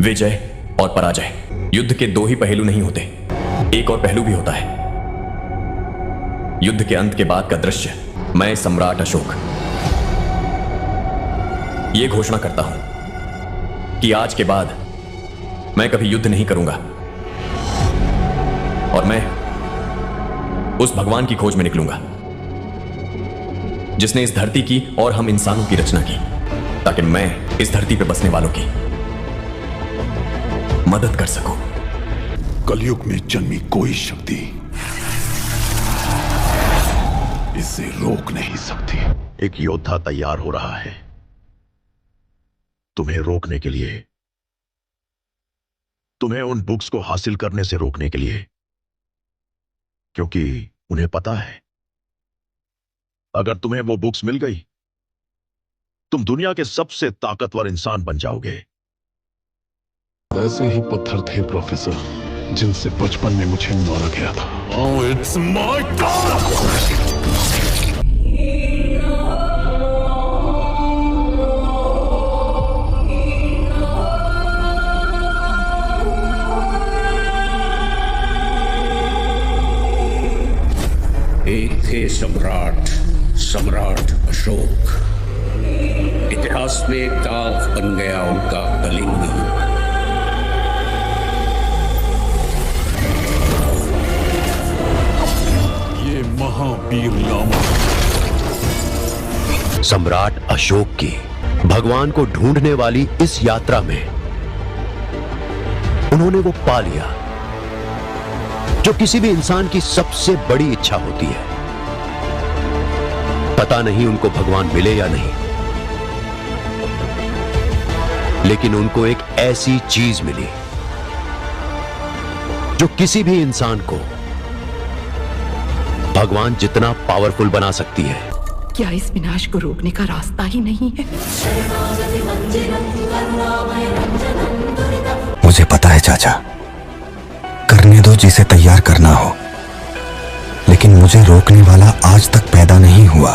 विजय और पराजय, युद्ध के दो ही पहलू नहीं होते, एक और पहलू भी होता है। युद्ध के अंत के बाद का दृश्य। मैं सम्राट अशोक यह घोषणा करता हूं कि आज के बाद मैं कभी युद्ध नहीं करूंगा और मैं उस भगवान की खोज में निकलूंगा जिसने इस धरती की और हम इंसानों की रचना की, ताकि मैं इस धरती पर बसने वालों की मदद कर सकूं। कलयुग में जन्मी कोई शक्ति इसे रोक नहीं सकती। एक योद्धा तैयार हो रहा है तुम्हें रोकने के लिए, तुम्हें उन बुक्स को हासिल करने से रोकने के लिए, क्योंकि उन्हें पता है अगर तुम्हें वो बुक्स मिल गई तुम दुनिया के सबसे ताकतवर इंसान बन जाओगे। ऐसे ही पत्थर थे प्रोफेसर जिनसे बचपन में मुझे मारा गया था। Oh, it's my God! एक थे सम्राट अशोक। इतिहास में एक दाग बन गया उनका कलिंग। ये महावीर लामा। सम्राट अशोक की भगवान को ढूंढने वाली इस यात्रा में उन्होंने वो पा लिया जो किसी भी इंसान की सबसे बड़ी इच्छा होती है। पता नहीं उनको भगवान मिले या नहीं, लेकिन उनको एक ऐसी चीज मिली जो किसी भी इंसान को भगवान जितना पावरफुल बना सकती है। क्या इस विनाश को रोकने का रास्ता ही नहीं है? मुझे पता है चाचा, करने दो जिसे तैयार करना हो, लेकिन मुझे रोकने वाला आज तक पैदा नहीं हुआ।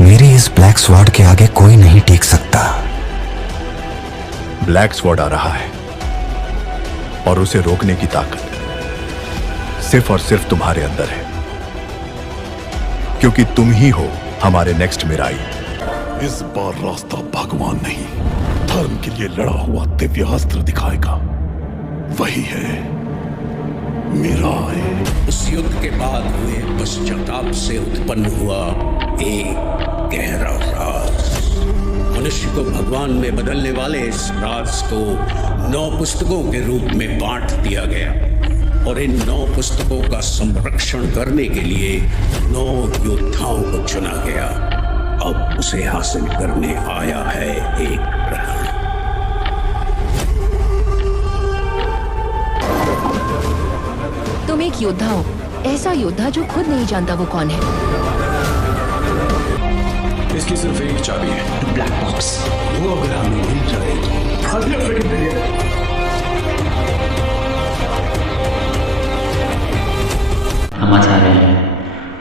मेरी इस ब्लैक स्वॉर्ड के आगे कोई नहीं टिक सकता। ब्लैक स्वॉर्ड आ रहा है और उसे रोकने की ताकत सिर्फ और सिर्फ तुम्हारे अंदर है, क्योंकि तुम ही हो हमारे नेक्स्ट मिराई। इस बार रास्ता भगवान नहीं, धर्म के लिए लड़ा हुआ दिव्यास्त्र दिखाएगा। वही है मिराई। उस युद्ध के बाद हुए पश्चाताप से उत्पन्न हुआ एक गहरा राज। मनुष्य को भगवान में बदलने वाले इस राज को 9 पुस्तकों के रूप में बांट दिया गया और इन 9 पुस्तकों का संरक्षण करने के लिए 9 योद्धाओं को चुना गया। अब उसे हासिल करने आया है एक ग्रहण। तुम एक योद्धा हो, ऐसा योद्धा जो खुद नहीं जानता वो कौन है। इसकी सिर्फ एक चाबी है, ब्लैक बॉक्स। वो अगर हमें मिल जाए हम आचार्य हैं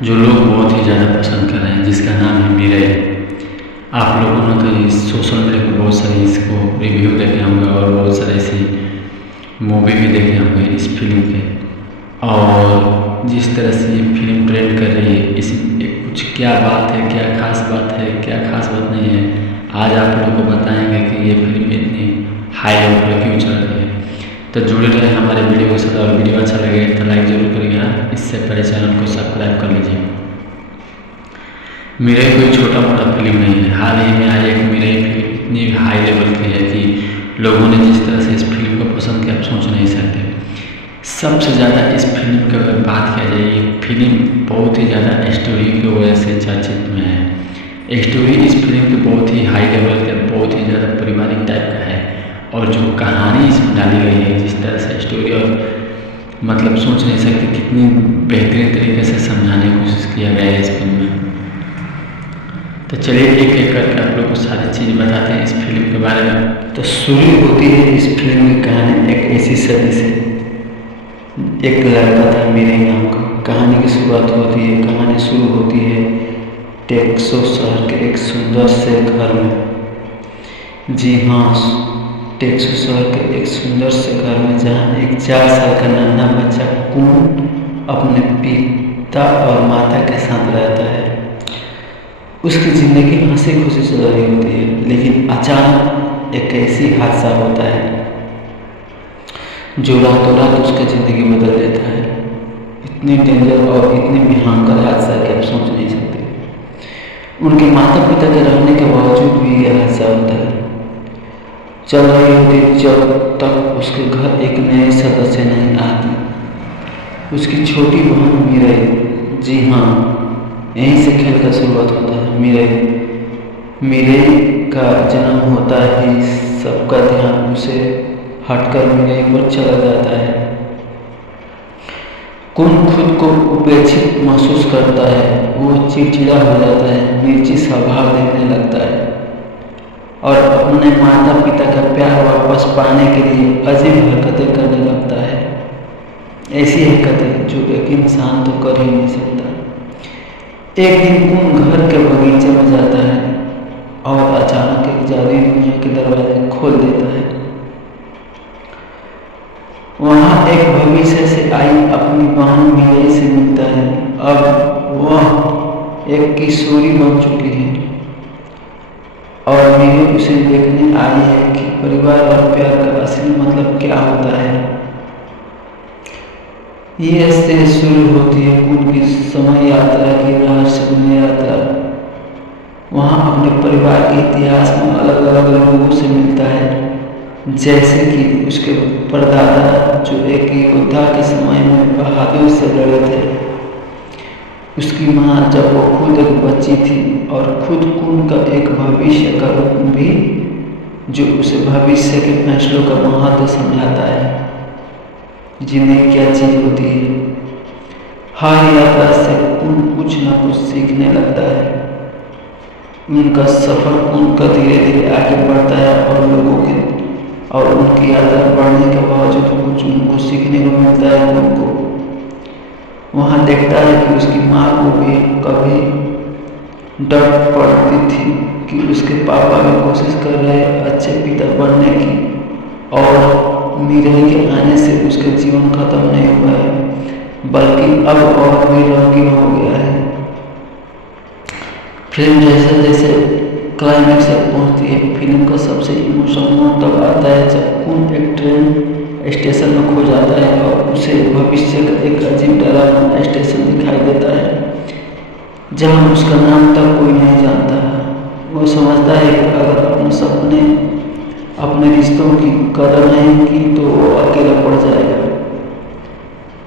जो लोग बहुत ही ज़्यादा पसंद कर रहे हैं, जिसका नाम है मिराई। आप लोगों ने तो इस सोशल मीडिया पर बहुत सारे इसको रिव्यू देखे होंगे और बहुत सारे ऐसी मूवी भी देखे होंगे इस फिल्म के। और जिस तरह से ये फिल्म ट्रेंड कर रही है, इसमें कुछ क्या बात है, क्या खास बात है, क्या खास बात नहीं है, आज आप लोगों को बताएंगे कि ये फिल्म इतनी हाई लेवल पर क्यों चल रही है। तो जुड़े रहे हमारे वीडियो के साथ, और वीडियो अच्छा लगे तो लाइक जरूर करिएगा। इससे पहले चैनल को सब्सक्राइब कर लीजिए। मिराई कोई छोटा मोटा फिल्म नहीं है। हाल ही में आई एक मिराई फिल्म इतनी हाई लेवल की है कि लोगों ने जिस तरह से इस फिल्म को पसंद किया आप सोच नहीं सकते। सबसे ज़्यादा इस फिल्म की अगर बात किया जाए, ये फिल्म बहुत ही ज़्यादा स्टोरी की वजह से चर्चित में है। स्टोरी इस फिल्म की बहुत ही हाई लेवल का, बहुत ही ज़्यादा पारिवारिक टाइप का है। और जो कहानी इसमें डाली गई है, जिस तरह से स्टोरी, और मतलब सोच नहीं सकते कितनी बेहतरीन तरीके से समझाने की कोशिश किया गया है इस फिल्म में। तो चलिए एक एक करके आप लोग को सारी चीज़ बताते हैं इस फिल्म के बारे में। तो शुरू होती है इस फिल्म की कहानी एक ऐसी सदी से। एक लड़का था मिराई नाम का। कहानी की शुरुआत होती है, कहानी शुरू होती है टेक्सास शहर के एक सुंदर से घर में। जी हाँ, टेक्सू शहर के एक सुंदर से घर में जहाँ एक 4 साल का नन्हा बच्चा कून अपने पिता और माता के साथ रहता है। उसकी जिंदगी हंसी खुशी चल रही होती है, लेकिन अचानक एक ऐसी हादसा होता है जो रातों रात उसकी जिंदगी बदल देता है। इतनी डेंजर और इतनी भयंकर हादसा कि आप सोच नहीं सकते। उनके माता पिता के रहने के बावजूद भी यह हादसा होता है। चल रही होती जब तक उसके घर एक नए सदस्य नहीं आते। उसकी छोटी बहन मीराई, जी हाँ, यहीं से खेल का शुरुआत होता है। मीराई का जन्म होता ही सबका ध्यान उसे हटकर मीराई पर चला जाता है। कौन खुद को उपेक्षित महसूस करता है, वो चिड़चिड़ा हो जाता है, मिर्ची स्वभाव देखने लगता है और अपने माता पिता का प्यार वापस पाने के लिए अजीब हरकतें करने लगता है। ऐसी हरकतें जो एक इंसान तो कर ही नहीं सकता। एक दिन कौन घर के बगीचे में जाता है और अचानक एक जादुई दुनिया के दरवाजे खोल देता है। वहाँ एक भविष्य से आई अपनी बहन मीराई से मिलता है। अब वह एक किशोरी बन चुकी है और मीराई उसे देखने आई है कि परिवार और प्यार का असली मतलब क्या होता है। ये ऐसे शुरू होती है उनकी समय यात्रा की रहस्यमय यात्रा। वहाँ अपने परिवार के इतिहास में अलग अलग लोगों से मिलता है, जैसे कि उसके परदादा जो एक योद्धा के समय में बहादुर से लड़े थे, उसकी माँ जब वो खुद एक बच्ची थी और खुद कून का एक भविष्य का रूप भी जो उसे भविष्य के फैसलों का महत्व समझाता है। जिंदगी क्या चीज होती है। हर यात्रा से कुछ न कुछ सीखने लगता है। उनका सफर उनका धीरे धीरे आगे बढ़ता है और उनकी यात्रा बढ़ने के बावजूद कुछ उनको सीखने को मिलता है। उनको वहाँ देखता है कि उसकी माँ को भी कभी डर पड़ती थी कि उसके पापा भी कोशिश कर रहे हैं अच्छे पिता बनने की और मीराई के आने से उसका जीवन खत्म नहीं हुआ है, बल्कि अब और भी रंगीन हो गया है। फिल्म जैसे जैसे क्लाइमेक्स तक पहुँचती है, फिल्म का सबसे इमोशनल मोड तब आता है जब कून एक ट्रेन स्टेशन में खो जाता है और उसे भविष्य का एक अजीब डरावना स्टेशन दिखाई देता है जहाँ उसका नाम तक कोई नहीं जानता। वो समझता है कि अगर अपने सपने अपने रिश्तों की कदर नहीं की तो वो अकेला पड़ जाएगा।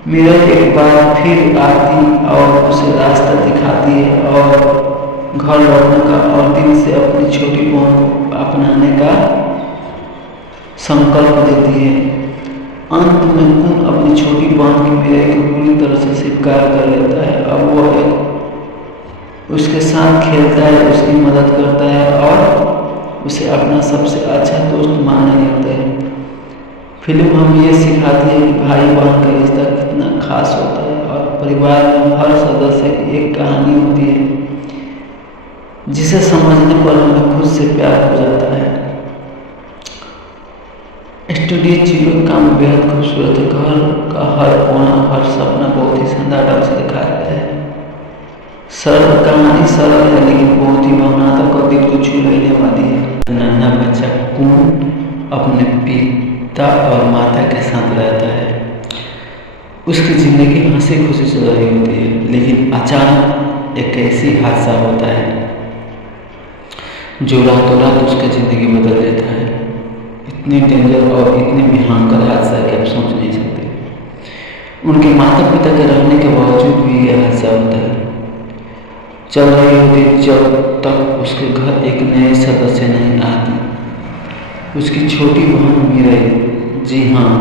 मीराई एक बार फिर आती और उसे रास्ता दिखाती है और घर लौटने का और दिल से अपनी छोटी बहन को अपनाने का संकल्प देती है। अंत में कून अपनी छोटी बहन की मीराई को पूरी तरह से स्वीकार कर लेता है। अब वह उसके साथ खेलता है, उसकी मदद करता है और उसे अपना सबसे अच्छा दोस्त मानने लगता है। फिल्म हमें ये सिखाती है कि भाई बहन का रिश्ता कितना खास होता है और परिवार में हर सदस्य की एक कहानी होती है जिसे समझने पर हमें खुद से प्यार हो जाता है। स्टूडियो जीरो काम बेहद खूबसूरत है। घर का हर कोना हर सपना बहुत ही शानदार ढंग से दिखाया गया है। सरल कहानी सरल है लेकिन बहुत ही भावनात्मक और दिल को छू लेने वाली है। नन्हा बच्चा कून अपने पिता और माता के साथ रहता है। उसकी जिंदगी हंसी खुशी चल रही होती है, लेकिन अचानक एक ऐसी हादसा होता है जो रातों रात उसकी जिंदगी बदल देता है। इतनी डेंजर और इतनी भयंकर हादसा कि आप सोच नहीं सकते। उनके माता पिता के रहने के बावजूद भी यह हादसा होता है। चल रही होती जब तक उसके घर एक नए सदस्य नहीं आते। उसकी छोटी बहन मीराई, जी हाँ,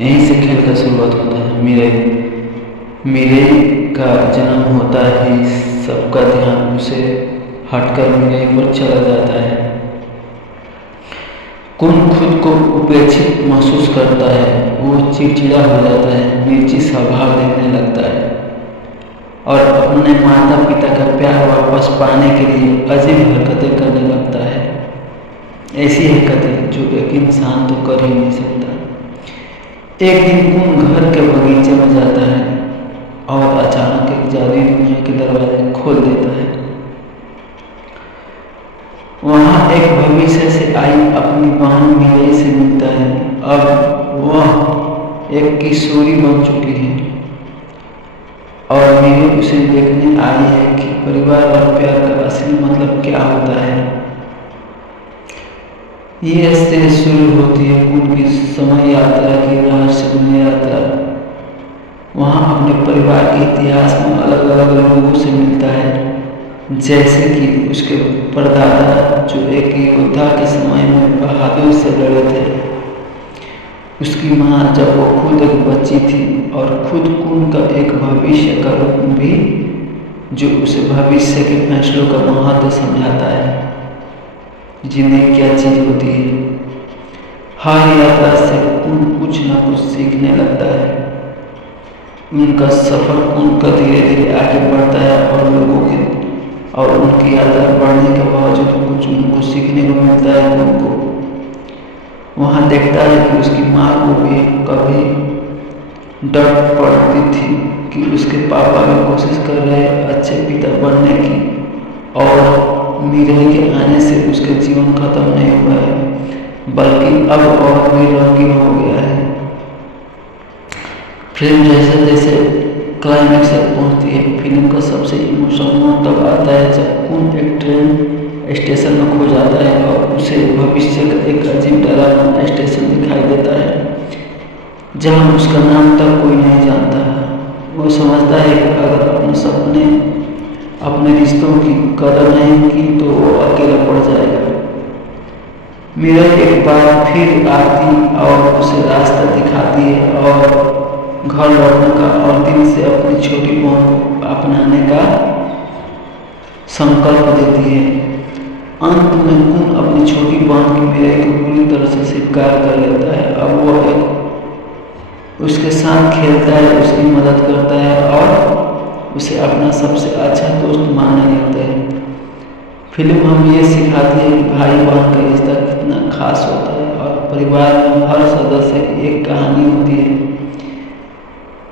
यहीं से खेल का शुरुआत होता है। मीराई का जन्म होता ही सबका ध्यान उसे हटकर मीराई पर चला जाता है। कौन खुद को उपेक्षित महसूस करता है, वो चिड़चिड़ा हो जाता है, मिर्ची स्वभाव देखने लगता है और अपने माता पिता का प्यार वापस पाने के लिए अजीब हरकतें करने लगता है। ऐसी हरकतें जो एक इंसान तो कर ही नहीं सकता। एक दिन कुन घर के बगीचे में जाता है और अचानक एक जादुई दुनिया के दरवाजे खोल देता है। वहाँ एक भविष्य से आई अपनी बहन मीरा से मिलता है। अब वह एक किशोरी बन चुकी है और मीरा उसे देखने आई है कि परिवार और प्यार का असली मतलब क्या होता है। ये से शुरू होती है उनकी समय यात्रा की रहस्यमय यात्रा। वहाँ अपने परिवार के इतिहास में अलग अलग लोगों से मिलता है, जैसे कि उसके परदादा जो एक योद्धा के समय में बहादुर से लड़े थे, उसकी माँ जब वो खुद एक बच्ची थी और खुद कुन का एक भविष्य का रूप भी जो उसे भविष्य के फैसलों का महत्व समझाता है, जिन्हें क्या चीज़ होती है। हर यात्रा से कुन कुछ न कुछ सीखने लगता है। उनका सफ़र उनका धीरे धीरे आगे बढ़ता है और लोगों के और उनकी यात्रा बढ़ने के बावजूद कुछ उनको सीखने को मिलता है। उनको वहाँ देखता है कि उसकी माँ को भी कभी डर पड़ती थी कि उसके पापा भी कोशिश कर रहे अच्छे पिता बनने की और मीरा के आने से उसके जीवन खत्म नहीं हुआ है, बल्कि अब और भी रंगीन हो गया है। फिल्म जैसे जैसे क्लाइमैक्स तक पहुँचती है, फिल्म का सबसे इमोशनल मोड़ तब आता है जब कुन एक ट्रेन स्टेशन में खो जाता है और उसे भविष्य का एक अजीब डरावना स्टेशन दिखाई देता है, जहाँ उसका नाम तक कोई नहीं जानता। वो समझता है कि अगर अपने सपने अपने रिश्तों की कदर नहीं की तो वो अकेला पड़ जाएगा। मीरा एक बार फिर आती और उसे रास्ता दिखाती है और घर लौटने का और दिल से अपनी छोटी बहन को अपनाने का संकल्प देती है। अंत में कुन अपनी छोटी बहन की मीरा को पूरी तरह से स्वीकार कर लेता है। अब वह एक उसके साथ खेलता है, उसकी मदद करता है और उसे अपना सबसे अच्छा दोस्त मानने लगता है। फिल्म हम ये सिखाती है कि भाई बहन का रिश्ता कितना खास होता है और परिवार में हर सदस्य की एक कहानी होती है,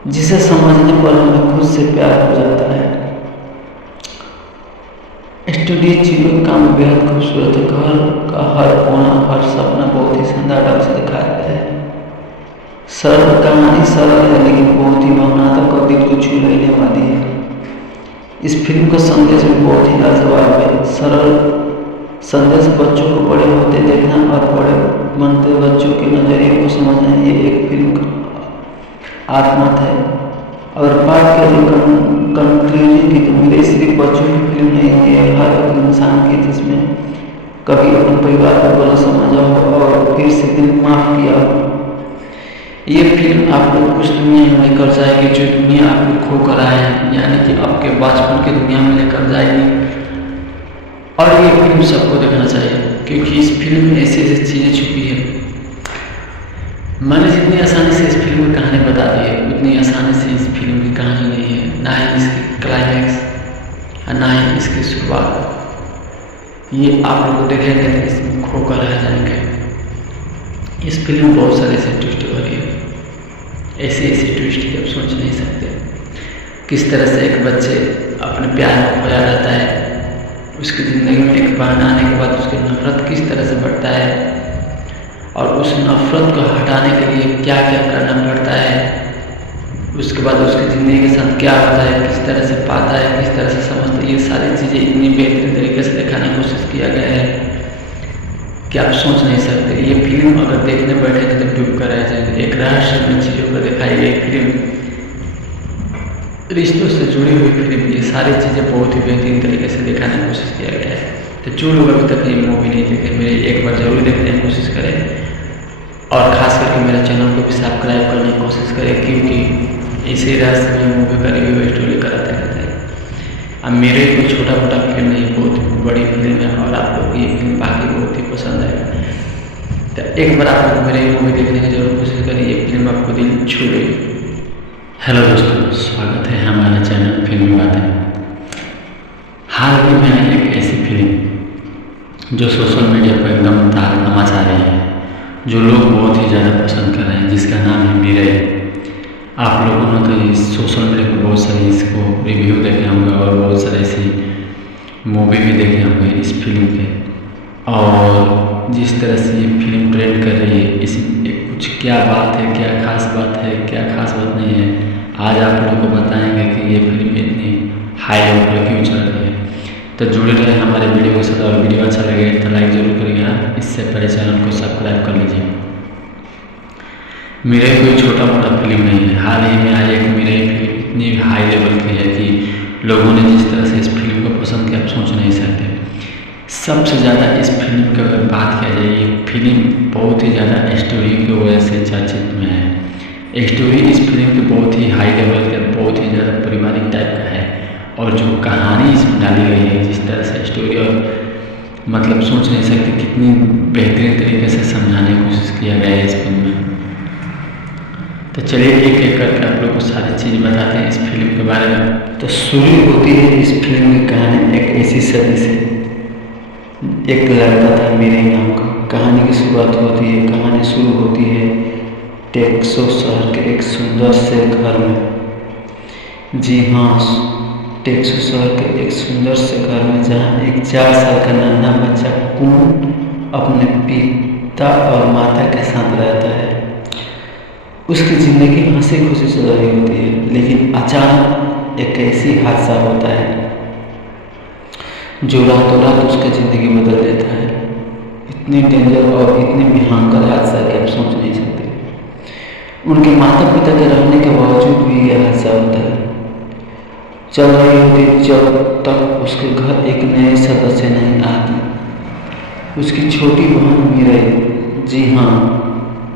जिसे समझने पर हमें खुद से प्यार हो जाता है। स्टूडियो जीरो का काम बेहद खूबसूरत है। घर का हर कोना, हर सपना बहुत ही शानदार ढंग से दिखाया गया है। सरल कहानी सरल है लेकिन बहुत ही भावनात्मक और दिल को छू लेने वाली है। इस फिल्म का संदेश भी बहुत ही लाजवाब है। सरल संदेश बच्चों को बड़े होते देखना और बड़े बनते बच्चों के नजरिए को समझना, ये एक फिल्म का आत्मत है। अगर बात करें कंक्लूजन की तो मेरे सिर्फ बच्चों की फिल्म नहीं है, हर एक इंसान की जिसमें कभी अपने परिवार को बुरा समझा हो और फिर से दिल माफ किया हो। ये फिल्म आपको उस दुनिया में लेकर जाएगी जो दुनिया आपको खो कर आए हैं, यानी कि आपके बचपन की दुनिया में लेकर जाएगी। और ये फिल्म सबको देखना चाहिए क्योंकि इस फिल्म में ऐसी ऐसी चीज़ें छुपी है। मैंने जितनी आसानी से इस फिल्म की कहानी बता दी है उतनी आसानी से इस फिल्म की कहानी नहीं है, ना ही इसकी क्लाइमैक्स और ना ही इसकी शुरुआत। ये आप लोग देखेंगे तो इसमें खो कर रह जाएंगे। इस फिल्म में बहुत सारे ऐसे ट्विस्ट हो रही है, ऐसे ट्विस्ट की आप सोच नहीं सकते। किस तरह से एक बच्चे अपने प्यार में खोया रहता है, उसकी ज़िंदगी में एक बहन आने के बाद उसकी नफरत किस तरह से बढ़ता है और उस नफरत को हटाने के लिए क्या क्या करना पड़ता है, उसके बाद उसकी ज़िंदगी के साथ क्या होता है, किस तरह से पाता है, किस तरह से समझता है। ये सारी चीज़ें इतनी बेहतरीन तरीके से दिखाने की कोशिश किया गया है कि आप सोच नहीं सकते। ये फिल्म अगर देखने बैठेंगे तो डूब कर रह जाएंगे। एक रहस्यमय चीज़ों को दिखाई गई फिल्म, रिश्तों से जुड़ी हुई फिल्म, ये सारी चीज़ें बहुत ही बेहतरीन तरीके से दिखाने की कोशिश किया गया है। तो जो लोग अभी तक ये मूवी नहीं देखे, मेरे एक बार जरूर देखने की कोशिश करें और ख़ास करके मेरे चैनल को भी सब्सक्राइब करने की कोशिश करें, क्योंकि इसी रहस्यमय मूवी का रिव्यू स्टोरी कराते रहते हैं। अब मेरे कोई छोटा मोटा फिल्म नहीं, बहुत बड़ी फिल्म है और आप लोग ये फिल्म बाकी बहुत ही पसंद है। तो एक बार आप लोग मेरे मूवी देखने की जरूर कोशिश करें, ये फिल्म आपको दिल छू गई। हेलो दोस्तों, स्वागत है हमारे चैनल फिल्मी बातें। हाल ही में एक ऐसी फिल्म जो सोशल मीडिया पर एकदम तहलका मचा रही है, जो लोग बहुत ही ज़्यादा पसंद कर रहे हैं, जिसका नाम है मिराई। आप लोगों ने तो इस सोशल मीडिया पर बहुत सारे इसको रिव्यू देखे होंगे और बहुत सारे ऐसी मूवी भी देखे होंगे इस फिल्म के। और जिस तरह से ये फिल्म ट्रेंड कर रही है, इसमें कुछ क्या बात है, क्या खास बात है, क्या खास बात नहीं है, आज आप लोगों को बताएंगे कि ये फिल्म इतनी हाई लेवल पर क्यों चल रही है। तो जुड़े रहे हमारे वीडियो के साथ, और वीडियो अच्छा लगे तो लाइक जरूर करिएगा। इससे पहले चैनल को सब्सक्राइब कर लीजिए। मिराई कोई छोटा मोटा फिल्म नहीं है। हाल ही में आई एक मिराई फिल्म इतनी हाई लेवल की है कि लोगों ने जिस तरह से इस फिल्म को पसंद किया आप सोच नहीं सकते। सबसे ज़्यादा इस फिल्म की अगर बात किया जाए, ये फिल्म बहुत ही ज़्यादा स्टोरी की वजह से चर्चित में है। स्टोरी इस फिल्म की बहुत ही हाई लेवल का, बहुत ही ज़्यादा पारिवारिक टाइप का है। और जो कहानी इसमें डाली गई है, जिस तरह से स्टोरी, और मतलब सोच नहीं सकते कितनी बेहतरीन तरीके से समझाने की कोशिश किया गया है इस फिल्म में। तो चलिए एक एक करके आप लोग को सारी चीज़ बताते हैं इस फिल्म के बारे में। तो शुरू होती है इस फिल्म की कहानी एक ऐसी सदी से। एक लड़का था मिराई नाम का। कहानी की शुरुआत होती है, कहानी शुरू होती है टेक्सास शहर के एक सुंदर से घर में। जी हाँ, टेक्सास शहर के एक सुंदर से घर में, जहाँ एक 4 साल का नन्हा बच्चा कून अपने पिता और माता के साथ रहता है। उसकी ज़िंदगी हंसी खुशी चल रही होती है, लेकिन अचानक एक ऐसी हादसा होता है जो रातों रात उसकी ज़िंदगी बदल देता है। इतनी डेंजर और इतनी भयंकर हादसा कि आप सोच नहीं सकते। उनके माता पिता के रहने के बावजूद भी यह हादसा होता है। चल रही होती जब तक उसके घर एक नए सदस्य नहीं आते। उसकी छोटी बहन मिराई। जी हाँ,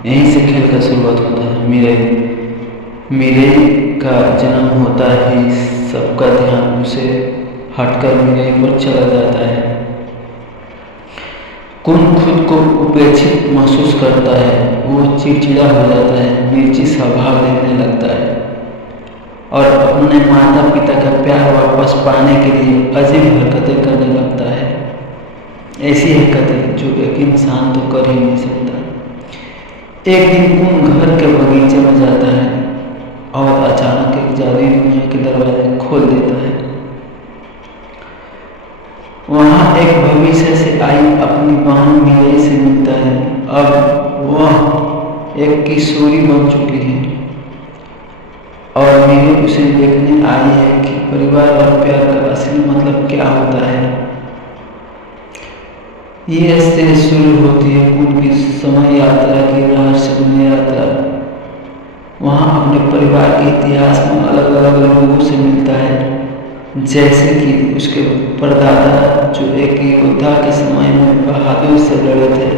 यहीं से खेल का शुरुआत होता है। मिराई का जन्म होता ही सबका ध्यान उसे हटकर मिराई पर चला जाता है। कून खुद को उपेक्षित महसूस करता है। वो चिड़चिड़ा हो जाता है, मिर्ची स्वभाव देखने लगता है और अपने माता पिता का प्यार वापस पाने के लिए अजीब हरकतें करने लगता है। ऐसी हरकतें जो एक इंसान तो कर ही नहीं सकता। एक दिन कून घर के बगीचे में जाता है और अचानक एक जादुई दुनिया के दरवाजे खोल देता है। वहाँ एक भविष्य से आई अपनी बहन मिराई से मिलता है। अब वह एक किशोरी बन चुकी है और मिराई उसे देखने आई है कि परिवार और प्यार का असली मतलब क्या होता है। ये से शुरू होती है उनकी समय यात्रा की रहस्यमय यात्रा। वहाँ अपने परिवार के इतिहास में अलग अलग लोगों से मिलता है, जैसे कि उसके परदादा जो एक योद्धा के समय में बहादुर से लड़े थे।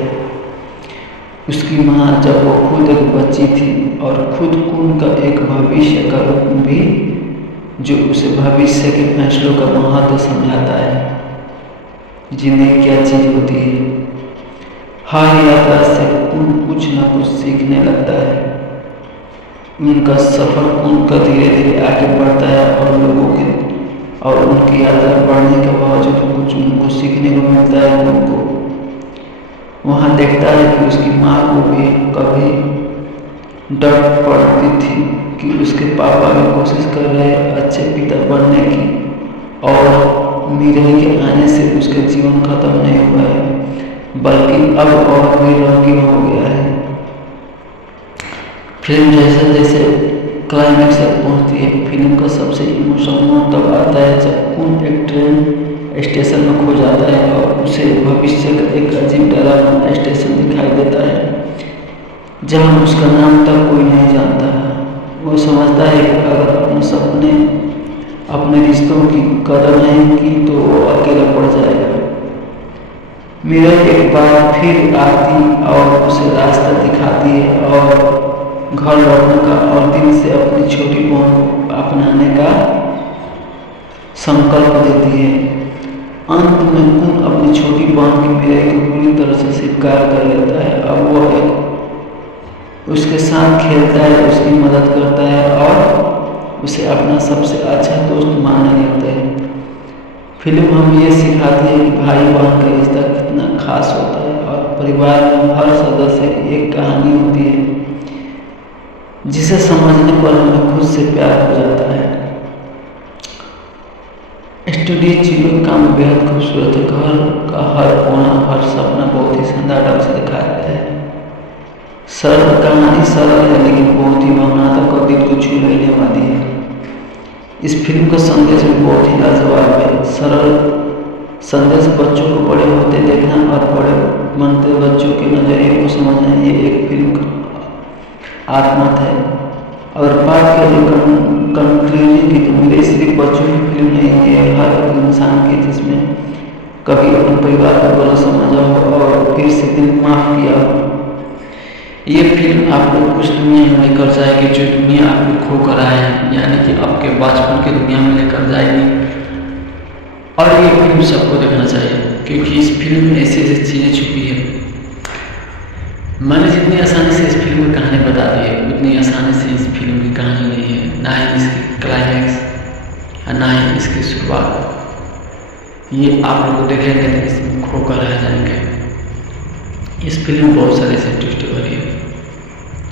उसकी माँ जब वो खुद एक बच्ची थी, और खुद कून का एक भविष्य का रूप भी जो उसे भविष्य के फैसलों का महत्व समझाता है। जिंदगी क्या चीज़ होती है। हर यात्रा से कून कुछ न कुछ सीखने लगता है। उनका सफ़र उनका धीरे धीरे आगे बढ़ता है और उनकी यात्रा बढ़ने के बावजूद कुछ उनको सीखने को मिलता है। उनको वहाँ देखता है कि उसकी माँ को भी कभी डर पड़ती थी कि उसके पापा भी कोशिश कर रहे अच्छे पिता बनने की, और मिराई के आने से उसका जीवन खत्म नहीं हुआ है, बल्कि अब और भी रंगीन हो गया है। फिल्म जैसे जैसे क्लाइमैक्स तक पहुंचती है, फिल्म का सबसे इमोशनल मोड़ तब आता है जब कून एक ट्रेन स्टेशन में खो जाता है और उसे भविष्य का एक अजीब डरावना स्टेशन दिखाई देता है, जहाँ उसका नाम तक कोई नहीं जानता। वो समझता है कि अगर अपने सपने अपने रिश्तों की कदर नहीं की तो वो अकेला पड़ जाएगा। मिराई एक बार फिर आती और उसे रास्ता दिखाती है और घर लौटने का और दिल से अपनी छोटी बहन को अपनाने का संकल्प देती है। अंत में कून अपनी छोटी बहन की मिराई को पूरी तरह से स्वीकार कर लेता है। अब वह उसके साथ खेलता है, उसकी मदद करता है और उसे अपना सबसे अच्छा दोस्त मानने लगता है। फिल्म हमें ये सिखाती है कि भाई बहन का रिश्ता कितना खास होता है और परिवार में हर सदस्य की एक कहानी होती है जिसे समझने पर हमें खुद से प्यार हो जाता है। स्टूडियो चिलो का काम बेहद खूबसूरत है। घर का हर कोना, हर सपना बहुत ही शानदार ढंग से दिखाया गया है। सरल कहानी सरल है लेकिन बहुत ही भावनात्मक और दिल को छू लेने वाली है। इस फिल्म का संदेश भी बहुत ही लाजवाब है। सरल संदेश बच्चों को बड़े होते देखना और बड़े बनते बच्चों के नजरिए को समझना, ये एक फिल्म का आत्मा है। अगर बात करें कंक्लूजन की तो मेरे सिर्फ बच्चों की फिल्म नहीं है, हर एक इंसान की जिसमें कभी अपने परिवार को गलत समझा हो और फिर से दिल माफ किया हो। ये फिल्म आपको कुछ दुनिया में लेकर जाएगी जो दुनिया आपको खो कर आए हैं, यानी कि आपके बचपन की दुनिया में लेकर जाएगी। और ये फिल्म सबको देखना चाहिए क्योंकि इस फिल्म में ऐसी ऐसी चीज़ें छुपी है। मैंने जितनी आसानी से इस फिल्म की कहानी बता दी है उतनी आसानी से इस फिल्म की कहानी नहीं है, ना ही इसकी क्लाइमैक्स और ना ही इसकी शुरुआत। ये आप लोग देखेंगे तो इसमें खो कर रह जाएंगे। इस फिल्म में बहुत सारे ऐसे ट्विस्ट भरी है,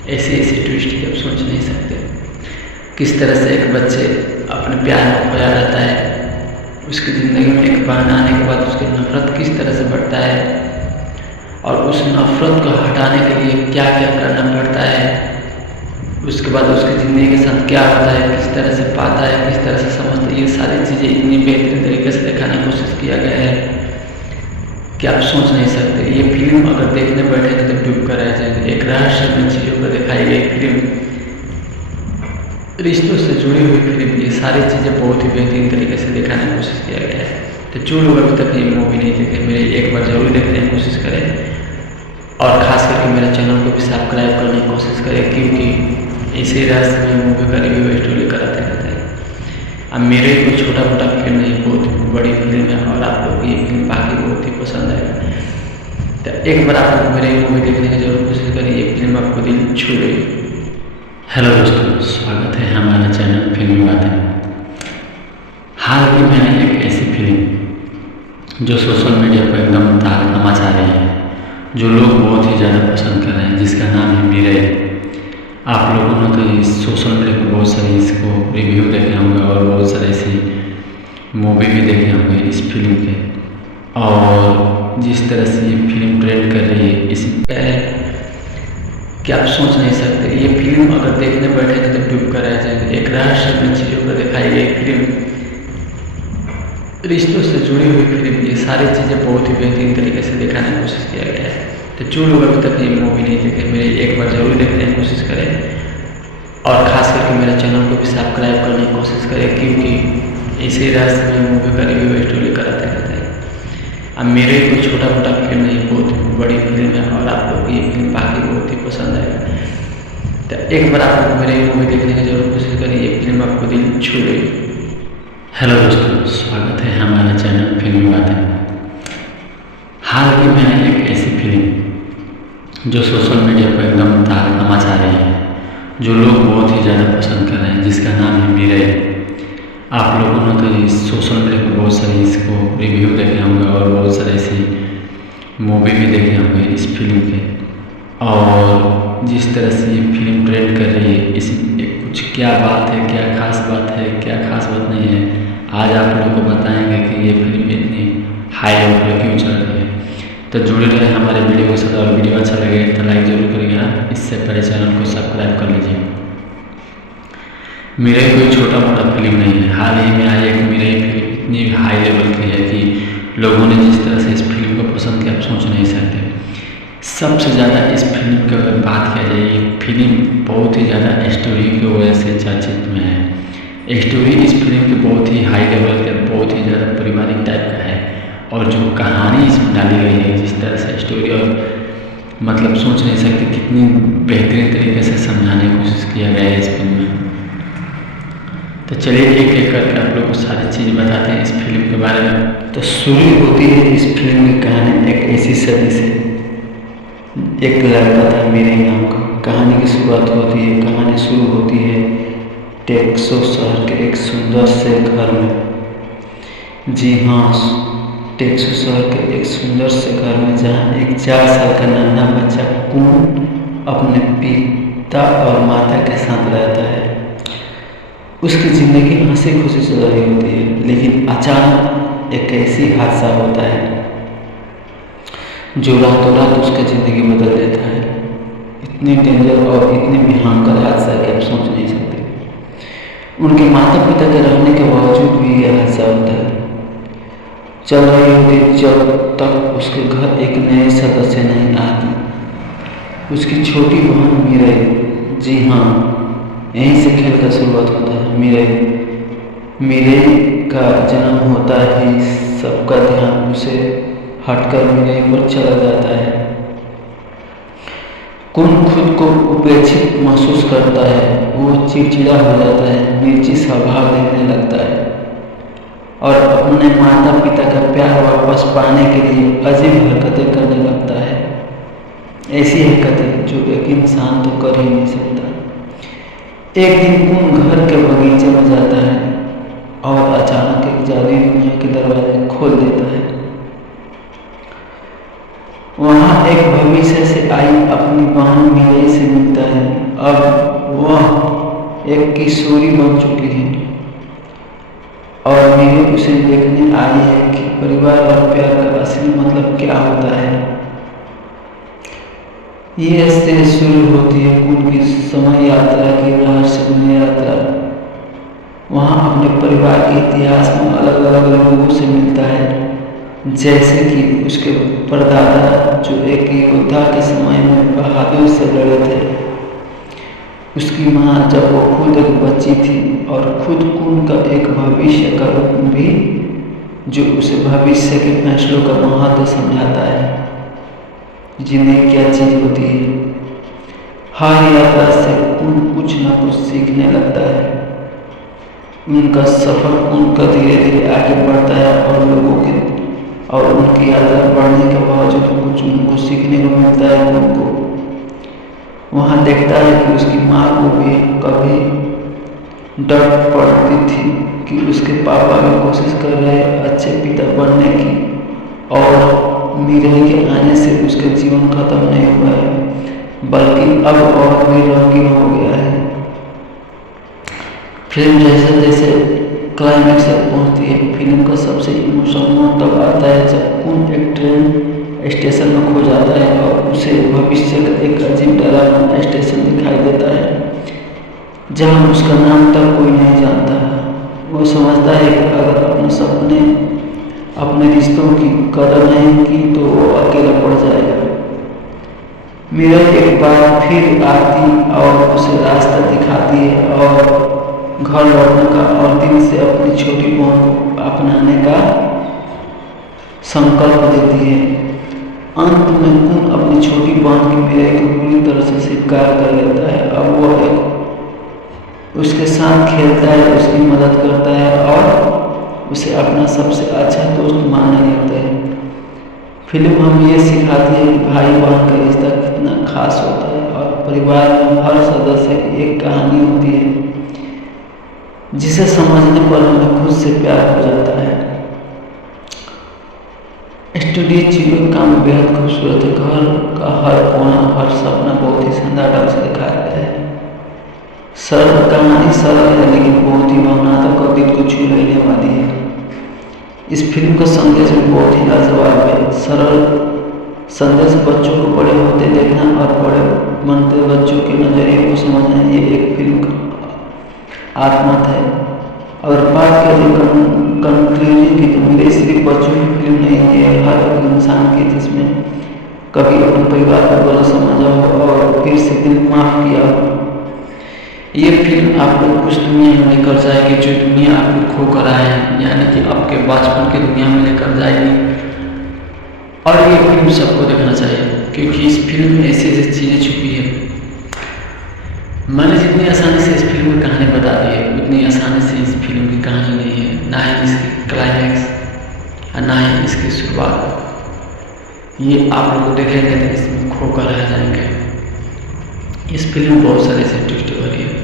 ऐसे ऐसे ट्विस्ट की आप सोच नहीं सकते। किस तरह से एक बच्चे अपने प्यार में खोया रहता है, उसकी ज़िंदगी में एक बहन आने के बाद उसकी नफरत किस तरह से बढ़ता है और उस नफरत को हटाने के लिए क्या क्या करना पड़ता है, उसके बाद उसकी ज़िंदगी के साथ क्या होता है, किस तरह से पाता है, किस तरह से समझता है। ये सारी चीज़ें इतनी बेहतरीन तरीके से दिखाने की कोशिश किया गया है कि आप सोच नहीं सकते। ये फिल्म अगर देखने बैठेंगे तो डूब कर रह जाएंगे। एक रहस्यमय चीज़ों पर दिखाई गई फिल्म, रिश्तों से जुड़ी हुई फिल्म, ये सारी चीज़ें बहुत ही बेहतरीन तरीके से दिखाने की कोशिश किया गया है। तो जो लोग अभी तक ये मूवी नहीं देखे मेरे एक बार जरूर देखने की कोशिश करें और ख़ास करके मेरे चैनल को भी सब्सक्राइब करने की कोशिश करें क्योंकि इसी रहस्यमय मूवी का रिव्यू स्टोरी कराते रहते हैं। अब मेरे कोई छोटा मोटा फिल्म नहीं, बहुत बड़ी फिल्म है और आप लोग ये फिल्म बाकी बहुत ही पसंद आएगा। तो एक बार आप लोग मेरे मूवी देखने की जरूर कोशिश करें, ये फिल्म आपको दिल छू गई। हेलो दोस्तों, स्वागत है हमारे चैनल फिल्मी बातें। हाल ही में एक ऐसी फिल्म जो सोशल मीडिया पर एकदम तहलका मचा रही है, जो लोग बहुत ही ज़्यादा पसंद कर रहे हैं, जिसका नाम है मिराई। आप लोगों ने तो इस सोशल मीडिया पर बहुत सारे इसको रिव्यू देखे होंगे और बहुत सारे ऐसी मूवी भी देखे होंगे इस फिल्म के। और जिस तरह से ये फिल्म ट्रेंड कर रही है इस कि आप सोच नहीं सकते। ये फिल्म अगर देखने बैठेंगे तो डूब कर रह जाएंगे। एक रहस्यमय चीज़ों पर दिखाई गई फिल्म, रिश्तों से जुड़ी हुई फिल्म, ये सारी चीज़ें बहुत ही बेहतरीन तरीके से दिखाने की कोशिश किया गया है। तो जो लोग अभी तक ये मूवी नहीं देखे मेरे एक बार जरूर देखने की कोशिश करें और ख़ास करके मेरे चैनल को भी सब्सक्राइब करने की कोशिश करें क्योंकि इसी रहस्यमय मूवी का रिव्यू स्टोरी कराते रहते हैं। अब मेरे कोई छोटा मोटा फिल्म नहीं, बहुत बड़ी फिल्म है और आप लोग ये फिल्म बाकी बहुत ही पसंद आएगा। तो एक बार आप लोग मेरे मूवी देखने की जरूर कोशिश करें, ये फिल्म आपको दिल छू गई। हेलो दोस्तों, स्वागत है हमारे चैनल फिल्मी बातें। हाल ही में एक ऐसी फिल्म जो सोशल मीडिया पर एकदम तहलका मचा रही है, जो लोग बहुत ही ज़्यादा पसंद कर रहे हैं, जिसका नाम है मिराई। आप लोगों ने तो इस सोशल मीडिया पर बहुत सारे इसको रिव्यू देखे होंगे और बहुत सारे ऐसी मूवी भी देखे होंगे इस फिल्म के। और जिस तरह से ये फिल्म ट्रेंड कर रही है इसमें कुछ क्या बात है, क्या खास बात है, क्या खास बात नहीं है, आज आप लोगों को बताएंगे कि ये फिल्म इतनी हाई लेवल पर क्यों चल रही है। तो जुड़े रहे हमारे वीडियो के साथ और वीडियो अच्छा लगे तो लाइक जरूर करिएगा। इससे पहले चैनल को सब्सक्राइब कर लीजिए। मिराई कोई छोटा मोटा फिल्म नहीं है। हाल ही में आई एक मिराई फिल्म इतनी हाई लेवल की है कि लोगों ने जिस तरह से इस फिल्म को पसंद किया आप सोच नहीं सकते। सबसे ज़्यादा इस फिल्म की अगर बात किया जाए, ये फिल्म बहुत ही ज़्यादा स्टोरी की वजह से चर्चित में है। स्टोरी इस फिल्म की बहुत ही हाई लेवल के, बहुत ही ज़्यादा पारिवारिक टाइप का है और जो कहानी इसमें डाली गई है, जिस तरह से स्टोरी और मतलब सोच नहीं सकते कितनी बेहतरीन तरीके से समझाने की कोशिश किया गया है इस फिल्म में। तो चलिए एक एक करके आप लोग को सारी चीज़ बताते हैं इस फिल्म के बारे में। तो शुरू होती है इस फिल्म की कहानी एक ऐसी सदी से। एक लड़का था मेरे नाम का। कहानी की शुरुआत होती है, कहानी शुरू होती है टेक्सास शहर के एक सुंदर से घर में। जी हाँ, टेक्सास शहर के एक सुंदर से घर में जहाँ एक 4 साल का नन्हा बच्चा कून अपने पिता और माता के साथ रहता है। उसकी जिंदगी हंसी खुशी चल रही होती है, लेकिन अचानक एक ऐसी हादसा होता है जो रातों रात उसकी जिंदगी बदल देता है। इतनी डेंजर और इतनी भयंकर हादसा कि आप सोच नहीं सकते। उनके माता पिता के रहने के बावजूद भी यह हादसा होता है। चल रही होती जब तक उसके घर एक नए सदस्य नहीं आते। उसकी छोटी बहन मीरे, जी हाँ, यहीं से खेल का शुरुआत होता है। मीरे का जन्म होता ही सबका ध्यान उसे हटकर मीरे पर चला जाता है। कौन खुद को उपेक्षित महसूस करता है, वो चिड़चिड़ा हो जाता है, निर्जी स्वभाव देखने लगता है और अपने माता पिता का प्यार वापस पाने के लिए अजीब हरकतें करने लगता है। ऐसी हरकतें जो एक इंसान तो कर ही नहीं सकता। एक दिन कौन घर के बगीचे में जाता है और अचानक एक जादुई दुनिया के दरवाजे खोल देता है। वहाँ एक भविष्य से आई अपनी बहन मीरे से मिलता है। अब वह एक किशोरी बन चुकी है और मीरे उसे देखने आई है कि परिवार और प्यार का असली मतलब क्या होता है। ये से शुरू होती है उनकी समय यात्रा की रहस्यमय यात्रा। वहाँ अपने परिवार के इतिहास में अलग अलग लोगों से मिलता है, जैसे कि उसके परदादा जो एक योद्धा के समय में बहादुर से लड़े थे, उसकी माँ जब वो खुद एक बच्ची थी, और खुद कून का एक भविष्य का रूप भी जो उसे भविष्य के फैसलों का महत्व समझाता है। जिंदगी क्या चीज होती है। हर यात्रा से कून कुछ न कुछ सीखने लगता है। उनका सफर उनका धीरे धीरे आगे बढ़ता है और उनकी यात्रा बढ़ने के बावजूद कुछ उनको सीखने को मिलता है। उनको वहाँ देखता है कि उसकी माँ को भी कभी डर पड़ती थी कि उसके पापा भी कोशिश कर रहे अच्छे पिता बनने की, और मीरे के आने से उसका जीवन खत्म नहीं हुआ है, बल्कि अब और भी रंगीन हो गया है। फिल्म जैसे जैसे क्लाइमेक्स तक पहुँचती है, फिल्म का सबसे इमोशनल मोड तब आता है जब कून एक ट्रेन स्टेशन में खो जाता है और उसे भविष्य का एक अजीब डरावना स्टेशन दिखाई देता है, जहाँ उसका नाम तक कोई नहीं जानता। वो समझता है कि अगर अपने सपने अपने रिश्तों की कदर नहीं की तो वो अकेला पड़ जाएगा। मीरा एक बार फिर आती और उसे रास्ता दिखाती है और घर लौटने का और दिल से अपनी छोटी बहन को अपनाने का संकल्प देती है। अंत में कून अपनी छोटी बहन की मीरा को पूरी तरह से स्वीकार कर लेता है। अब वह उसके साथ खेलता है, उसकी मदद करता है और उसे अपना सबसे अच्छा दोस्त मानने लगता है। फिल्म हमें यह सिखाती है कि भाई बहन का रिश्ता कितना खास होता है और परिवार में हर सदस्य की एक कहानी होती है, जिसे समझने पर हमें खुद से प्यार हो जाता है। स्टूडियो जीरो काम बेहद खूबसूरत है। घर का हर कोना, हर सपना बहुत ही शानदार ढंग से दिखाया गया है। सरल कहानी सरल है लेकिन बहुत ही भावनात्मक और दिल को छू लेने वाली है। इस फिल्म का संदेश भी बहुत ही लाजवाब है। सरल संदेश बच्चों को बड़े होते देखना और बड़े बनते बच्चों के नजरिए को समझना, ये एक फिल्म का आत्मा है। अगर बात करें कंक्लूजन की तो मेरे सिर्फ बच्चों की फिल्म नहीं है, हर एक इंसान की जिसमें कभी अपने परिवार को गलत समझा हो और फिर से दिल माफ किया हो। ये फिल्म आपको कुछ दुनिया में लेकर जाएगी जो दुनिया आपको खो कर आए हैं, यानी कि आपके बचपन की दुनिया में लेकर जाएगी। और ये फिल्म सबको देखना चाहिए क्योंकि इस फिल्म में ऐसी ऐसी चीज़ें छुपी है। मैंने जितनी आसानी से इस फिल्म की कहानी बता दी है उतनी आसानी से इस फिल्म की कहानी नहीं है, ना ही इसकी क्लाइमैक्स और ना ही इसकी शुरुआत। ये आप लोग देखेंगे तो इसमें खो कर रह जाएंगे। इस फिल्म में बहुत सारे ऐसे ट्विस्ट भरी है,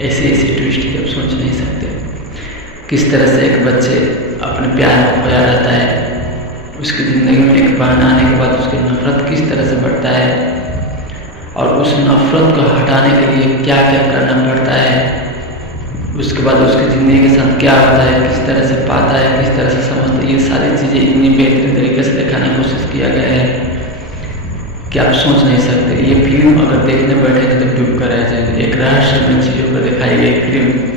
ऐसे ऐसे ट्विस्ट कि आप सोच नहीं सकते। किस तरह से एक बच्चे अपने प्यार में खोया रहता है, उसकी ज़िंदगी में एक बहन आने के बाद उसकी नफरत किस तरह से बढ़ता है और उस नफरत को हटाने के लिए क्या क्या करना पड़ता है, उसके बाद उसकी ज़िंदगी के साथ क्या होता है, किस तरह से पाता है, किस तरह से समझता है, ये सारी चीज़ें इतनी बेहतरीन तरीके से दिखाने की कोशिश किया गया है कि आप सोच नहीं सकते। ये फिल्म अगर देखने बैठेंगे तो डूब कर रह जाएंगे। एक रहस्यमय चीज़ों पर दिखाई गई फिल्म,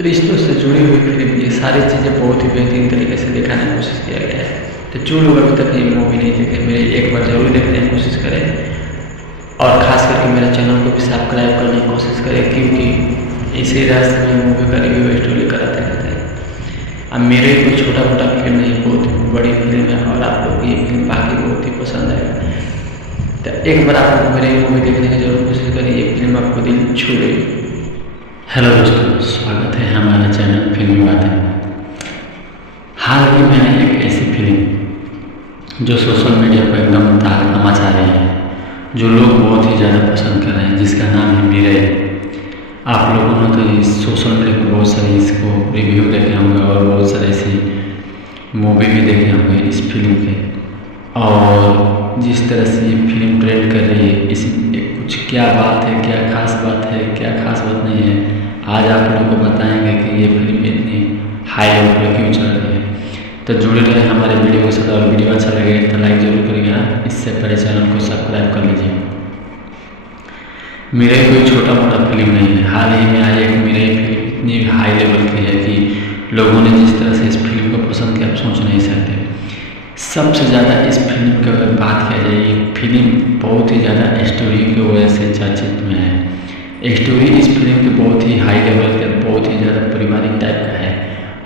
रिश्तों से जुड़ी हुई फिल्म, ये सारी चीज़ें बहुत ही बेहतरीन तरीके से दिखाने की कोशिश किया गया है। तो जो लोग अभी तक ये मूवी नहीं देखे, मेरे एक बार जरूर देखने की कोशिश करें और ख़ास करके मेरे चैनल को भी सब्सक्राइब करने की कोशिश करें, क्योंकि इसी रास्ते में मूवी का रिव्यू स्टोरी कराते रहते हैं। अब मेरे कोई छोटा मोटा फिल्म नहीं, बहुत बड़ी फिल्म है और आप लोग ये फिल्म बाकी बहुत ही पसंद आएगा। तो एक बार आप लोग मेरे मूवी देखने की जरूर कोशिश करें, ये फिल्म आपको दिल छू लेगी। हेलो दोस्तों, स्वागत है हमारे चैनल फिल्मी बातें। हाल ही में आई एक ऐसी फिल्म जो सोशल मीडिया पर एकदम तहलका मचा रही है, जो लोग बहुत ही ज़्यादा पसंद कर रहे हैं, जिसका नाम है मिराई। आप लोगों ने तो इस सोशल मीडिया पर बहुत सारे इसको रिव्यू देखे होंगे और बहुत सारे ऐसी मूवी भी देखे होंगे इस फिल्म के, और जिस तरह से ये फिल्म ट्रेंड कर रही है, इस कुछ क्या बात है, क्या खास बात है, क्या खास बात नहीं है, आज आप लोगों को बताएंगे कि ये फिल्म इतनी हाई लेवल पर क्यों चल रही है। तो जुड़े रहे हमारे वीडियो के साथ, और वीडियो अच्छा लगे तो लाइक जरूर करिएगा, इससे पहले चैनल को सब्सक्राइब कर लीजिए। मिराई कोई छोटा मोटा फिल्म नहीं है, हाल ही में आई एक मिराई फिल्म इतनी हाई लेवल की है कि लोगों ने जिस तरह से इस फिल्म को पसंद किया आप सोच नहीं सकते। सबसे ज़्यादा इस फिल्म की अगर बात किया जाए, ये फिल्म बहुत ही ज़्यादा स्टोरी की वजह से चर्चित में है। स्टोरी इस फिल्म की बहुत ही हाई लेवल का, बहुत ही ज़्यादा पारिवारिक टाइप का है,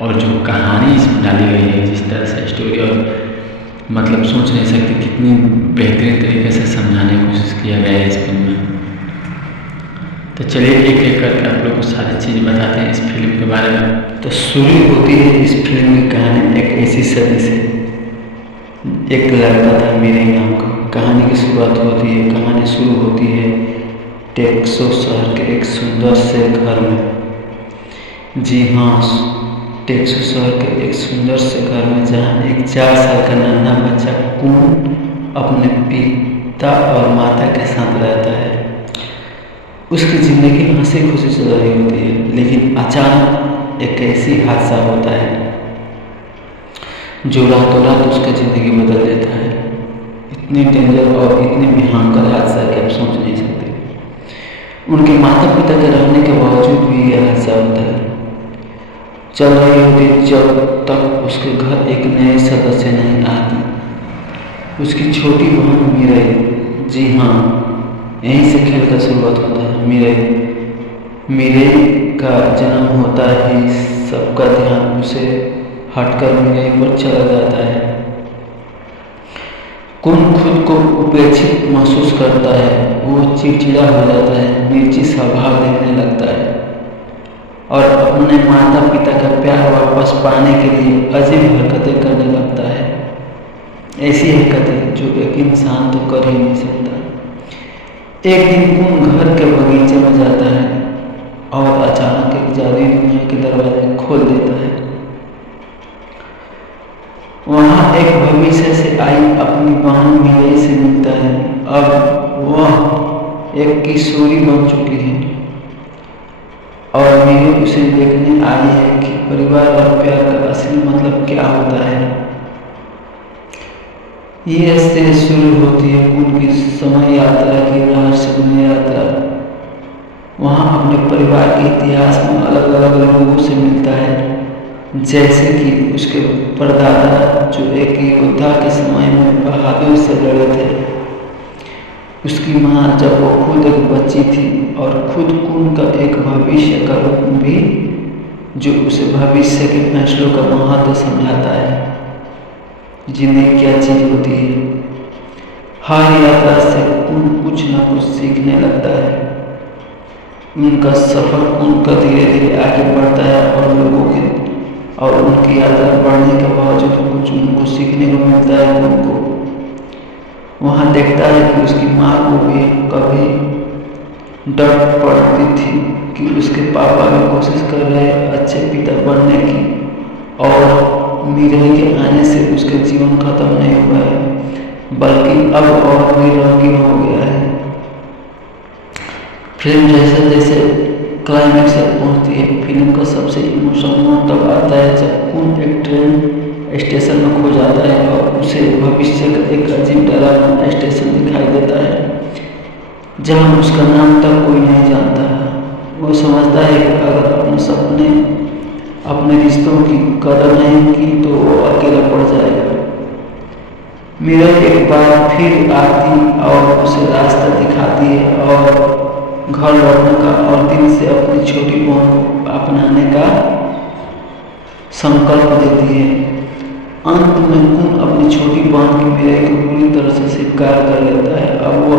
और जो कहानी इसमें डाली गई है, जिस तरह से स्टोरी, और मतलब सोच नहीं सकते कितनी बेहतरीन तरीके से समझाने की कोशिश किया गया है इस फिल्म में। तो चलिए एक एक करके आप लोग को सारी चीज़ बताते हैं इस फिल्म के बारे में। तो शुरू होती है इस फिल्म की कहानी एक ऐसी सदी से। एक लड़का था मिराई नाम का। कहानी की शुरुआत होती है, कहानी शुरू होती है टेक्सास शहर के एक सुंदर से घर में। जी हाँ, टेक्सास शहर के एक सुंदर से घर में, जहाँ एक 4 साल का नन्हा बच्चा कून अपने पिता और माता के साथ रहता है। उसकी ज़िंदगी हंसी खुशी चल रही होती है, लेकिन अचानक एक ऐसी हादसा होता है जो रातों रात उसकी ज़िंदगी बदल देता है। इतनी डेंजर और इतनी भयंकर हादसा कि आप सोच नहीं सकते। उनके माता पिता के रहने के बावजूद भी यह हादसा होता है। चल रही होती जब तक उसके घर एक नए सदस्य नहीं आते। उसकी छोटी बहन मिराई, जी हाँ, यहीं से खेल का शुरुआत होता है। मिराई का जन्म होता ही सबका ध्यान उसे हटकर मिराई पर चला जाता है। कौन खुद को उपेक्षित महसूस करता है, वो चिड़चिड़ा हो जाता है, नीची स्वभाव देखने लगता है और अपने माता पिता का प्यार वापस पाने के लिए अजीब हरकतें करने लगता है। ऐसी हरकतें जो एक इंसान तो कर ही नहीं सकता। एक दिन कौन घर के बगीचे में जाता है और अचानक एक जादुई दुनिया के दरवाजे खोल देता है। वहाँ एक भविष्य से आई अपनी बहन मिराई से मिलता है। अब वह एक किशोरी बन चुकी है और मिराई उसे देखने आई है कि परिवार और प्यार का असली मतलब क्या होता है। ये से शुरू होती है उनकी समय यात्रा की रहस्यमय यात्रा। वहाँ अपने परिवार के इतिहास में अलग अलग लोगों से मिलता है, जैसे कि उसके परदादा जो एक योद्धा के समय में बहादुर से लड़े थे। उसकी माँ जब वो खुद एक बच्ची थी, और खुद खून का एक भविष्य का रूप भी, जो उसे भविष्य के फैसलों का महत्व समझाता है। जिंदगी क्या चीज़ होती है। हर यात्रा से कुछ न कुछ सीखने लगता है। उनका सफ़र उनका धीरे धीरे आगे बढ़ता है और लोगों के और उनकी यात्रा बढ़ने के बावजूद कुछ उनको सीखने को मिलता है। उनको वहाँ देखता है कि उसकी माँ को भी कभी डर पड़ती थी कि उसके पापा भी कोशिश कर रहे अच्छे पिता बनने की, और मीरे के आने से उसका जीवन खत्म नहीं हुआ है, बल्कि अब और भी रंगीन हो गया है। फिल्म जैसे जैसे क्लाइमैक्स तक पहुंचती है, फिल्म का सबसे इमोशनल मोड तब आता है जब खून एक ट्रेन स्टेशन में खो जाता है और उसे भविष्य का एक अजीब डरावना स्टेशन दिखाई देता है जहां उसका नाम तक कोई नहीं जानता। वो समझता है कि अगर अपने सपने अपने रिश्तों की कदर नहीं की तो वो अकेला पड़ जाएगा। मीरा एक बार फिर आती और उसे रास्ता दिखाती है और घर लौटने का और दिल से अपनी छोटी बहन को अपनाने का संकल्प देती है। अंत में खून अपनी छोटी बहन की मीरा को पूरी तरह से स्वीकार कर लेता है। अब वो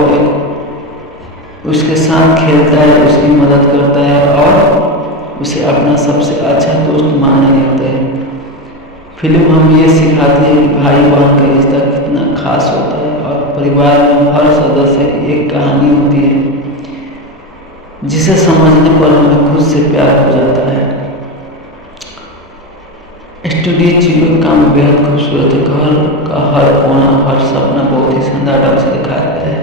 उसके साथ खेलता है, उसकी मदद करता है और उसे अपना सबसे अच्छा दोस्त मानने लगता है। फिल्म हमें ये सिखाती है कि भाई बहन का रिश्ता कितना खास होता है और परिवार में हर सदस्य की एक कहानी होती है जिसे समझने पर हमें खुद से प्यार हो जाता है। स्टूडियो चिलो का काम बेहद खूबसूरत है। घर का हर कोना, हर सपना बहुत ही शानदार ढंग से दिखाया गया है।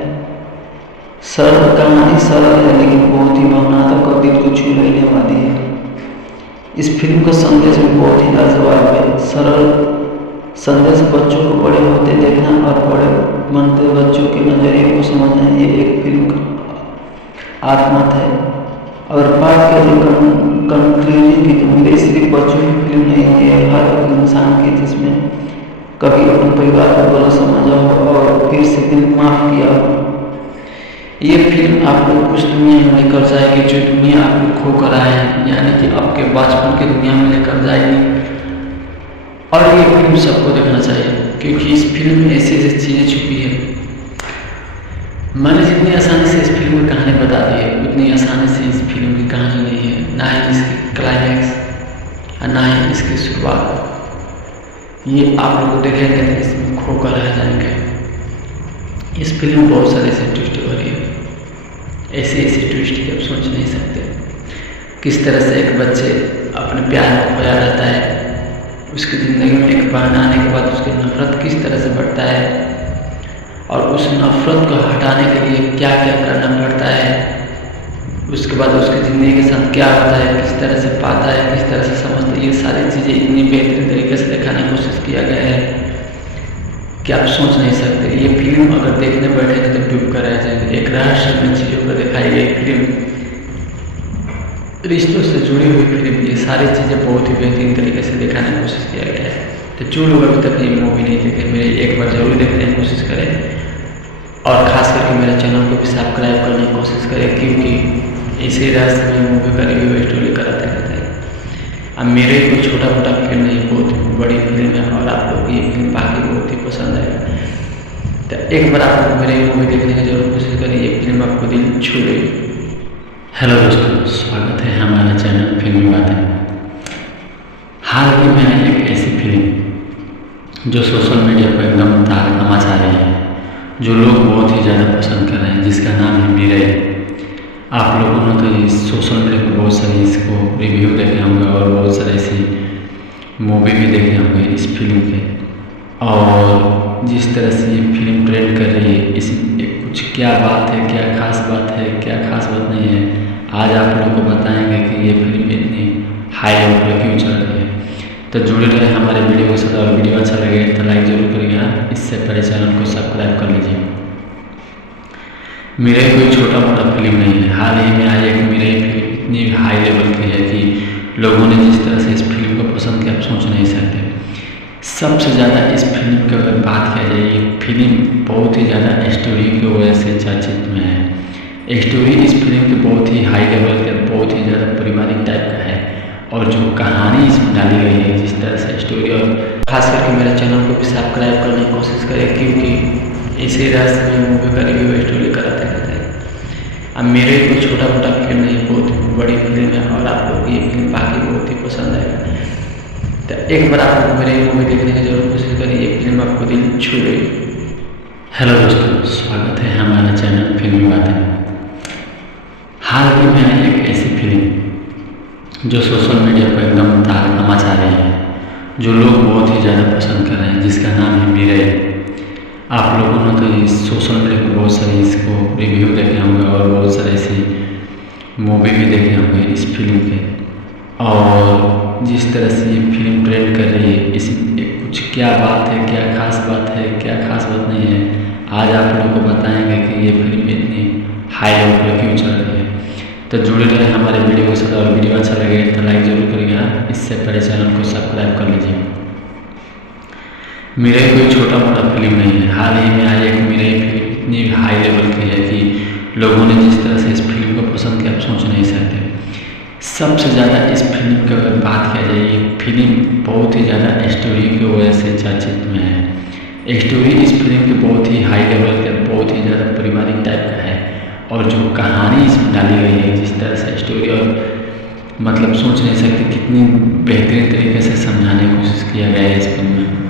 सरल कहानी सरल है लेकिन बहुत ही भावनात्मक और दिल को छू लेने वाली है। इस फिल्म का संदेश भी बहुत ही लाजवाब है। सरल संदेश बच्चों को बड़े होते देखना और बड़े बनते बच्चों के नजरिए को समझना, ये एक फिल्म का आत्मा है। अगर बात करें कंक्लूजन की तो मेरे सिर्फ बच्चों की फिल्म नहीं है, हर एक इंसान की जिसमें कभी अपने परिवार को गलत समझा हो और फिर से दिल माफ किया हो। ये फिल्म आपको उस दुनिया में लेकर जाएगी जो दुनिया आपको खो कर आए हैं, यानी कि आपके बचपन की दुनिया में लेकर जाएगी। और ये फिल्म सबको देखना चाहिए क्योंकि इस फिल्म में ऐसी ऐसी चीज़ें छुपी है। मैंने जितनी आसानी से इस फिल्म की कहानी बता दी है उतनी आसानी से इस फिल्म की कहानी नहीं है, ना ही इसकी क्लाइमैक्स और ना ही इसकी शुरुआत। ये आप लोग देखेंगे तो इसमें खो कर रह जाएंगे। इस फिल्म में बहुत सारे ऐसे ट्विस्ट हो रही है, ऐसे ऐसे ट्विस्ट की आप सोच नहीं सकते। किस तरह से एक बच्चे अपने प्यार में खोया रहता है, उसकी ज़िंदगी में एक बहन आने के बाद उसकी नफरत किस तरह से बढ़ता है और उस नफरत को हटाने के लिए क्या क्या करना पड़ता है, उसके बाद उसकी ज़िंदगी के साथ क्या होता है, किस तरह से पाता है, किस तरह से समझता है। ये सारी चीज़ें इतनी बेहतरीन तरीके से दिखाने की कोशिश किया गया है कि आप सोच नहीं सकते। ये फिल्म अगर देखने बैठेंगे तो डूब कर रह जाएंगे। एक रहस्यमय चीज़ों को दिखाई गई फिल्म, रिश्तों से जुड़ी हुई फिल्म, ये सारी चीज़ें बहुत ही बेहतरीन तरीके से दिखाने की कोशिश किया गया है। तो जो लोग अभी तक ये मूवी नहीं देखे मेरे एक बार जरूर देखने की कोशिश करें और ख़ास करके मेरे चैनल को भी सब्सक्राइब करने की कोशिश करें क्योंकि इसी रहस्यमय मूवी का रिव्यू स्टोरी कराते रहते हैं। अब मेरे कोई छोटा मोटा फिल्म नहीं, बहुत बड़ी फिल्म है और आप लोग ये फिल्म बाकी बहुत ही पसंद है। तो एक बार आप लोग मेरे मूवी देखने की जरूर कोशिश करें, ये फिल्म आपको दिल छू लेगी। हेलो दोस्तों, स्वागत है हमारे चैनल फिल्मी बातें। हाल ही में आई एक ऐसी फिल्म जो सोशल मीडिया पर एकदम तहलका मचा रही है, जो लोग बहुत ही ज़्यादा पसंद कर रहे हैं, जिसका नाम है मीरे। आप लोगों ने तो इस सोशल मीडिया पर बहुत सारे इसको रिव्यू देखे होंगे और बहुत सारे ऐसी मूवी भी देखे होंगे इस फिल्म के। और जिस तरह से ये फिल्म ट्रेंड कर रही है, इसमें कुछ क्या बात है, क्या खास बात है, क्या खास बात नहीं है, आज आप लोगों को बताएंगे कि ये फिल्म इतनी हाई लेवल पर क्यों चल रही है। तो जुड़े रहे हमारे वीडियो के साथ और वीडियो अच्छा लगे तो लाइक जरूर करिएगा। इससे पहले चैनल को सब्सक्राइब कर लीजिए। मेरे कोई छोटा मोटा फिल्म नहीं है, हाल ही में आई एक मेरी फिल्म इतनी हाई लेवल की है कि लोगों ने जिस तरह से इस फिल्म को पसंद किया आप सोच नहीं सकते। सबसे ज़्यादा इस फिल्म की अगर बात किया जाए, ये फिल्म बहुत ही ज़्यादा स्टोरी की वजह से चर्चित में है। स्टोरी इस फिल्म की बहुत ही हाई लेवल के, बहुत ही ज़्यादा पारिवारिक टाइप का है और जो कहानी इसमें डाली गई है, जिस तरह से स्टोरी, और खास करके मेरे चैनल को भी सब्सक्राइब करने की कोशिश करें क्योंकि इसी रहस्य में मूवी का रिव्यू स्टोरी कराते रहते हैं। अब मेरे कोई छोटा मोटा फिल्म नहीं, बहुत बड़ी फिल्म है और आप लोग ये फिल्म बाकी बहुत ही पसंद है। तो एक बार आप लोग मेरे मूवी देखने की जरूर कोशिश करें, ये फिल्म आपको दिल छू लेगी। हेलो दोस्तों, स्वागत है हमारे चैनल फिल्मी बातें। हाल ही में आई एक ऐसी फिल्म जो सोशल मीडिया पर एकदम तहलका मचा रही है, जो लोग बहुत ही ज़्यादा पसंद कर रहे हैं, जिसका नाम है मिराई। आप लोगों ने तो इस सोशल मीडिया पर बहुत सारे इसको रिव्यू देखे होंगे और बहुत सारे ऐसे मूवी भी देखे होंगे इस फिल्म के। और जिस तरह से ये फिल्म ट्रेंड कर रही है, इसमें कुछ क्या बात है, क्या खास बात है, क्या खास बात नहीं है, आज आप लोगों को बताएंगे कि ये फिल्म इतनी हाई लेवल पर क्यों चल रही है। तो जुड़े रहे हमारे वीडियो के साथ, और वीडियो अच्छा लगे तो लाइक जरूर करिएगा। इससे पहले चैनल को सब्सक्राइब कर लीजिए। मिराई कोई छोटा मोटा फिल्म नहीं है। हाल ही में आई एक मिराई फिल्म इतनी हाई लेवल की है कि लोगों ने जिस तरह से इस फिल्म को पसंद किया आप सोच नहीं सकते। सबसे ज़्यादा इस फिल्म की अगर बात किया जाए, ये फिल्म बहुत ही ज़्यादा स्टोरी की वजह से चर्चित में है। स्टोरी इस फिल्म की बहुत ही हाई लेवल का, बहुत ही ज़्यादा पारिवारिक टाइप का है। और जो कहानी इसमें डाली गई है, जिस तरह से स्टोरी, और मतलब सोच नहीं सकते कितनी बेहतरीन तरीके से समझाने की कोशिश किया गया है इस फिल्म में।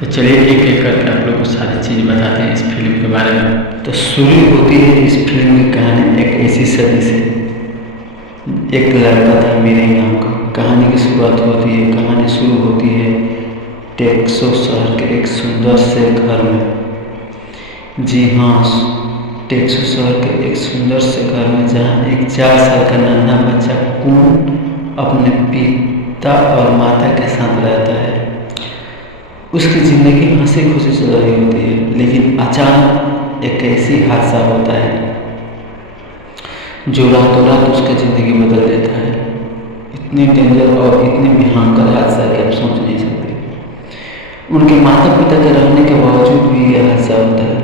तो चलिए एक एक करके आप लोग को सारी चीज़ बताते हैं इस फिल्म के बारे में। तो शुरू होती है इस फिल्म की कहानी एक ऐसी सदी से। एक लड़का था मिराई नाम का। कहानी की शुरुआत होती है, कहानी शुरू होती है टेक्सास शहर के एक सुंदर से घर में। जी हाँ, टेक्सास शहर के एक सुंदर से घर में, जहाँ एक 4 साल का नन्हा बच्चा कून अपने पिता और माता के साथ रहता है। उसकी ज़िंदगी हंसी खुशी चल रही होती है, लेकिन अचानक एक ऐसी हादसा होता है जो रातों रात उसकी ज़िंदगी बदल देता है। इतनी डेंजर और इतनी भयंकर हादसा कि आप सोच नहीं सकते। उनके माता पिता के रहने के बावजूद भी यह हादसा होता है।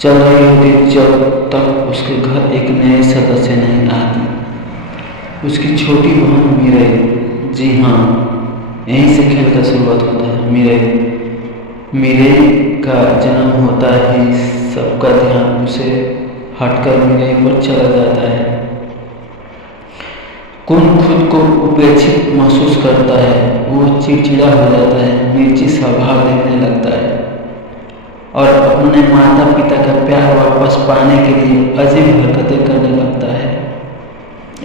चल रही होती जब तक उसके घर एक नए सदस्य नहीं आते। उसकी छोटी बहन मिराई। जी हाँ, यहीं से खेल का शुरुआत होता है। मिराई का जन्म होता ही सबका ध्यान उसे हटकर मिराई पर चला जाता है। कौन खुद को उपेक्षित महसूस करता है, वो चिड़चिड़ा हो जाता है, मिर्ची स्वभाव देखने लगता है और अपने माता पिता का प्यार वापस पाने के लिए अजीब हरकतें करने लगता है।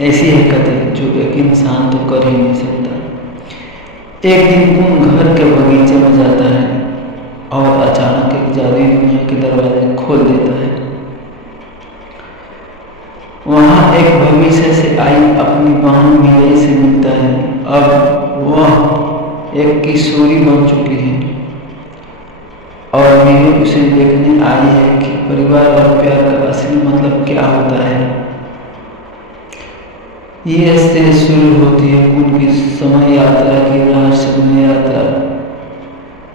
ऐसी हरकतें जो एक इंसान तो कर ही नहीं सकता। एक दिन कून घर के बगीचे में जाता है और अचानक एक जादुई दुनिया के दरवाजे खोल देता है। वहाँ एक भविष्य से आई अपनी बहन मिराई से मिलता है। अब वह एक किशोरी बन चुकी है और मिराई उसे देखने आई है कि परिवार और प्यार का असली मतलब क्या होता है। ये से शुरू होती है कून की समय यात्रा की रहस्यमय यात्रा।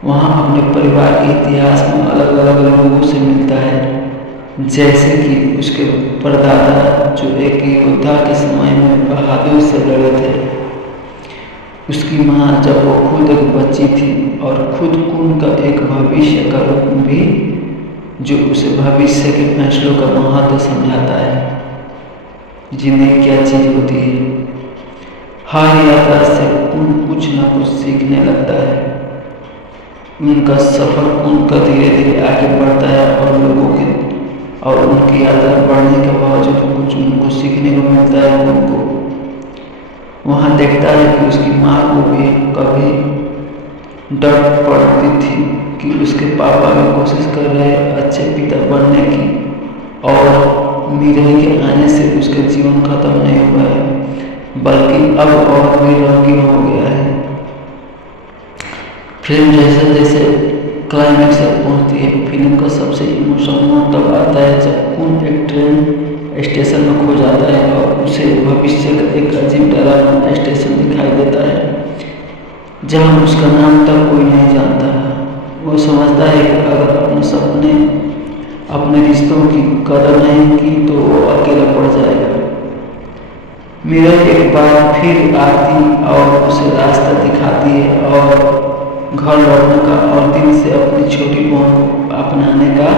वहाँ अपने परिवार के इतिहास में अलग अलग लोगों से मिलता है, जैसे कि उसके परदादा जो एक योद्धा के समय में बहादुर से लड़े थे। उसकी माँ जब वो खुद एक बच्ची थी और खुद कून का एक भविष्य का रूप भी, जो उसे भविष्य के फैसलों का महत्व समझाता है। जिंदगी क्या चीज़ होती है। हर यात्रा से कून कुछ न कुछ सीखने लगता है। उनका सफ़र कून का धीरे धीरे आगे बढ़ता है और लोगों के और उनकी यात्रा बढ़ने के बावजूद कुछ उनको सीखने को मिलता है। उनको वहाँ देखता है कि उसकी माँ को भी कभी डर पड़ती थी कि उसके पापा भी कोशिश कर रहे हैं अच्छे पिता बनने की, और मिराई के आने से उसका जीवन खत्म नहीं हुआ है, बल्कि अब और भी रंगीन हो गया है। फिल्म जैसे जैसे क्लाइमैक्स तक पहुँचती है, फिल्म का सबसे इमोशनल मोड़ तब आता है जब कून एक ट्रेन स्टेशन में खो जाता है और उसे भविष्य का एक अजीब डरावना स्टेशन दिखाई देता है, जहाँ उसका नाम तक कोई नहीं जानता। वो समझता है कि अगर अपने सपने, अपने रिश्तों की कदर नहीं की तो वो अकेला पड़ जाएगा। मिराई एक बार फिर आती और उसे रास्ता दिखाती है और घर लौटने का और दिल से अपनी छोटी बहन को अपनाने का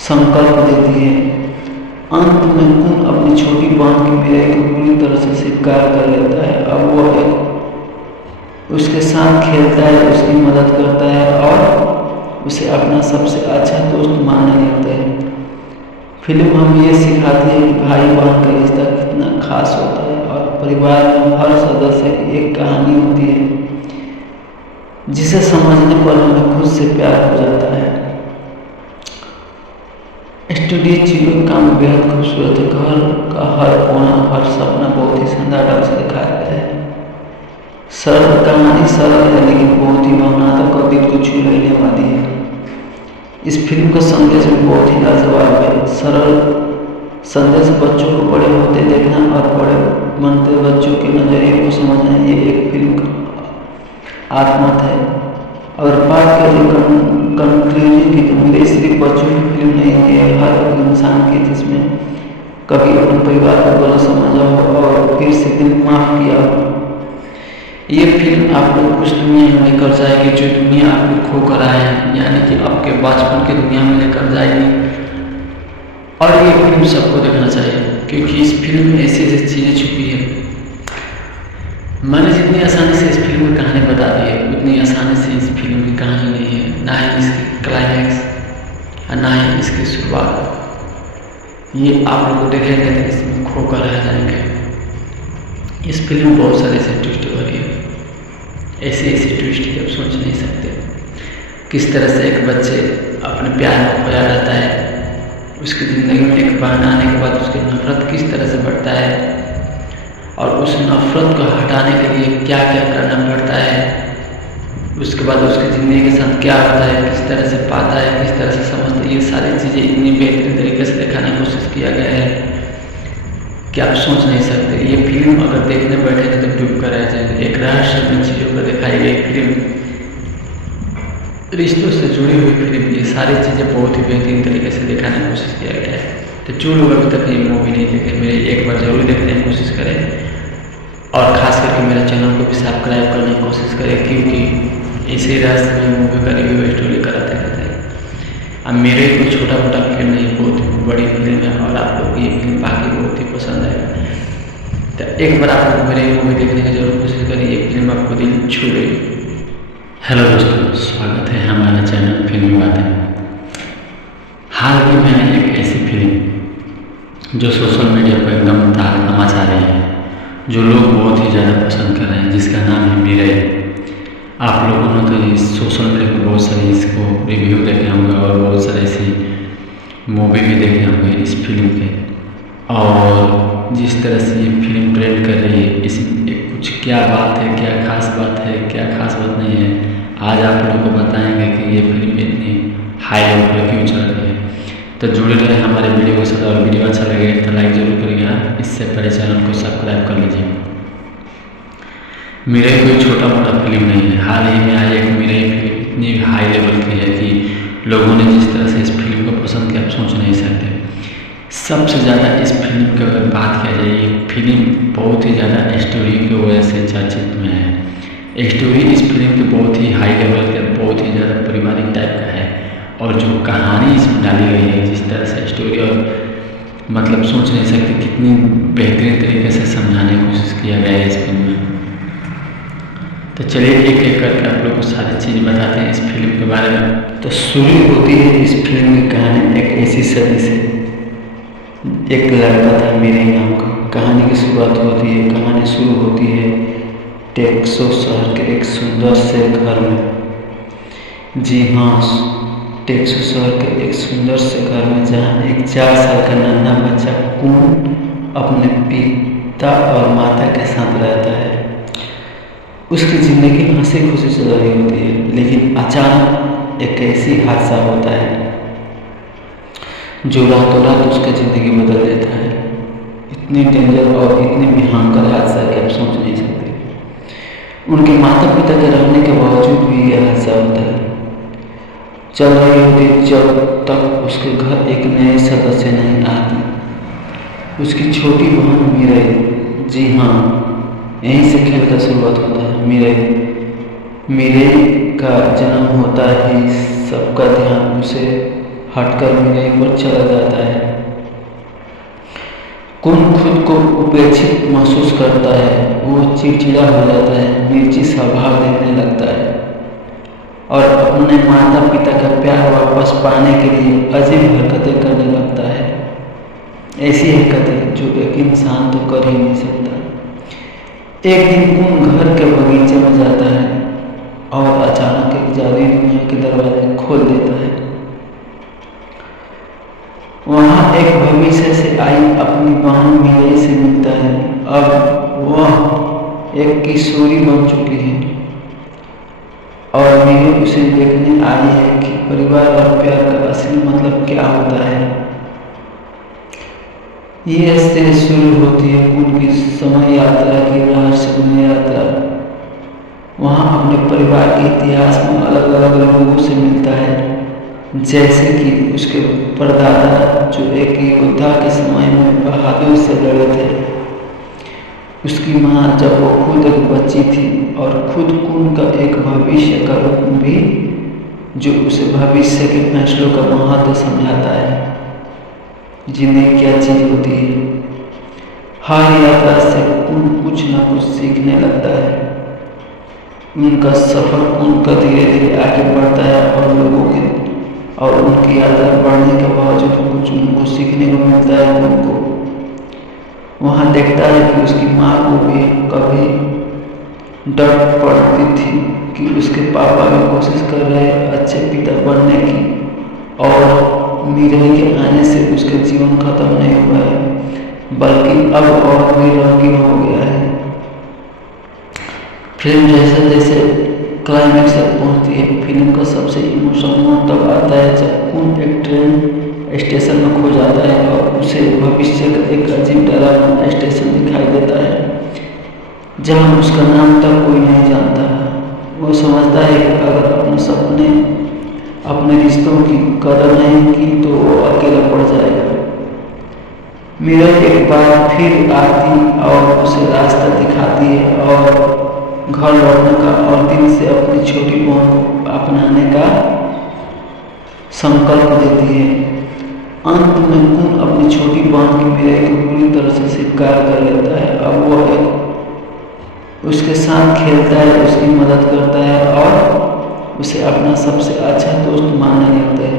संकल्प देती है। अंत में कून अपनी छोटी बहन की मिराई को पूरी तरह से स्वीकार कर लेता है। अब वो उसके साथ खेलता है, उसकी मदद करता है और उसे अपना सबसे अच्छा दोस्त मानने लगता है। फिल्म हमें ये सिखाती है कि भाई बहन का रिश्ता कितना खास होता है और परिवार में हर सदस्य की एक कहानी होती है जिसे समझने पर हमें खुद से प्यार हो जाता है। स्टूडियो चिड़ियों का बेहद खूबसूरत है। घर का हर कोना, हर सपना बहुत ही शानदार ढंग से दिखाया गया है। सरल कहानी सरल है लेकिन बहुत ही भावनात्मक और दिल को छू लेने वाली है। इस फिल्म का संदेश भी बहुत ही लाजवाब है। सरल संदेश बच्चों को बड़े होते देखना और बड़े बनते बच्चों के नजरिए को समझना, ये एक फिल्म का आत्मत है। और बात करें कंक्लूजन की, तो मेरे सिर्फ बच्चों की फिल्म नहीं है, हर एक इंसान की जिसमें कभी अपने परिवार को गलत समझा हो और फिर से दिल माफ किया हो। ये फिल्म आप लोग उस दुनिया में लेकर जाएगी जो दुनिया आपको खो कर आए हैं, यानी कि आपके बचपन की दुनिया में लेकर जाएगी। और ये फिल्म सबको देखना चाहिए क्योंकि इस फिल्म में ऐसी ऐसी चीज़ें छुपी है। मैंने जितनी आसानी से इस फिल्म की कहानी बता दी है उतनी आसानी से इस फिल्म की कहानी नहीं है, ना ही इसकी क्लाइमैक्स और ना ही इसकी शुरुआत। ये आप लोग देखेंगे तो इसमें खो कर रह जाएंगे। इस फिल्म में बहुत सारे ऐसे ट्विस्ट हो रही है, ऐसे ऐसे ट्विस्ट कि आप सोच नहीं सकते। किस तरह से एक बच्चे अपने प्यार में खोया रहता है, उसकी ज़िंदगी में एक बहन आने के बाद उसकी नफरत किस तरह से बढ़ता है और उस नफरत को हटाने के लिए क्या क्या करना पड़ता है, उसके बाद उसकी ज़िंदगी के साथ क्या होता है, किस तरह से पाता है, किस तरह से समझता है। ये सारी चीज़ें इतनी बेहतरीन तरीके से दिखाने की कोशिश किया गया है कि आप सोच नहीं सकते। ये फिल्म अगर देखने बैठे तो डूब कर रह जाएंगे। एक रहस्य में चीज़ों को दिखाई गई फिल्म, रिश्तों से जुड़ी हुई फिल्म, ये सारी चीज़ें बहुत ही बेहतरीन तरीके से दिखाने की कोशिश किया गया है। तो जो लोग अभी तक ये मूवी नहीं देखे, मेरे एक बार जरूर देखने की कोशिश करें और ख़ास करके मेरे चैनल को भी सब्सक्राइब करने की कोशिश करें क्योंकि इसी रहस्य में मूवी का रिव्यू स्टोरी कराते रहते हैं। अब मेरे कोई छोटा मोटा फिल्म नहीं, बहुत बड़ी फिल्म है और आप लोग ये फिल्म बाकी बहुत ही पसंद है। तो एक बार आप लोग मेरे मूवी देखने की जरूर कोशिश करें, ये फिल्म आपको दिल छू गई। हेलो दोस्तों, स्वागत है हमारे चैनल फिल्मी बातें। हाल ही में आई एक ऐसी फिल्म जो सोशल मीडिया पर एकदम तहलका मचा रही है, जो लोग बहुत ही ज़्यादा पसंद कर रहे हैं, जिसका नाम है मिराई। आप लोगों ने तो इस सोशल मीडिया पर बहुत सारे इसको रिव्यू देखे होंगे और बहुत सारे ऐसी मूवी भी देखे होंगे इस फिल्म के। और जिस तरह से ये फिल्म ट्रेंड कर रही है, इसमें कुछ क्या बात है, क्या खास बात है, क्या खास बात नहीं है, आज आप लोगों को बताएंगे कि ये फिल्म इतनी हाई लेवल पर क्यों चल रही है। तो जुड़े रहे हमारे वीडियो के साथ और वीडियो अच्छा लगे तो लाइक जरूर करिएगा। इससे पहले चैनल को सब्सक्राइब कर लीजिए। मिराई कोई छोटा मोटा फिल्म नहीं है। हाल ही में आई एक मिराई फिल्म इतनी हाई लेवल की है कि लोगों ने जिस तरह से इस फिल्म को पसंद किया आप सोच नहीं सकते। सबसे ज़्यादा इस फिल्म की अगर बात किया जाए, ये फिल्म बहुत ही ज़्यादा स्टोरी की वजह से चर्चित में है। स्टोरी इस फिल्म की बहुत ही हाई लेवल का, बहुत ही ज़्यादा पारिवारिक टाइप का है और जो कहानी इसमें डाली गई है, जिस तरह से स्टोरी और मतलब सोच नहीं सकते कितनी बेहतरीन तरीके से समझाने की कोशिश किया गया है इस फिल्म में। तो चलिए एक एक करके आप लोग को सारी चीज़ बताते हैं इस फिल्म के बारे में। तो शुरू होती है इस फिल्म की कहानी एक ऐसी सदी से। एक लड़का था मिराई नाम का। कहानी की शुरुआत होती है, कहानी शुरू होती है टेक्सास शहर के एक सुंदर से घर में। जी हाँ, टेक्सास शहर के एक सुंदर से घर में, जहाँ एक 4 साल का नन्हा बच्चा कून अपने पिता और माता के साथ रहता है। उसकी ज़िंदगी हंसी खुशी चल रही होती है, लेकिन अचानक एक ऐसी हादसा होता है जो रातों रात उसकी ज़िंदगी बदल देता है। इतनी डेंजर और इतनी भयंकर हादसा कि आप सोच नहीं सकते। उनके माता पिता के रहने के बावजूद भी यह हादसा होता है। चल रही होती जब तक उसके घर एक नए सदस्य नहीं आते। उसकी छोटी बहन मिराई। जी हाँ, यहीं से खेल का शुरुआत होता है। मिराई का जन्म होता ही सबका ध्यान उसे हटकर मिराई पर चला जाता है। कौन खुद को उपेक्षित महसूस करता है, वो चिड़चिड़ा हो जाता है, मिर्ची स्वभाव देखने लगता है और अपने माता पिता का प्यार वापस पाने के लिए अजीब हरकतें करने लगता है। ऐसी हरकतें जो एक इंसान तो कर ही नहीं सकता। एक दिन कून घर के बगीचे में जाता है और अचानक एक जादुई दुनिया के दरवाजे खोल देता है। वहाँ एक भविष्य से आई अपनी बहन मीरा से मिलता है। अब वह एक किशोरी बन चुकी है और मीरा उसे देखने आई है कि परिवार और प्यार का असली मतलब क्या होता है। ये ऐसे शुरू होती है कून की समय यात्रा की रहस्यमय यात्रा। वहाँ अपने परिवार के इतिहास में अलग अलग लोगों से मिलता है, जैसे कि उसके परदादा जो एक योद्धा के समय में बहादुर से लड़े थे, उसकी माँ जब वो खुद एक बच्ची थी, और खुद कून का एक भविष्य का रूप भी जो उसे भविष्य के फैसलों का महत्व समझाता है। जिंदगी क्या चीज होती है। हर यात्रा से कून कुछ न कुछ सीखने लगता है। उनका सफर उनका धीरे धीरे आगे बढ़ता है और उनकी यात्रा बढ़ने के बावजूद कुछ उनको सीखने को मिलता है। उनको वहाँ देखता है कि उसकी माँ को भी कभी डर पड़ती थी कि उसके पापा भी कोशिश कर रहे अच्छे पिता बनने की, और मीरा के आने से उसका जीवन खत्म नहीं हुआ है, बल्कि अब और भी रंगीन हो गया है। फिल्म जैसे जैसे क्लाइमैक्स तक पहुँचती है, फिल्म का सबसे इमोशनल मोड तब आता है जब कून एक ट्रेन स्टेशन में खो जाता है और उसे भविष्य का एक अजीब डरावना स्टेशन दिखाई देता है, जहाँ उसका नाम तक कोई नहीं जानता। वो समझता है कि अगर अपने सपने अपने रिश्तों की कदर नहीं की तो वो अकेला पड़ जाएगा। मीरा एक बार फिर आती और उसे रास्ता दिखाती है और घर लौटने का और दिल से अपनी छोटी बहन को अपनाने का संकल्प देती है। अंत में कून अपनी छोटी बहन की मीरा को पूरी तरह से स्वीकार कर लेता है। अब वह एक उसके साथ खेलता है, उसकी मदद करता है और उसे अपना सबसे अच्छा दोस्त मानने लगता है।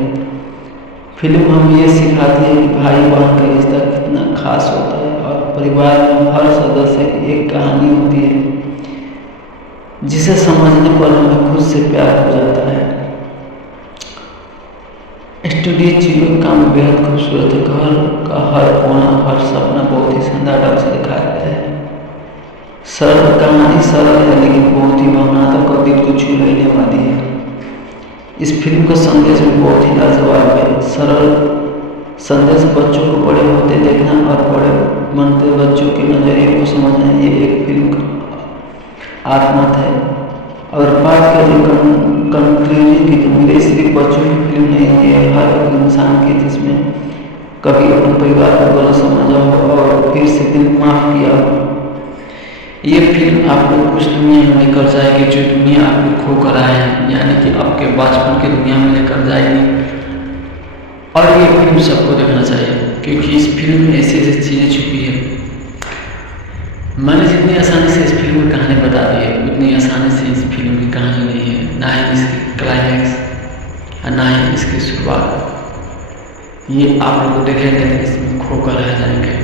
फिल्म हमें ये सिखाती है कि भाई बहन का रिश्ता कितना खास होता है और परिवार में हर सदस्य की एक कहानी होती है, जिसे समझने पर हमें खुद से प्यार हो जाता है। स्टूडियो जीरो काम बेहद खूबसूरत है। घर का हर कोना, हर सपना बहुत ही शानदार ढंग से दिखाया गया है। सरल कहानी सरल है लेकिन बहुत ही भावनात्मक और दिल को छू लेने वाली है। इस फिल्म का संदेश भी बहुत ही लाजवाब है। सरल संदेश बच्चों को बड़े होते देखना और बड़े बनते बच्चों के नजरिए को समझना, ये एक फिल्म का आत्मा है। और बात करें कंक्लूजन की तो मेरे सिर्फ बच्चों की फिल्म नहीं है, हर एक इंसान की जिसमें कभी अपने परिवार को गलत समझा हो और फिर से दिल माफ किया हो। ये फिल्म आपको उस दुनिया में लेकर जाएगी जो दुनिया आपको खो कर आए हैं, यानी कि आपके बचपन की दुनिया में लेकर जाएगी। और ये फिल्म सबको देखना चाहिए क्योंकि इस फिल्म में ऐसी ऐसी चीज़ें छुपी है। मैंने जितनी आसानी से इस फिल्म की कहानी बता दी है उतनी आसानी से इस फिल्म की कहानी नहीं है, ना ही इसकी क्लाइमैक्स और ना ही इसकी शुरुआत। ये आप लोग देखेंगे तो इसमें खो कर रह जाएंगे।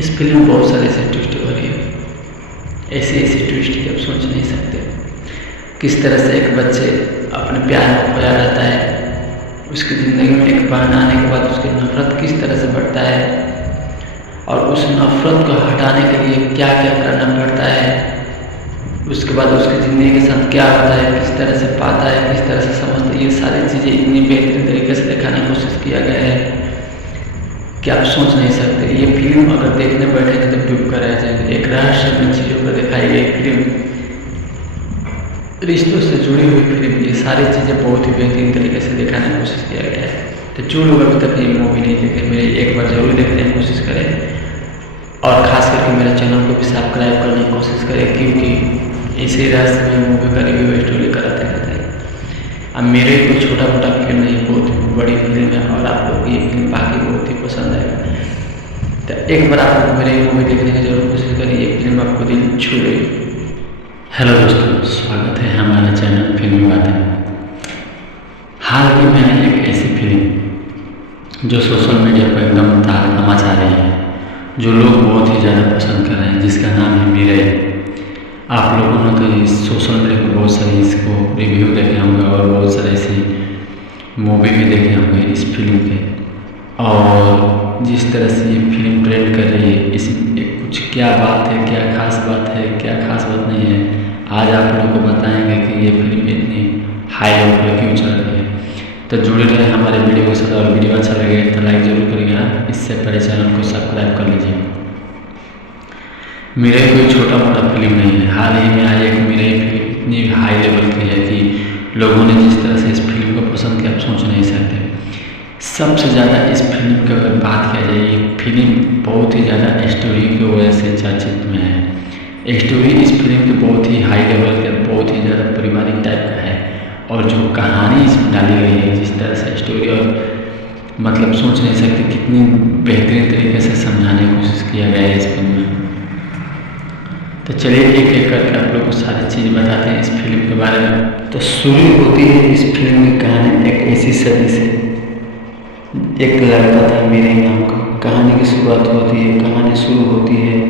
इस फिल्म में बहुत सारे ऐसे ट्विस्ट हो रही है, ऐसे ऐसे ट्विस्ट की आप सोच नहीं सकते। किस तरह से एक बच्चे अपने प्यार में खोया रहता है, उसकी ज़िंदगी में एक बहन आने के बाद उसकी नफरत किस तरह से बढ़ता है और उस नफरत को हटाने के लिए क्या क्या करना पड़ता है, उसके बाद उसकी ज़िंदगी के साथ क्या होता है, किस तरह से पाता है, किस तरह से समझता है। ये सारी चीज़ें इतनी बेहतरीन तरीके से दिखाने की कोशिश किया गया है कि आप सोच नहीं सकते। ये फिल्म अगर देखने बैठेंगे तो डूब कर रह जाएंगे। एक रहस्यमय चीज़ों पर दिखाई गई फिल्म, रिश्तों से जुड़ी हुई फिल्म, ये सारी चीज़ें बहुत ही बेहतरीन तरीके से दिखाने की कोशिश किया गया है। तो जो लोग अभी तक ये मूवी नहीं देखे, मेरे एक बार जरूर देखने की कोशिश करें और ख़ास करके मेरे चैनल को भी सब्सक्राइब करने की कोशिश करें, क्योंकि इसी रहस्यमय मूवी का रिव्यू स्टोरी कराते रहते हैं। अब मेरे कोई छोटा मोटा फिल्म नहीं, बहुत बड़ी फिल्म है और आप लोग ये फिल्म बाकी बहुत ही पसंद है। तो एक बार आप लोग मेरे मूवी देखने की जरूर कोशिश करें, ये फिल्म आपको दिल छू गई। हेलो दोस्तों, स्वागत है हमारे चैनल फिल्मी बातें। हाल ही में एक ऐसी फिल्म जो सोशल मीडिया पर एकदम तहलका मचा रही है जो लोग बहुत ही ज़्यादा पसंद कर रहे हैं, जिसका नाम है मिराई। आप लोगों ने तो इस सोशल मीडिया पर बहुत सारे इसको रिव्यू देखे होंगे और बहुत सारे ऐसी मूवी भी देखे होंगे इस फिल्म के। और जिस तरह से ये फिल्म ट्रेंड कर रही है, इसमें कुछ क्या बात है, क्या खास बात है, क्या खास बात नहीं है, आज आप लोगों को बताएंगे कि ये फिल्म इतनी हाई लेवल पर क्यों चल रही है। तो जुड़े रहे हमारे वीडियो के साथ, और वीडियो अच्छा लगे तो लाइक जरूर करिएगा। इससे पहले चैनल को सब्सक्राइब कर लीजिए। मिराई कोई छोटा मोटा फिल्म नहीं है। हाल ही में आई एक मिराई फिल्म इतनी हाई लेवल की है कि लोगों ने जिस तरह से इस फिल्म को पसंद किया आप सोच नहीं सकते। सबसे ज़्यादा इस फिल्म की अगर बात किया जाए, ये फिल्म बहुत ही ज़्यादा स्टोरी की वजह से चर्चित में है। स्टोरी इस फिल्म की बहुत ही हाई लेवल का, बहुत ही ज़्यादा पारिवारिक टाइप का है। और जो कहानी इसमें डाली गई है, जिस तरह से स्टोरी, और मतलब सोच नहीं सकते कितनी बेहतरीन तरीके से समझाने की कोशिश किया गया है इस फिल्म में। तो चलिए एक एक करके आप लोग को सारी चीज़ बताते हैं इस फिल्म के बारे में। तो शुरू होती है इस फिल्म की कहानी एक ऐसी सदी से। एक लड़का था मिराई नाम का। कहानी की शुरुआत होती है, कहानी शुरू होती है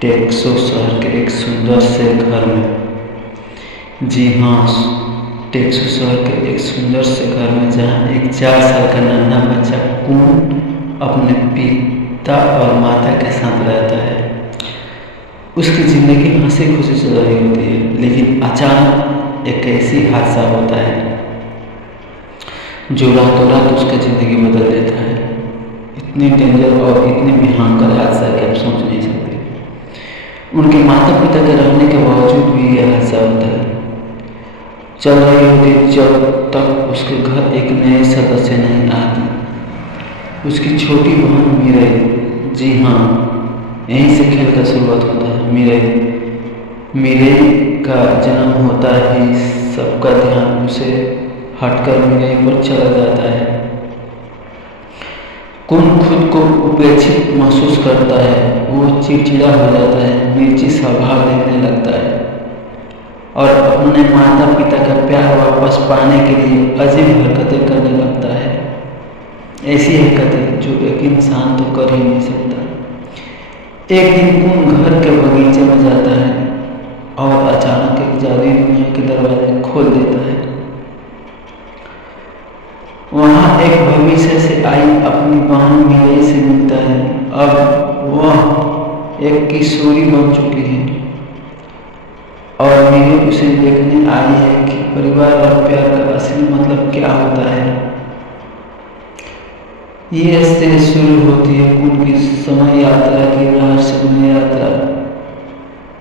टेक्सास शहर के एक सुंदर से घर में। जी हाँ, टेक्सास शहर के एक सुंदर से घर में, जहाँ एक 4 साल का नन्हा बच्चा कून अपने पिता और माता के साथ रहता है। उसकी ज़िंदगी हंसी खुशी चल रही होती है, लेकिन अचानक एक ऐसी हादसा होता है जो रातों रात उसकी ज़िंदगी बदल देता है। इतनी डेंजर और इतनी भयंकर हादसा कि आप सोच नहीं सकते। उनके माता पिता के रहने के बावजूद भी यह हादसा होता है। चल रही होती जब तक उसके घर एक नए सदस्य नहीं आते। उसकी छोटी बहन मिराई। जी हाँ, यहीं से खेल का शुरुआत होता है। मिराई का जन्म होता ही सबका ध्यान उसे हटकर मिराई पर चला जाता है। कौन खुद को उपेक्षित महसूस करता है, वो चिड़चिड़ा हो जाता है, मिर्ची स्वभाव देखने लगता है और अपने माता पिता का प्यार वापस पाने के लिए अजीब हरकतें करने लगता है। ऐसी हरकतें जो एक इंसान तो कर ही नहीं सकता। एक दिन कून घर के बगीचे में जाता है और अचानक एक जादुई दुनिया के दरवाजे खोल देता है। वहाँ एक भविष्य से आई अपनी बहन मिराई से मिलता है। अब वह एक किशोरी बन चुकी है और मिराई उसे देखने आई है कि परिवार और प्यार का असली मतलब क्या होता है। ये से शुरू होती है कून की समय यात्रा की रहस्यमय यात्रा।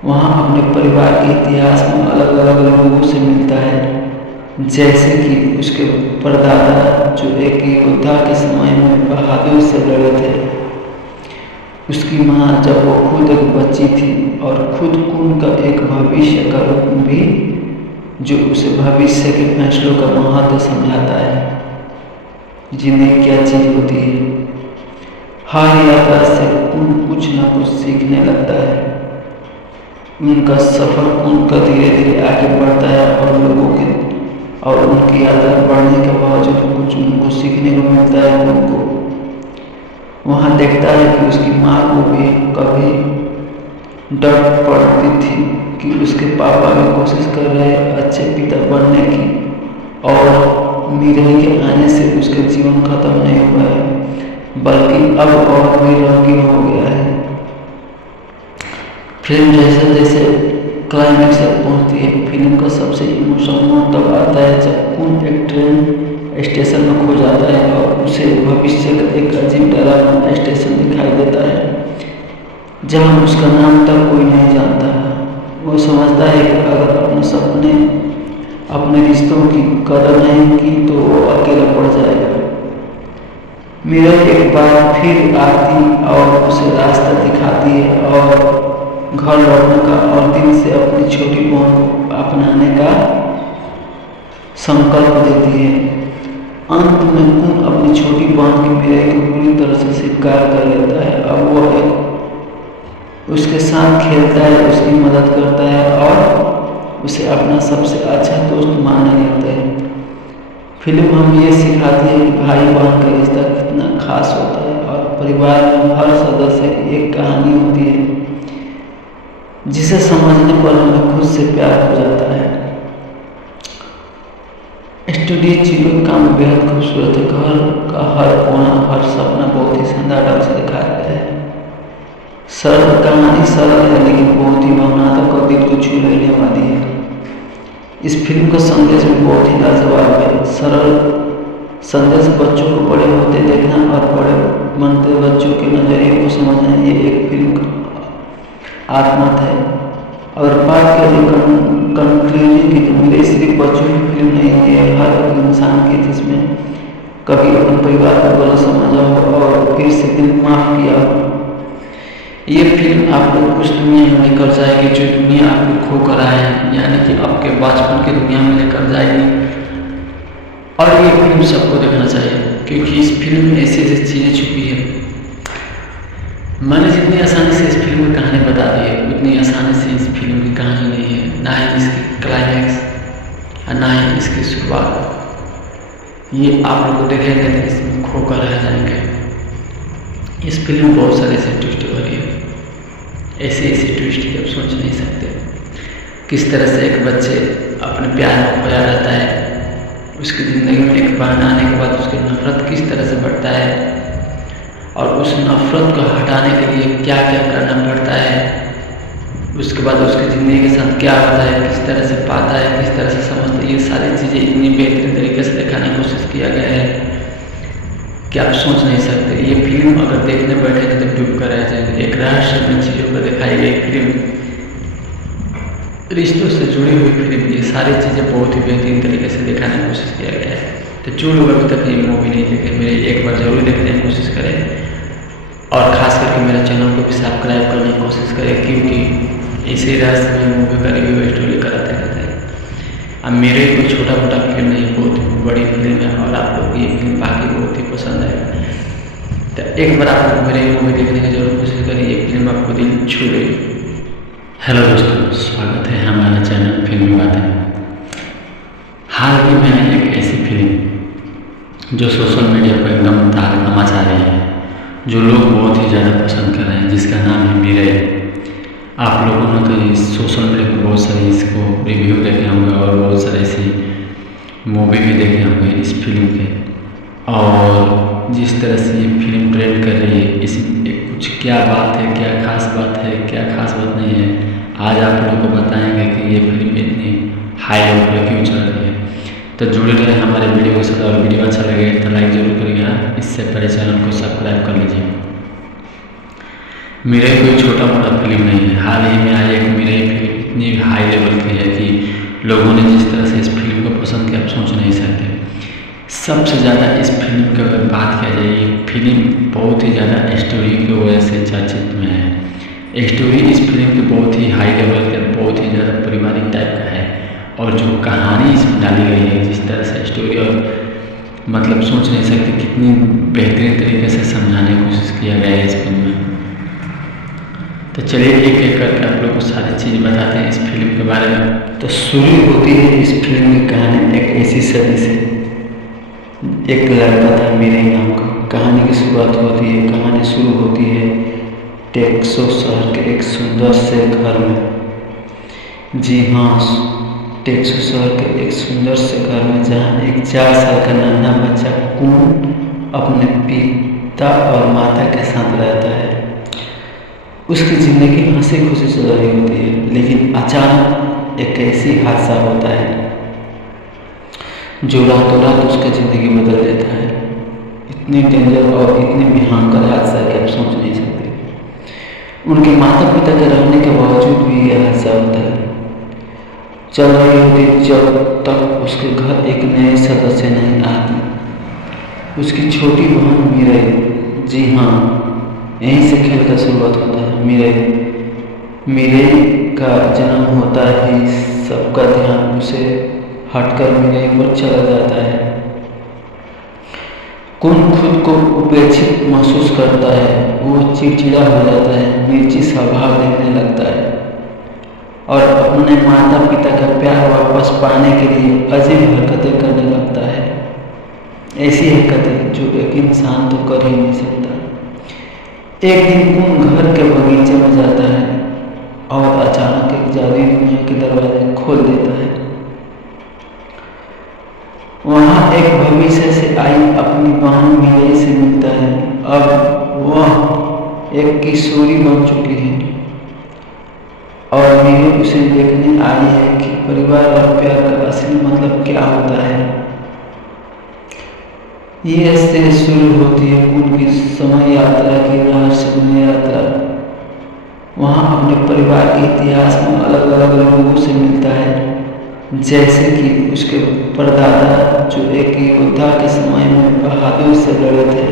वहाँ अपने परिवार के इतिहास में अलग अलग लोगों से मिलता है, जैसे कि उसके परदादा जो एक योद्धा के समय में बहादुर से लड़े थे। उसकी माँ जब वो खुद एक बच्ची थी, और खुद कून का एक भविष्य का रूप भी जो उसे भविष्य के फैसलों का महत्व समझाता है। जिंदगी क्या चीज़ होती है। हर यात्रा से कून कुछ ना कुछ सीखने लगता है। उनका सफ़र कून का धीरे धीरे आगे बढ़ता है और लोगों के और उनकी यात्रा बढ़ने के बावजूद कुछ उनको सीखने को मिलता है। उनको वहाँ देखता है कि उसकी माँ को भी कभी डर पड़ती थी कि उसके पापा भी कोशिश कर रहे अच्छे पिता बनने की, और मिराई के आने से उसका जीवन खत्म नहीं हुआ है, बल्कि अब और भी रंगीन हो गया है। फिल्म जैसे जैसे क्लाइमेक्स तक पहुँचती है, फिल्म का सबसे इमोशनल मोड़ तब आता है जब कून एक ट्रेन स्टेशन में खो जाता है और उसे भविष्य का एक अजीब डरावना स्टेशन दिखाई देता है, जहाँ उसका नाम तक कोई नहीं जानता। वो समझता है कि अगर अपने सपने अपने रिश्तों की कदर नहीं की तो वो अकेला पड़ जाएगा। मिराई एक बार फिर आती और उसे रास्ता दिखाती है और घर लौटने का और दिल से अपनी छोटी बहन को अपनाने का संकल्प देती है। अंत में कून अपनी छोटी बहन की मिराई को पूरी तरह से स्वीकार कर लेता है। अब वह एक उसके साथ खेलता है, उसकी मदद करता है और उसे अपना सबसे अच्छा दोस्त मानने लगता है। फिल्म हमें ये सिखाती है कि भाई बहन का रिश्ता कितना खास होता है और परिवार में हर सदस्य की एक पल हमें खुद से प्यार हो जाता है। स्टूडियो चीज़ों का काम बेहद खूबसूरत है। घर का हर कोना, हर सपना बहुत ही शानदार ढंग से दिखाया गया है। सरल कहानी सरल है लेकिन बहुत ही भावनात्मक और दिल को छू लेने वाली है। इस फिल्म का संदेश भी बहुत ही लाजवाब है। सरल संदेश बच्चों को बड़े होते देखना और बड़े बनते बच्चों के नजरिए को समझना, ये एक फिल्म का आत्मा है। अगर बात करें कंक्लूजन की तो मेरे सिर्फ बच्चों की फिल्म नहीं है, हर एक इंसान की जिसमें कभी अपने परिवार को गलत समझा हो और फिर से दिल माफ किया हो। ये फिल्म आपको उस दुनिया में लेकर जाएगी जो दुनिया आपको खो कर आए हैं, यानी कि आपके बचपन की दुनिया में लेकर जाएगी। और ये फिल्म सबको देखना चाहिए क्योंकि इस फिल्म में ऐसी ऐसी चीज़ें छुपी है। मैंने जितनी आसानी से इस फिल्म की कहानी बता दी है उतनी आसानी से इस फिल्म की कहानी नहीं है, ना ही इसकी क्लाइमैक्स और ना ही इसकी शुरुआत। ये आप लोग को देखेंगे तो इसमें खो कर रह जाएंगे। इस फिल्म में बहुत सारे ऐसे ट्विस्ट भरी है, ऐसे ऐसे ट्विस्ट कि आप सोच नहीं सकते। किस तरह से एक बच्चे अपने प्यार में खोया रहता है, उसकी ज़िंदगी में एक बहन आने के बाद उसकी नफरत किस तरह से बढ़ता है और उस नफरत को हटाने के लिए क्या क्या करना पड़ता है, उसके बाद उसकी ज़िंदगी के साथ क्या होता है, किस तरह से पाता है, किस तरह से समझता है। ये सारी चीज़ें इतनी बेहतरीन तरीके से दिखाने की कोशिश किया गया है कि आप सोच नहीं सकते। ये फिल्म अगर देखने बैठेंगे तो डूब कर रह जाएंगे। एक रहस्यमय चीज़ों को दिखाई गई फिल्म, रिश्तों से जुड़ी हुई फिल्म, ये सारी चीज़ें बहुत ही बेहतरीन तरीके से दिखाने की कोशिश किया गया है। तो जो लोग अभी तक ये मूवी नहीं देखे मेरे एक बार जरूर देखने की कोशिश करें और ख़ास करके मेरे चैनल को भी सब्सक्राइब करने की कोशिश करें क्योंकि इसी रहस्य में मूवी का रिव्यू स्टोरी कराते रहते हैं। अब मेरे कोई छोटा मोटा फिल्म नहीं, बहुत बड़ी फिल्म है और आप लोग ये फिल्म बाकी बहुत ही पसंद है। तो एक बार आप लोग मेरे मूवी देखने की जरूर कोशिश करें, ये फिल्म आपको दिल छू लेगी। हेलो दोस्तों, स्वागत है हमारे चैनल फिल्मी बातें। हाल ही में आई एक ऐसी फिल्म जो सोशल मीडिया पर एकदम तहलका मचा रही है, जो लोग बहुत ही ज़्यादा पसंद कर रहे हैं, जिसका नाम है मिराई। आप लोगों ने तो इस सोशल मीडिया पर बहुत सारे इसको रिव्यू देखे होंगे और बहुत सारे ऐसी मूवी भी देखे होंगे इस फिल्म के। और जिस तरह से ये फिल्म ट्रेंड कर रही है, इसमें कुछ क्या बात है, क्या खास बात है, क्या खास बात नहीं है, आज आप लोगों को बताएंगे कि ये फिल्म इतनी हाई लेवल पर क्यों चल रही है। तो जुड़े रहे हमारे वीडियो के साथ और वीडियो अच्छा लगे तो लाइक जरूर करिएगा। इससे पहले चैनल को सब्सक्राइब कर लीजिए। मिराई कोई छोटा मोटा फिल्म नहीं है। हाल ही में आई एक मिराई फिल्म इतनी हाई लेवल की है कि लोगों ने जिस तरह से इस फिल्म को पसंद किया आप सोच नहीं सकते। सबसे ज़्यादा इस फिल्म की अगर बात किया जाए, ये फिल्म बहुत ही ज़्यादा स्टोरी की वजह से चर्चित में है। स्टोरी इस फिल्म की बहुत ही हाई लेवल के, बहुत ही ज़्यादा पारिवारिक टाइप का है और जो कहानी इसमें डाली गई है, जिस तरह से स्टोरी और मतलब सोच नहीं सकते कितनी बेहतरीन तरीके से समझाने की कोशिश किया गया है इस फिल्म में। तो चलिए एक एक करके आप लोग को सारी चीज़ बताते हैं इस फिल्म के बारे में। तो शुरू होती है इस फिल्म की कहानी एक ऐसी सदी से। एक लड़का था मिराई नाम का। कहानी की शुरुआत होती है, कहानी शुरू होती है टेक्सास शहर के एक सुंदर से घर में। जी हाँ, टेक्सास शहर के एक सुंदर से घर में, जहाँ एक 4 साल का नन्हा बच्चा कून अपने पिता और माता के साथ रहता है। उसकी ज़िंदगी हंसी खुशी चल रही होती है, लेकिन अचानक एक ऐसी हादसा होता है जो रातों रात उसकी ज़िंदगी बदल देता है। इतनी डेंजर और इतनी भयंकर हादसा है कि आप सोच नहीं सकते। उनके माता पिता के रहने के बावजूद भी यह हादसा होता है। चल रही होती जब तक उसके घर एक नए सदस्य नहीं आते। उसकी छोटी बहन मिराई, जी हाँ, यहीं से खेल का शुरुआत होता है। मिराई का जन्म होता ही सबका ध्यान उसे हटकर मिराई पर चला जाता है। कौन खुद को उपेक्षित महसूस करता है, वो चिड़चिड़ा हो जाता है, मिर्ची स्वभाव देखने लगता है और अपने माता पिता का प्यार वापस पाने के लिए अजीब हरकतें करने लगता है। ऐसी हरकतें जो एक इंसान तो कर ही नहीं सकता। एक दिन कौन घर के बगीचे में जाता है और अचानक एक जादुई दुनिया के दरवाजे खोल देता है। वहाँ एक भविष्य से आई अपनी बहन मीरा से मिलता है। अब वह एक किशोरी बन चुकी है और मीरा उसे देखने आई है कि परिवार और प्यार का असली मतलब क्या होता है। ये से शुरू होती है उनकी समय यात्रा की रहस्यमय यात्रा। वहाँ अपने परिवार के इतिहास में अलग अलग लोगों से मिलता है, जैसे कि उसके परदादा जो एक योद्धा के समय में बहादुर से लड़े थे,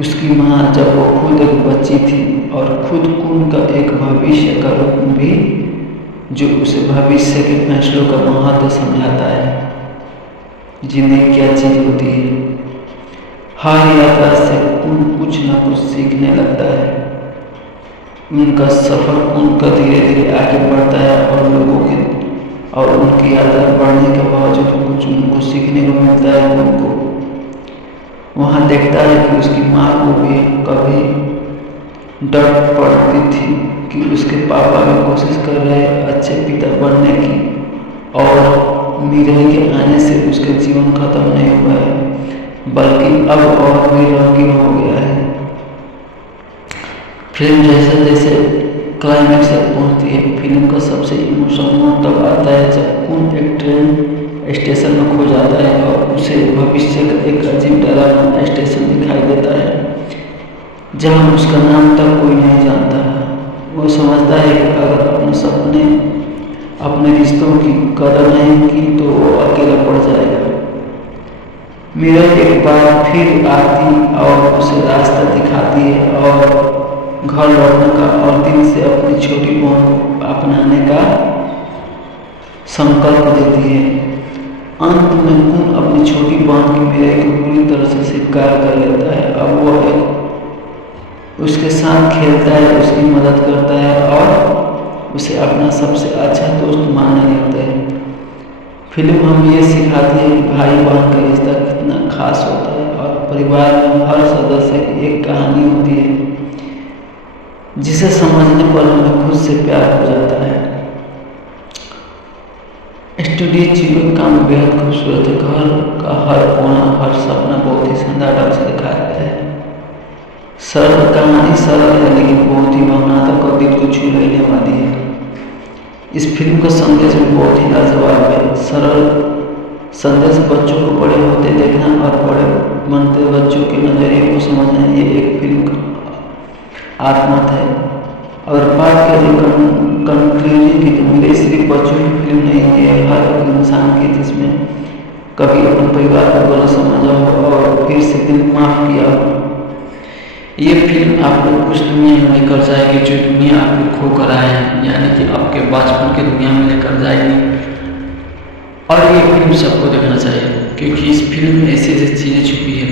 उसकी माँ जब वो खुद एक बच्ची थी और खुद खून का एक भविष्य का रूप भी जो उसे भविष्य के फैसलों का महत्व समझाता है। जिंदगी क्या चीज होती है। हर यात्रा से कुछ न कुछ सीखने लगता है। उनका सफर उनका धीरे धीरे आगे बढ़ता है और लोगों के और उनकी यात्रा बढ़ने के बावजूद कुछ उनको सीखने को मिलता है। उनको वहाँ देखता है कि उसकी माँ को भी कभी डर पड़ती थी कि उसके पापा भी कोशिश कर रहे अच्छे पिता बनने की और मीरा के आने से उसका जीवन खत्म नहीं हुआ है, बल्कि अब और भी रंगीन हो गया है। फिल्म जैसे जैसे क्लाइमैक्स तक पहुंचती है, फिल्म का सबसे इमोशनल मोड़ तब आता है जब खून एक ट्रेन स्टेशन में खो जाता है और उसे भविष्य का एक अजीब डरावना स्टेशन दिखाई देता है जहां उसका नाम तक कोई नहीं जानता। वो समझता है कि अगर अपने सपने अपने रिश्तों की कदर नहीं की तो वो अकेला पड़ जाएगा। मीरा एक बार फिर आती और उसे रास्ता दिखाती है और घर लौटने का और दिल से अपनी छोटी बहन को अपनाने का संकल्प देती है। अंत में खून अपनी छोटी बहन की मीरा को पूरी तरह से स्वीकार कर लेता है। अब वह एक उसके साथ खेलता है, उसकी मदद करता है और उसे अपना सबसे अच्छा दोस्त मानने लगता है। फिल्म हम ये सिखाती है कि भाई बहन का रिश्ता कितना खास होता है और परिवार में हर सदस्य की एक कहानी होती है जिसे समझने पर हमें खुद से प्यार हो जाता है। स्टूडियो जीरो काम बेहद खूबसूरत है। घर का हर कोना हर सपना बहुत ही शानदार ढंग से दिखाया गया है। सरल कहानी सरल है लेकिन बहुत ही भावनात्मक और दिल को छू लेने वाली है। इस फिल्म का संदेश भी बहुत ही लाजवाब है। सरल संदेश बच्चों को बड़े होते देखना और बड़े बनते बच्चों के नजरिए को समझना, ये एक फिल्म का आत्मत है। अगर बात करें कंक्लूजन की तो मेरे सिर्फ बच्चों की फिल्म नहीं है, हर एक इंसान की जिसमें कभी अपने परिवार को गलत समझा हो और फिर से दिल माफ किया हो। ये फिल्म आपको उस दुनिया में लेकर जाएगी जो दुनिया आपको खो कर आए हैं, यानी कि आपके बचपन की दुनिया में लेकर जाएगी। और ये फिल्म सबको देखना चाहिए क्योंकि इस फिल्म में ऐसी ऐसी चीज़ें छुपी है।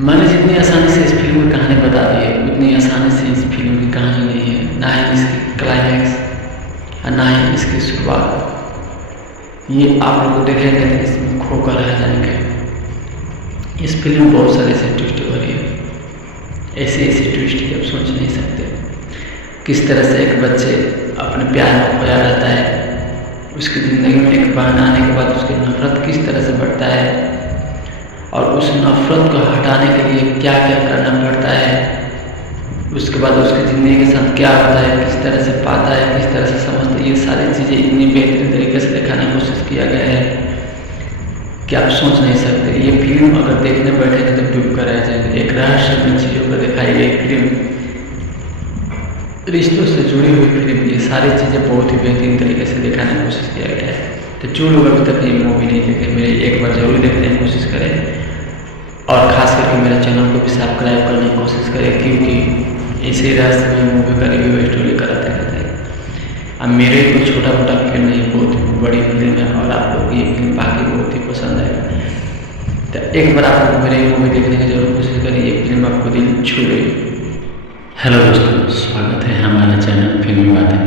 मैंने जितनी आसानी से इस फिल्म की कहानी बता दी है उतनी आसानी से इस फिल्म की कहानी नहीं है, ना ही इसकी क्लाइमैक्स और ना ही इसकी शुरुआत। ये आप लोग देखेंगे तो इसमें खो कर रह जाएंगे। इस फिल्म में बहुत सारे ऐसे ट्विस्ट हो रही है, ऐसे ट्विस्ट कि आप सोच नहीं सकते। किस तरह से एक बच्चे अपने प्यार में खोया रहता है, उसकी ज़िंदगी में एक बहन आने के बाद उसकी नफरत किस तरह से बढ़ता है और उस नफरत को हटाने के लिए क्या क्या करना पड़ता है, उसके बाद उसकी ज़िंदगी के साथ क्या होता है, किस तरह से पाता है, किस तरह से समझता है। ये सारी चीज़ें इतनी बेहतरीन तरीके से दिखाने की कोशिश किया गया है कि आप सोच नहीं सकते। ये फिल्म अगर देखने बैठेंगे तो डूब कर रह जाएंगे। एक रहस्यमय चीज़ों को दिखाई गई फिल्म, रिश्तों से जुड़ी हुई फिल्म, ये सारी चीज़ें बहुत ही बेहतरीन तरीके से दिखाने की कोशिश किया गया है। तो जो लोग अभी तक ये मूवी नहीं देखे मेरे एक बार जरूर देखने की कोशिश करें और ख़ास करके मेरे चैनल को भी सब्सक्राइब करने की कोशिश करें क्योंकि इसी रहस्यमय मूवी का रिव्यू स्टोरी कराते रहते हैं। अब मेरे कोई छोटा मोटा फिल्म नहीं, बहुत बड़ी फिल्म है और आप लोग ये फिल्म बाकी बहुत ही पसंद है। तो एक बार आप लोग मेरे मूवी देखने की जरूर कोशिश करें, ये फिल्म आपको दिल छू गई। हेलो दोस्तों, स्वागत है हमारे चैनल फिल्मी बातें।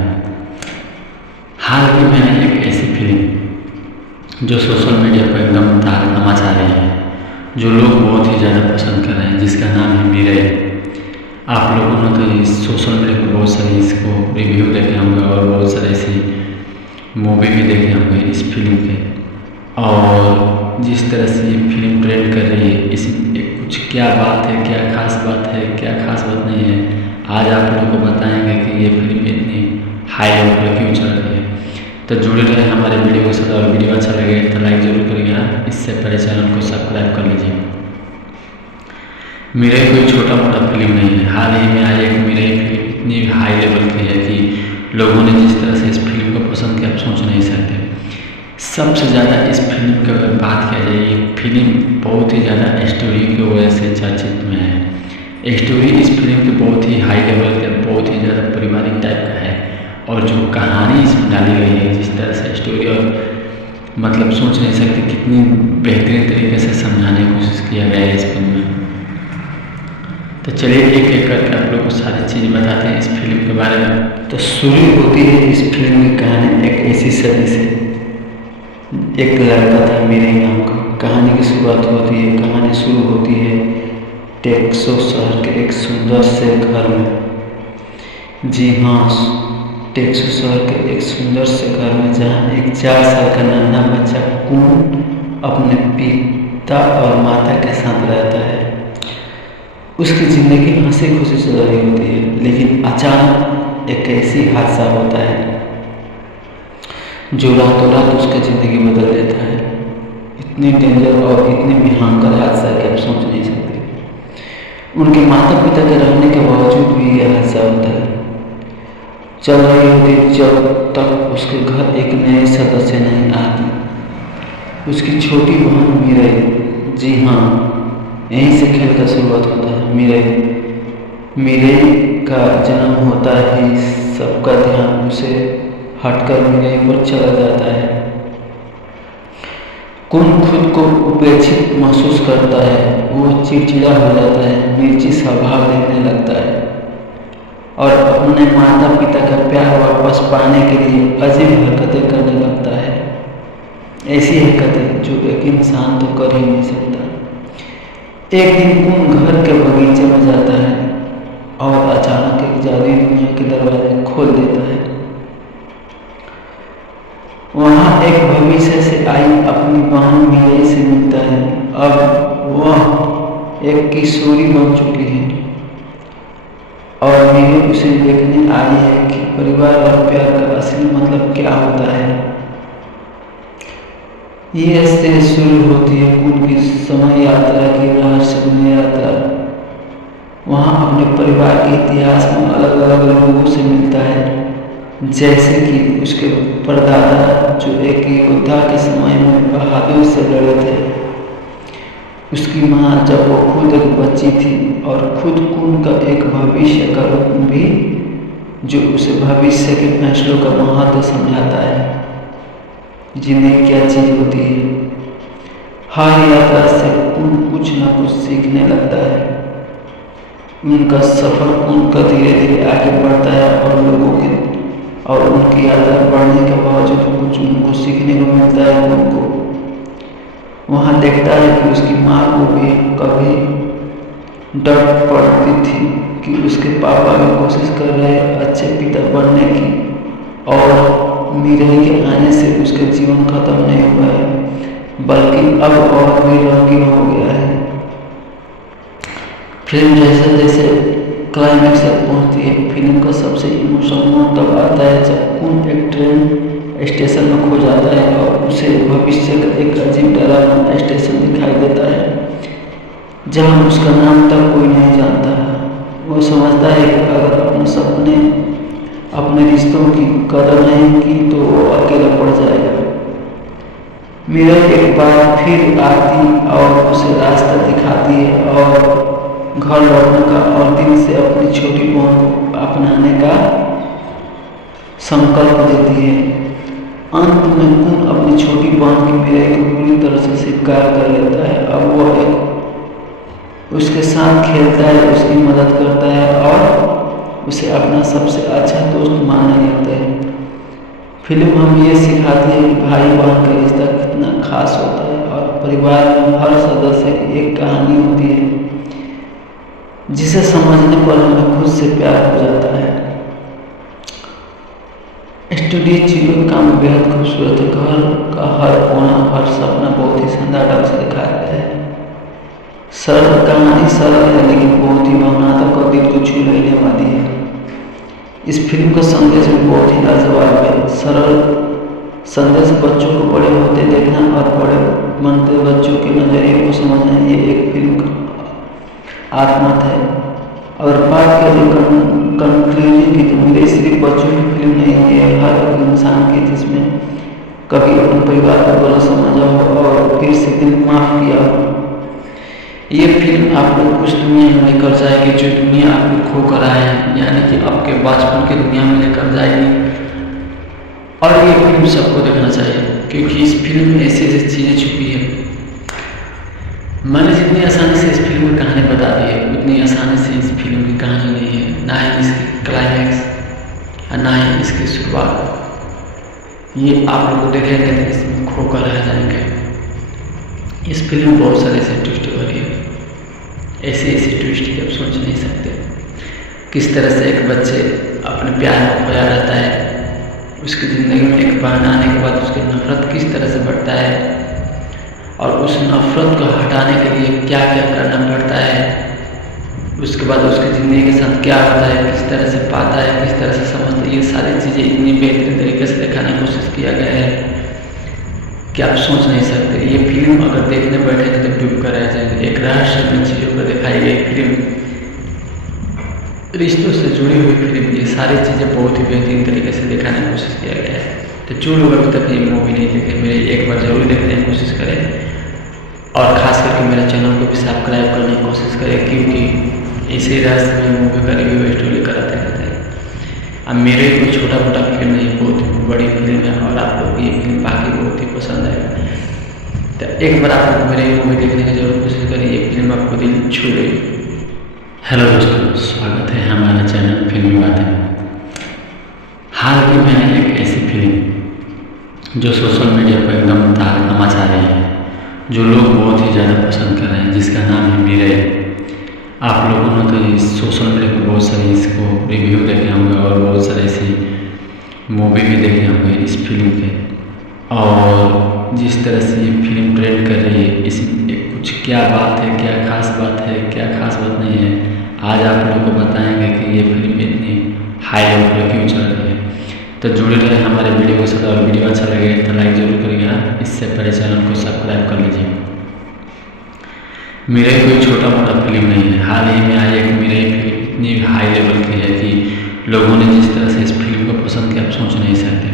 हाल ही में एक ऐसी फिल्म जो सोशल मीडिया पर एकदम मचा रही है, जो लोग बहुत ही ज़्यादा पसंद कर रहे हैं, जिसका नाम है मीरा। आप लोगों ने तो इस सोशल मीडिया पर बहुत सारे इसको रिव्यू देखे होंगे और बहुत सारे ऐसी मूवी भी देखे होंगे इस फिल्म के। और जिस तरह से ये फिल्म ट्रेंड कर रही है, इसमें कुछ क्या बात है, क्या खास बात है, क्या खास बात नहीं है, आज आप लोगों को बताएंगे कि ये फिल्म इतनी हाई लेवल पर क्यों चल रही है। तो जुड़े रहे हमारे वीडियो के साथ, और वीडियो अच्छा लगे तो लाइक जरूर करिएगा। इससे पहले चैनल को सब्सक्राइब कर लीजिए। मिराई कोई छोटा मोटा फिल्म नहीं है। हाल ही में आई एक मिराई फिल्म इतनी हाई लेवल की है कि लोगों ने जिस तरह से इस फिल्म को पसंद किया आप सोच नहीं सकते। सबसे ज़्यादा इस फिल्म की अगर बात किया जाए, ये फिल्म बहुत ही ज़्यादा स्टोरी की वजह से चर्चित में है। स्टोरी इस फिल्म की बहुत ही हाई लेवल का, बहुत ही ज़्यादा पारिवारिक टाइप का है। और जो कहानी इसमें डाली गई है, जिस तरह से स्टोरी, और मतलब सोच नहीं सकते कितनी बेहतरीन तरीके से समझाने की कोशिश किया गया है इस फिल्म में। तो चलिए एक एक करके आप लोग को सारी चीज़ बताते हैं इस फिल्म के बारे में। तो शुरू होती है इस फिल्म की कहानी एक ऐसी सदी से। एक लड़का था मिराई नाम का। कहानी की शुरुआत होती है, कहानी शुरू होती है टेक्सास शहर के एक सुंदर से घर में। जी हाँ, टेक्सास शहर के एक सुंदर से घर में, जहाँ एक 4 साल का नन्हा बच्चा कून अपने पिता और माता के साथ रहता है। उसकी ज़िंदगी हंसी खुशी चल रही होती है, लेकिन अचानक एक ऐसी हादसा होता है जो रातों रात उसकी ज़िंदगी बदल देता है। इतनी डेंजर और इतनी भयंकर हादसा है कि आप सोच नहीं सकते। उनके माता पिता के रहने के बावजूद भी यह हादसा होता है। चल रही होती जब तक उसके घर एक नए सदस्य नहीं आती, उसकी छोटी बहन मिराई। जी हाँ, यहीं से खेल का शुरुआत होता है। मिराई का जन्म होता ही सबका ध्यान उसे हटकर मिराई पर चला जाता है। कौन खुद को उपेक्षित महसूस करता है, वो चिड़चिड़ा हो जाता है, मिर्ची स्वभाव देखने लगता है और अपने माता पिता का प्यार वापस पाने के लिए अजीब हरकतें करने लगता है। ऐसी हरकतें जो एक इंसान तो कर ही नहीं सकता। एक दिन कून घर के बगीचे में जाता है और अचानक एक जादुई दुनिया के दरवाजे खोल देता है। वहाँ एक भविष्य से आई अपनी बहन मिराई से मिलता है। अब वह एक किशोरी बन चुकी है और मिराई उसे देखने आई है कि परिवार और प्यार का असली मतलब क्या होता है। ये से शुरू होती है कून की समय यात्रा की रहस्यमय यात्रा। वहाँ अपने परिवार के इतिहास में अलग अलग लोगों से मिलता है, जैसे कि उसके परदादा जो एक योद्धा के समय में बहादुर से लड़े थे, उसकी माँ जब वो खुद एक बच्ची थी, और खुद कून का एक भविष्य का रूप भी जो उसे भविष्य के फैसलों का महत्व समझाता है। जिंदगी क्या चीज़ होती है। हर यात्रा से कुछ न कुछ सीखने लगता है। उनका सफ़र उनका धीरे धीरे आगे बढ़ता है और उनकी यात्रा बढ़ने के बावजूद कुछ उनको सीखने को मिलता है। उनको वहाँ देखता है कि उसकी माँ को भी कभी डर पड़ती थी कि उसके पापा भी कोशिश कर रहे हैं अच्छे पिता बनने की, और मिराई के आने से उसका जीवन खत्म नहीं हुआ है, बल्कि अब और भी रंगीन हो गया है। फिल्म जैसे जैसे क्लाइमेक्स तक पहुंचती है, फिल्म का सबसे इमोशनल मोमेंट तब आता है जब कून एक ट्रेन स्टेशन में खो जाता है और उसे भविष्य का एक अजीब डरावना स्टेशन दिखाई देता है, जहाँ उसका नाम तक कोई नहीं जानता। वो समझता है कि अगर अपने सपने, अपने रिश्तों की कदर नहीं की तो वो अकेला पड़ जाएगा। मिराई एक बार फिर आती और उसे रास्ता दिखाती है और घर लौटने का और दिल से अपनी छोटी बहन को अपनाने का संकल्प देती है। अंत में कून अपनी छोटी बहन की मिराई को पूरी तरह से स्वीकार कर लेता है। अब वह उसके साथ खेलता है, उसकी मदद करता है और उसे अपना सबसे अच्छा दोस्त मानने लगता है। फिल्म हमें ये सिखाती है कि भाई बहन का रिश्ता कितना खास होता है और परिवार में हर सदस्य की एक कहानी होती है जिसे समझने पर हमें खुद से प्यार हो जाता है। स्टूडियो जीरो काम बेहद खूबसूरत है। घर का हर कोना, हर सपना बहुत ही शानदार ढंग से दिखाया गया है। सरल कहानी सरल है लेकिन बहुत ही भावनात्मक और दिल को छू लेने वाली है। इस फिल्म का संदेश भी बहुत ही लाजवाब है। सरल संदेश बच्चों को बड़े होते देखना और बड़े बनते बच्चों के नजरिए को समझना, ये एक फिल्म का आत्मत है। और बात करें कंक्लूजन की तो मेरे सिर्फ बच्चों की फिल्म नहीं है, हर एक इंसान की जिसमें कभी अपने परिवार को गलत समझा हो और फिर से दिल माफ किया हो। ये फिल्म आपको कुछ दुनिया में लेकर जाएगी जो दुनिया आपको खो कर आए हैं, यानी कि आपके बचपन की दुनिया में लेकर जाएगी। और ये फिल्म सबको देखना चाहिए क्योंकि इस फिल्म में ऐसी ऐसी चीज़ें छुपी है। मैंने जितनी आसानी से इस फिल्म की कहानी बता दी है उतनी आसानी से इस फिल्म की कहानी नहीं है, ना ही इसकी क्लाइमैक्स और ना ही इसकी शुरुआत। ये आप लोग देखेंगे तो इसमें खो कर रह जाएंगे। इस फिल्म में बहुत सारे ऐसे ट्विस्ट भरी है, ऐसे ऐसे ट्विस्ट कि आप सोच नहीं सकते। किस तरह से एक बच्चे अपने प्यार में खोया रहता है, उसकी ज़िंदगी में एक बहन आने के बाद उसकी नफरत किस तरह से बढ़ता है और उस नफरत को हटाने के लिए क्या क्या करना पड़ता है, उसके बाद उसकी ज़िंदगी के साथ क्या होता है, किस तरह से पाता है, किस तरह से समझता है। ये सारी चीज़ें इतनी बेहतरीन तरीके से दिखाने की कोशिश किया गया है कि आप सोच नहीं सकते। ये फिल्म अगर देखने बैठेंगे तो डूब कर रह जाएंगे। एक रहस्यमय चीज़ों पर दिखाई गई फिल्म, रिश्तों से जुड़ी हुई फिल्म, ये सारी चीज़ें बहुत ही बेहतरीन तरीके से दिखाने की कोशिश किया गया है। तो जो लोग अभी तक ये मूवी नहीं देखे मेरे एक बार जरूर देखने की कोशिश करें और ख़ास करके मेरे चैनल को भी सब्सक्राइब करने की कोशिश करें क्योंकि इसी रहस्यमय मूवी का रिव्यू स्टोरी कराते रहते हैं। अब मेरे कोई छोटा मोटा फिल्म नहीं, बहुत बड़ी फिल्म है और आप लोग ये फिल्म बाकी बहुत ही पसंद है। तो एक बार आप लोग मेरे मूवी देखने की जरूर कोशिश करें, ये फिल्म आपको दिल छू लेगी। हेलो दोस्तों, स्वागत है हमारे चैनल फिल्मी बातें। हाल ही में आई एक ऐसी फिल्म जो सोशल मीडिया पर एकदम तहलका मचा रही है, जो लोग बहुत ही ज़्यादा पसंद कर रहे हैं, जिसका नाम है मिराई। आप लोगों ने तो इस सोशल मीडिया पर बहुत सारे इसको रिव्यू देखे होंगे और बहुत सारे ऐसी मूवी भी देखे होंगे इस फिल्म के। और जिस तरह से ये फिल्म ट्रेंड कर रही है, इसमें कुछ क्या बात है, क्या खास बात है, क्या खास बात नहीं है, आज आप लोगों को बताएंगे कि ये फिल्म इतनी हाई लेवल पर क्यों चल रही है। तो जुड़े रहे हमारे वीडियो के साथ और वीडियो अच्छा लगे तो लाइक जरूर करिएगा। इससे पहले चैनल को सब्सक्राइब कर लीजिए। मिराई कोई छोटा मोटा फिल्म नहीं है। हाल ही में आई एक मिराई फिल्म इतनी हाई लेवल की है कि लोगों ने जिस तरह से इस फिल्म को पसंद किया आप सोच नहीं सकते।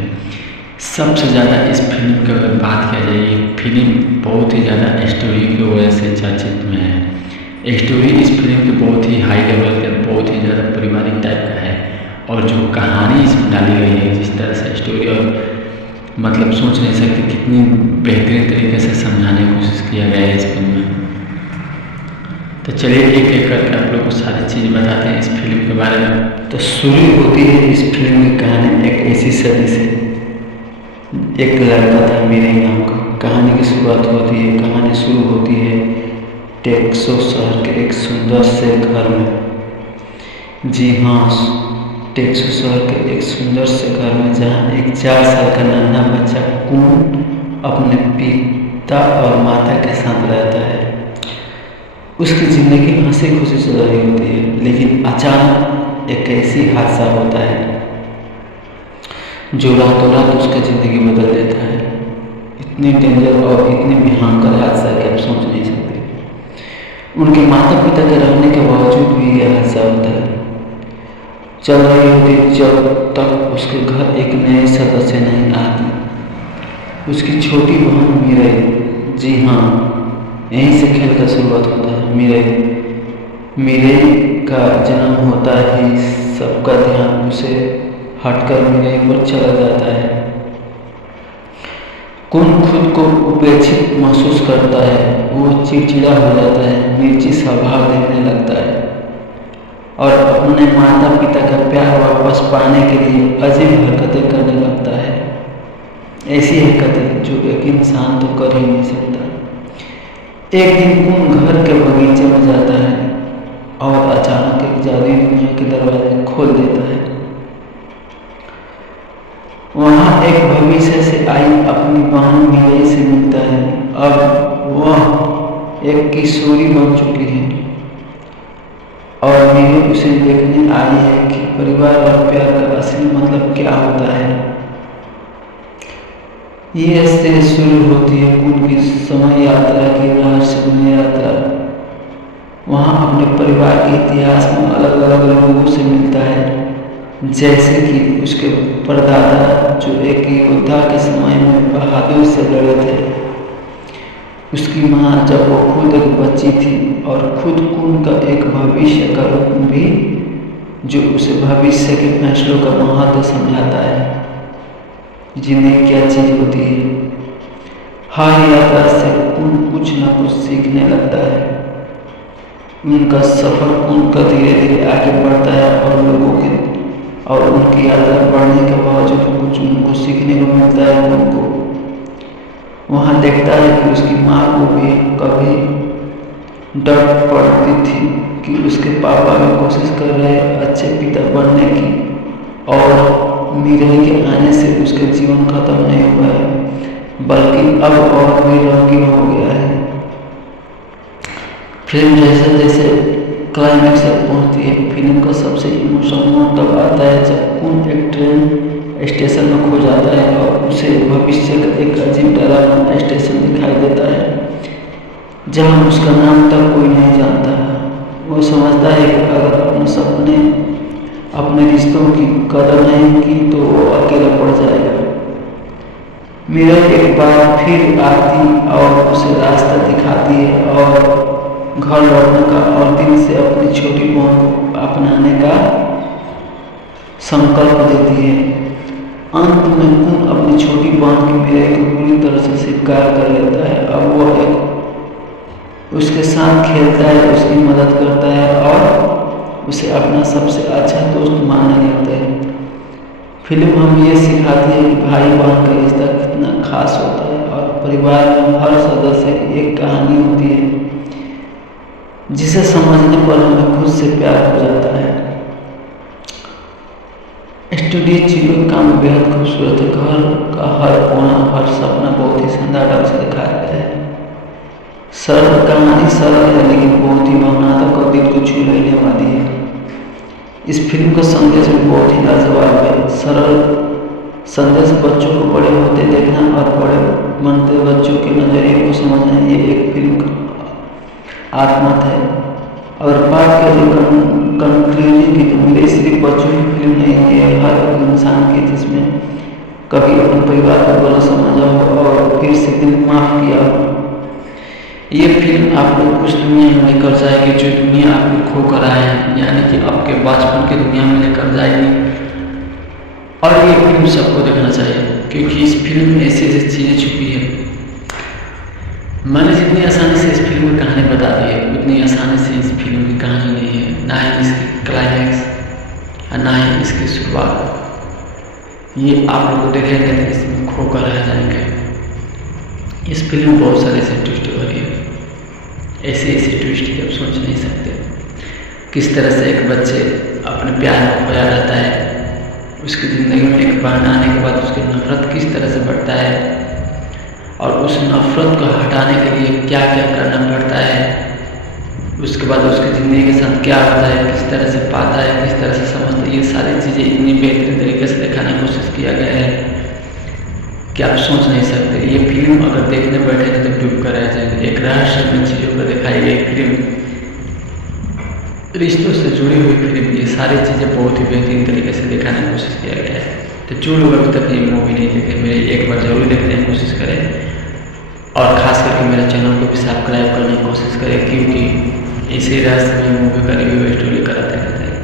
सबसे ज़्यादा इस फिल्म की अगर बात किया जाए, ये फिल्म बहुत ही ज़्यादा स्टोरी की वजह से चर्चित में है। स्टोरी इस फिल्म की बहुत ही हाई लेवल का, बहुत ही ज़्यादा पारिवारिक टाइप का है और जो कहानी इसमें डाली गई है, जिस तरह से स्टोरी और मतलब सोच नहीं सकते कितनी बेहतरीन तरीके से समझाने की कोशिश किया गया है इस फिल्म में। तो चलिए एक एक करके आप लोग को सारी चीज़ बताते हैं इस फिल्म के बारे में। तो शुरू होती है इस फिल्म की कहानी एक ऐसी सदी से। एक लड़का था मिराई नाम का। कहानी की शुरुआत होती है, कहानी शुरू होती है टेक्सास शहर के एक सुंदर से घर में। जी हाँ, टेक्सास शहर के एक सुंदर से घर में, जहाँ एक 4 साल का नन्हा बच्चा कून अपने पिता और माता के साथ रहता है। उसकी ज़िंदगी हंसी खुशी चल रही होती है, लेकिन अचानक एक ऐसी हादसा होता है जो रातों रात उसकी ज़िंदगी बदल देता है। इतनी डेंजर और इतनी भयंकर हादसा कि आप सोच नहीं सकते। उनके माता पिता के रहने के बावजूद भी यह हादसा होता है। चल रही होती जब तक उसके घर एक नए सदस्य नहीं आते। उसकी छोटी बहन मिराई, जी हाँ, यहीं से खेल का शुरुआत होता है। मिराई का जन्म होता ही सबका ध्यान उसे हटकर मिराई पर चला जाता है। कौन खुद को उपेक्षित महसूस करता है, वो चिड़चिड़ा हो जाता है, मिर्ची स्वभाव देखने लगता है और अपने माता पिता का प्यार वापस पाने के लिए अजीब हरकतें करने लगता है। ऐसी हरकतें जो एक इंसान तो कर ही नहीं सकता। एक दिन कौन घर के बगीचे में जाता है और अचानक बहन मीरे से मिलता है। अब वह एक किशोरी बन चुकी है और मीरे उसे देखने आई है कि परिवार और प्यार का असली मतलब क्या होता है। ये ऐसे शुरू होती है उनकी समय यात्रा की रहस्यमय यात्रा। वहाँ अपने परिवार के इतिहास में अलग अलग लोगों से मिलता है, जैसे कि उसके परदादा जो एक योद्धा के समय में बहादुर से लड़े थे, उसकी माँ जब वो खुद एक बच्ची थी और खुद उनका एक भविष्य का रूप भी जो उसे भविष्य के फैसलों का महत्व समझाता है। जिंदगी क्या चीज होती है। हर यात्रा से कुछ न कुछ सीखने लगता है। उनका सफर उनका धीरे धीरे आगे बढ़ता है और लोगों के और उनकी यात्रा बढ़ने के बावजूद कुछ उनको सीखने को मिलता है। उनको वहाँ देखता है कि उसकी माँ को भी कभी डर पड़ती थी कि उसके पापा भी कोशिश कर रहे अच्छे पिता बनने की और मीरे के आने से उसका जीवन खत्म नहीं हुआ है, बल्कि अब और भी रंगीन हो गया है। फिल्म जैसे जैसे क्लाइमैक्स तक पहुंचती है, फिल्म का सबसे इमोशनल मोड तब आता है जब उन एक ट्रेन स्टेशन में खो जाता है और उसे भविष्य का एक अजीब डरावना स्टेशन दिखाई देता है जहां उसका नाम तक कोई नहीं जानता। वो समझता है कि अगर अपने सपने अपने रिश्तों की कदर नहीं की तो वो अकेला पड़ जाएगा। मीरा एक बार फिर आती और उसे रास्ता दिखाती है और घर लौटने का और दिल से अपनी छोटी बहन को अपनाने का संकल्प देती है। अंत में उन अपनी छोटी बहन की मीरा को पूरी तरह से स्वीकार कर लेता है। अब वह एक उसके साथ खेलता है, उसकी मदद करता है और उसे अपना सबसे अच्छा दोस्त मानने लगता है। फिल्म हमें ये सिखाती है कि भाई बहन का रिश्ता कितना खास होता है और परिवार में हर सदस्य की एक कहानी होती है जिसे समझने पर हमें खुद से प्यार हो जाता है। स्टूडियो चिलो काम बेहद खूबसूरत है। घर का हर कोना हर सपना बहुत ही शानदार ढंग से दिखाया गया है। सरल कहानी सरल है लेकिन बहुत ही भावनात्मक और दिल को छू लेने वाली है। इस फिल्म का संदेश भी बहुत ही लाजवाब है। सरल संदेश बच्चों को बड़े होते देखना और बड़े बनते बच्चों के नजरिए को समझना, ये एक फिल्म का आत्मा है। अगर बात करें कंक्लूजन की तो मेरे सिर्फ बच्चों की फिल्म नहीं है, हर एक इंसान की जिसमें कभी अपने परिवार को गलत समझा हो और फिर से दिल माफ किया हो। ये फिल्म आपको उस दुनिया में लेकर जाएगी जो दुनिया आपको खो कर आए हैं, यानी कि आपके बचपन की दुनिया में लेकर जाएगी। और ये फिल्म सबको देखना चाहिए क्योंकि इस फिल्म में ऐसी ऐसी चीज़ें छुपी है। मैंने जितनी आसानी से इस फिल्म की कहानी बता दी है उतनी आसानी से इस फिल्म की कहानी नहीं है, ना ही इसकी क्लाइमैक्स और ना ही इसकी शुरुआत। ये आप लोग देखेंगे तो इसमें खो कर रह जाएंगे। इस फिल्म में बहुत सारे ऐसे ट्विस्ट हो रही है, ऐसे ऐसे ट्विस्ट की आप सोच नहीं सकते। किस तरह से एक बच्चे अपने प्यार में खोया रहता है, उसकी ज़िंदगी में एक बहन आने के बाद उसकी नफरत किस तरह से बढ़ता है और उस नफरत को हटाने के लिए क्या क्या करना पड़ता है, उसके बाद उसकी ज़िंदगी के साथ क्या होता है, किस तरह से पाता है, किस तरह से समझता है। ये सारी चीज़ें इतनी बेहतरीन तरीके से दिखाने की कोशिश किया गया है कि आप सोच नहीं सकते। ये फिल्म अगर देखने बैठेंगे तो डूब कर रह जाएंगे। एक रहस्यमय चीज़ों को दिखाई गई फिल्म, रिश्तों से जुड़ी हुई फिल्म, ये सारी चीज़ें बहुत ही बेहतरीन तरीके से दिखाने की कोशिश किया गया है। तो जो लोग अभी तक ये मूवी नहीं देखे मेरे एक बार जरूर देखने की कोशिश करें और ख़ास करके मेरे चैनल को भी सब्सक्राइब करने की कोशिश करें क्योंकि इसी रहस्यमय मूवी का रिव्यू स्टोरी कराते रहते हैं।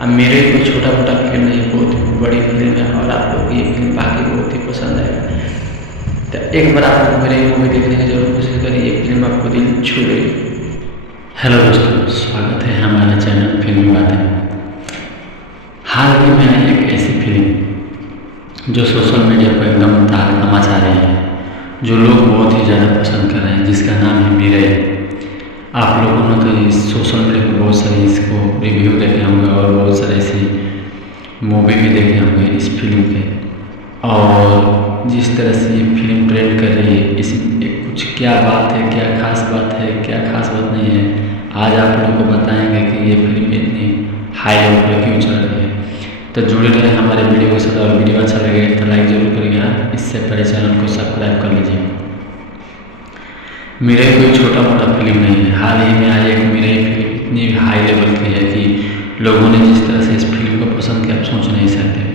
अब मेरे कोई छोटा मोटा फिल्म नहीं, बहुत बड़ी फिल्म है और आप लोग ये फिल्म बाकी बहुत ही पसंद है। तो एक बार आप लोग मेरे मूवी देखने की जरूर कोशिश करें, ये फिल्म आपको दिल छू गई। हेलो दोस्तों, स्वागत है हमारे चैनल फिल्मी बातें। हाल ही में आई एक ऐसी फिल्म जो सोशल मीडिया पर एकदम तहलका मचा रही है, जो लोग बहुत ही ज़्यादा पसंद कर रहे हैं, जिसका नाम है मीरे। आप लोगों ने तो इस सोशल मीडिया पर बहुत सारे इसको रिव्यू देखे होंगे और बहुत सारे ऐसी मूवी भी देखे होंगे इस फिल्म के। और जिस तरह से ये फिल्म ट्रेंड कर रही है, इसी कुछ क्या बात है, क्या खास बात है, क्या खास बात नहीं है, आज आप लोगों को बताएंगे कि ये फिल्म इतनी हाई लेवल पर क्यों चल रही है। तो जुड़े रहे हमारे वीडियो के साथ, और वीडियो अच्छा लगे तो लाइक जरूर करिएगा। इससे पहले चैनल को सब्सक्राइब कर लीजिए। मेरे कोई छोटा मोटा फिल्म नहीं है, हाल ही में आई एक मेरी फिल्म इतनी हाई लेवल की है कि लोगों ने जिस तरह से इस फिल्म को पसंद किया आप सोच नहीं सकते।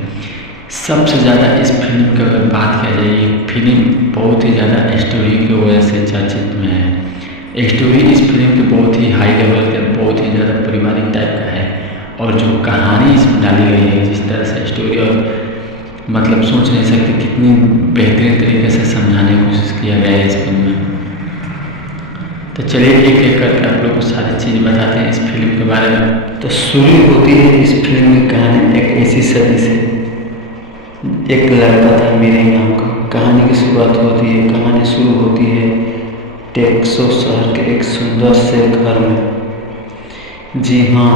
सबसे ज़्यादा इस फिल्म की अगर बात किया जाए, ये फिल्म बहुत ही ज़्यादा स्टोरी की वजह से चर्चित में है। स्टोरी इस फिल्म की बहुत ही हाई लेवल का, बहुत ही ज़्यादा पारिवारिक टाइप का है, और जो कहानी इसमें डाली गई है, जिस तरह से स्टोरी, और मतलब सोच नहीं सकते कितनी बेहतरीन तरीके से समझाने की कोशिश किया गया है इस फिल्म में। तो चलिए एक एक करके आप लोग को सारी चीज़ बताते हैं इस फिल्म के बारे में। तो शुरू होती है इस फिल्म की कहानी एक ऐसी सदी से। एक लड़का था मेरे नाम का। कहानी की शुरुआत होती है, कहानी शुरू होती है टेक्सास शहर के एक सुंदर से घर में। जी हाँ,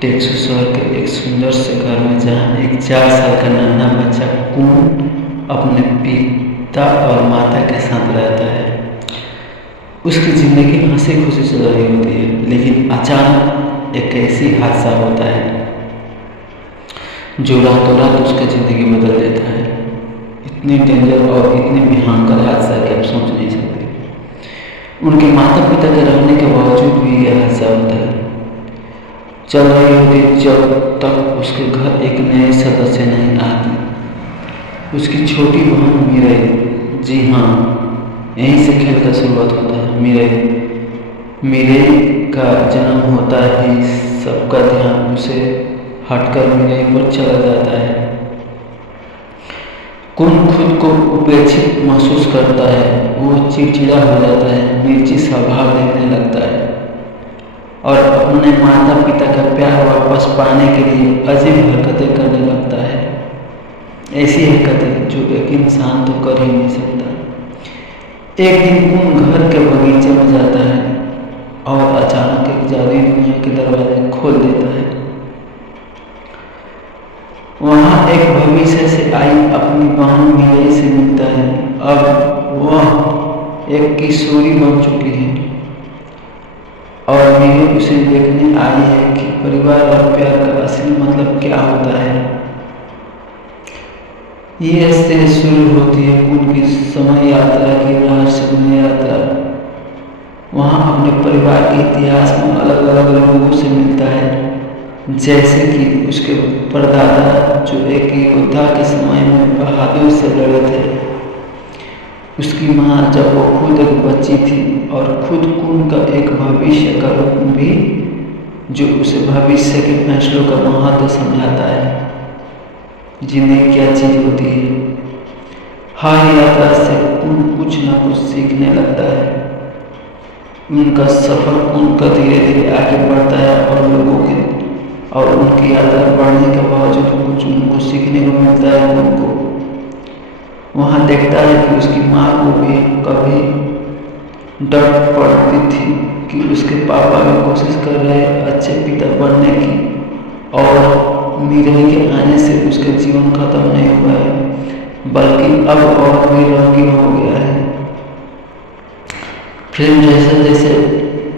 टेक्सास शहर के एक सुंदर से घर में, जहाँ एक 4 साल का नन्हा बच्चा कून अपने पिता और माता के साथ रहता है। उसकी ज़िंदगी हंसी खुशी चल रही होती है, लेकिन अचानक एक ऐसी हादसा होता है जो रातों रात उसकी ज़िंदगी बदल देता है। इतनी डेंजर और इतनी भयंकर हादसा कि आप सोच नहीं सकते। उनके माता पिता के रहने के बावजूद भी यह हादसा होता है। चल रही होती जब तक उसके घर एक नए सदस्य नहीं आते। उसकी छोटी बहन मीरा, जी हाँ, यहीं से खेल का शुरुआत होता है। मीरा का जन्म होता ही सबका ध्यान उसे हटकर मीरा पर चला जाता है। कौन खुद को उपेक्षित महसूस करता है, वो चिड़चिड़ा हो जाता है, मिर्ची स्वभाव देखने लगता है और अपने माता पिता का प्यार वापस पाने के लिए अजीब हरकतें करने लगता है। ऐसी हरकतें जो एक इंसान तो कर ही नहीं सकता। एक दिन कौन घर के बगीचे में जाता है और अचानक एक जादुई दुनिया के दरवाजे खोल देता है। वहाँ एक भविष्य से आई अपनी बहन मीरा से मिलता है। अब वह एक किशोरी बन चुकी है और मीरा उसे देखने आई है कि परिवार और प्यार का असली मतलब क्या होता है। ये ऐसे शुरू होती है उनकी समय यात्रा की रहस्यमय यात्रा। वहाँ अपने परिवार के इतिहास में अलग अलग लोगों से मिलता है, जैसे कि उसके परदादा जो एक योद्धा के समय में बहादुर से लड़े थे, उसकी माँ जब वो खुद एक बच्ची थी, और खुद कून का एक भविष्य का रूप भी जो उसे भविष्य के फैसलों का महत्व समझाता है। जिंदगी क्या चीज़ होती है। हर यात्रा से कुछ न कुछ सीखने लगता है। उनका सफ़र उनका धीरे धीरे आगे बढ़ता है और लोगों के और उनकी यात्रा बढ़ने के बावजूद कुछ उनको सीखने को मिलता है। उनको वहाँ देखता है कि उसकी माँ को भी कभी डर पड़ती थी कि उसके पापा भी कोशिश कर रहे हैं अच्छे पिता बनने की, और मीरा के आने से उसका जीवन खत्म नहीं हुआ है, बल्कि अब और भी रंगीन हो गया है। फिल्म जैसे जैसे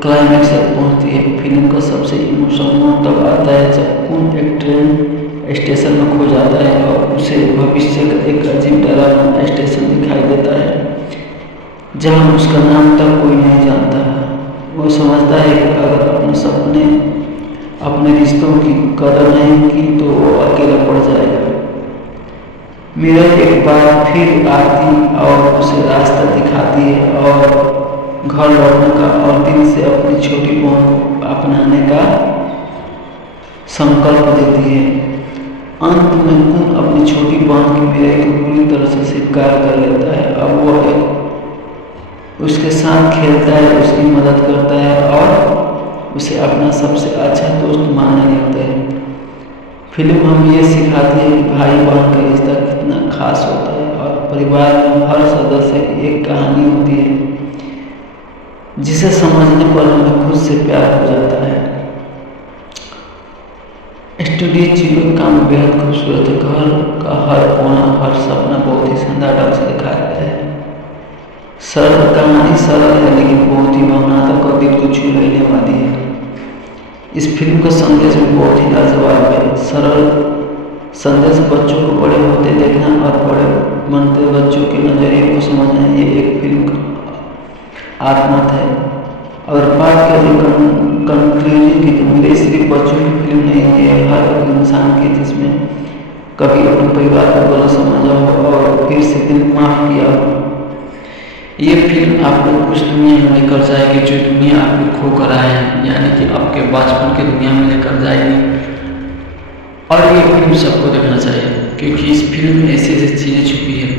क्लाइमेक्स तक पहुंचती है, फिल्म का सबसे इमोशनल मोड़ तब आता है जब कून एक ट्रेन स्टेशन में खो जाता है और उसे भविष्य का एक अजीब डरावना स्टेशन दिखाई देता है, जहां उसका नाम तक कोई नहीं जानता। वो समझता है कि अगर अपने सपने, अपने रिश्तों की कदर नहीं की तो वो अकेला पड़ जाएगा। मीरा एक बार फिर आती और उसे रास्ता दिखाती है और घर लौटने का और दिल से अपनी छोटी बहन को अपनाने का संकल्प देती है। अंत में कून अपनी छोटी बहन की मीरा को पूरी तरह से स्वीकार कर लेता है। अब वह उसके साथ खेलता है, उसकी मदद करता है और उसे अपना सबसे अच्छा दोस्त मानने लगता है। फिल्म हमें ये सिखाती है कि भाई बहन का रिश्ता कितना खास होता है और परिवार में हर सदस्य की एक कहानी होती है, जिसे समझने पर हमें खुद से प्यार हो जाता है। स्टूडियो जीरो का काम बेहद खूबसूरत है। घर का हर कोना, हर सपना बहुत ही शानदार ढंग से दिखाया गया है। सरल कहानी सरल है लेकिन बहुत ही भावनात्मक और दिल को छू लेने वाली है। इस फिल्म का संदेश भी बहुत ही लाजवाब है। सरल संदेश बच्चों को बड़े होते देखना और बड़े बनते बच्चों के नजरिए को समझना, ये एक फिल्म का आत्मत है। और बात करें कंक्लूजन की तो मेरे सिर्फ बच्चों की फिल्म नहीं है, हर एक इंसान की जिसमें कभी अपने परिवार को गलत समझा हो और फिर से दिल माफ किया हो। ये फिल्म आपको उस दुनिया में लेकर जाएगी जो दुनिया आपको खो कर आए हैं, यानी कि आपके बचपन की दुनिया में लेकर जाएगी। और ये फिल्म सबको देखना चाहिए क्योंकि इस फिल्म में ऐसी ऐसी चीज़ें छुपी है।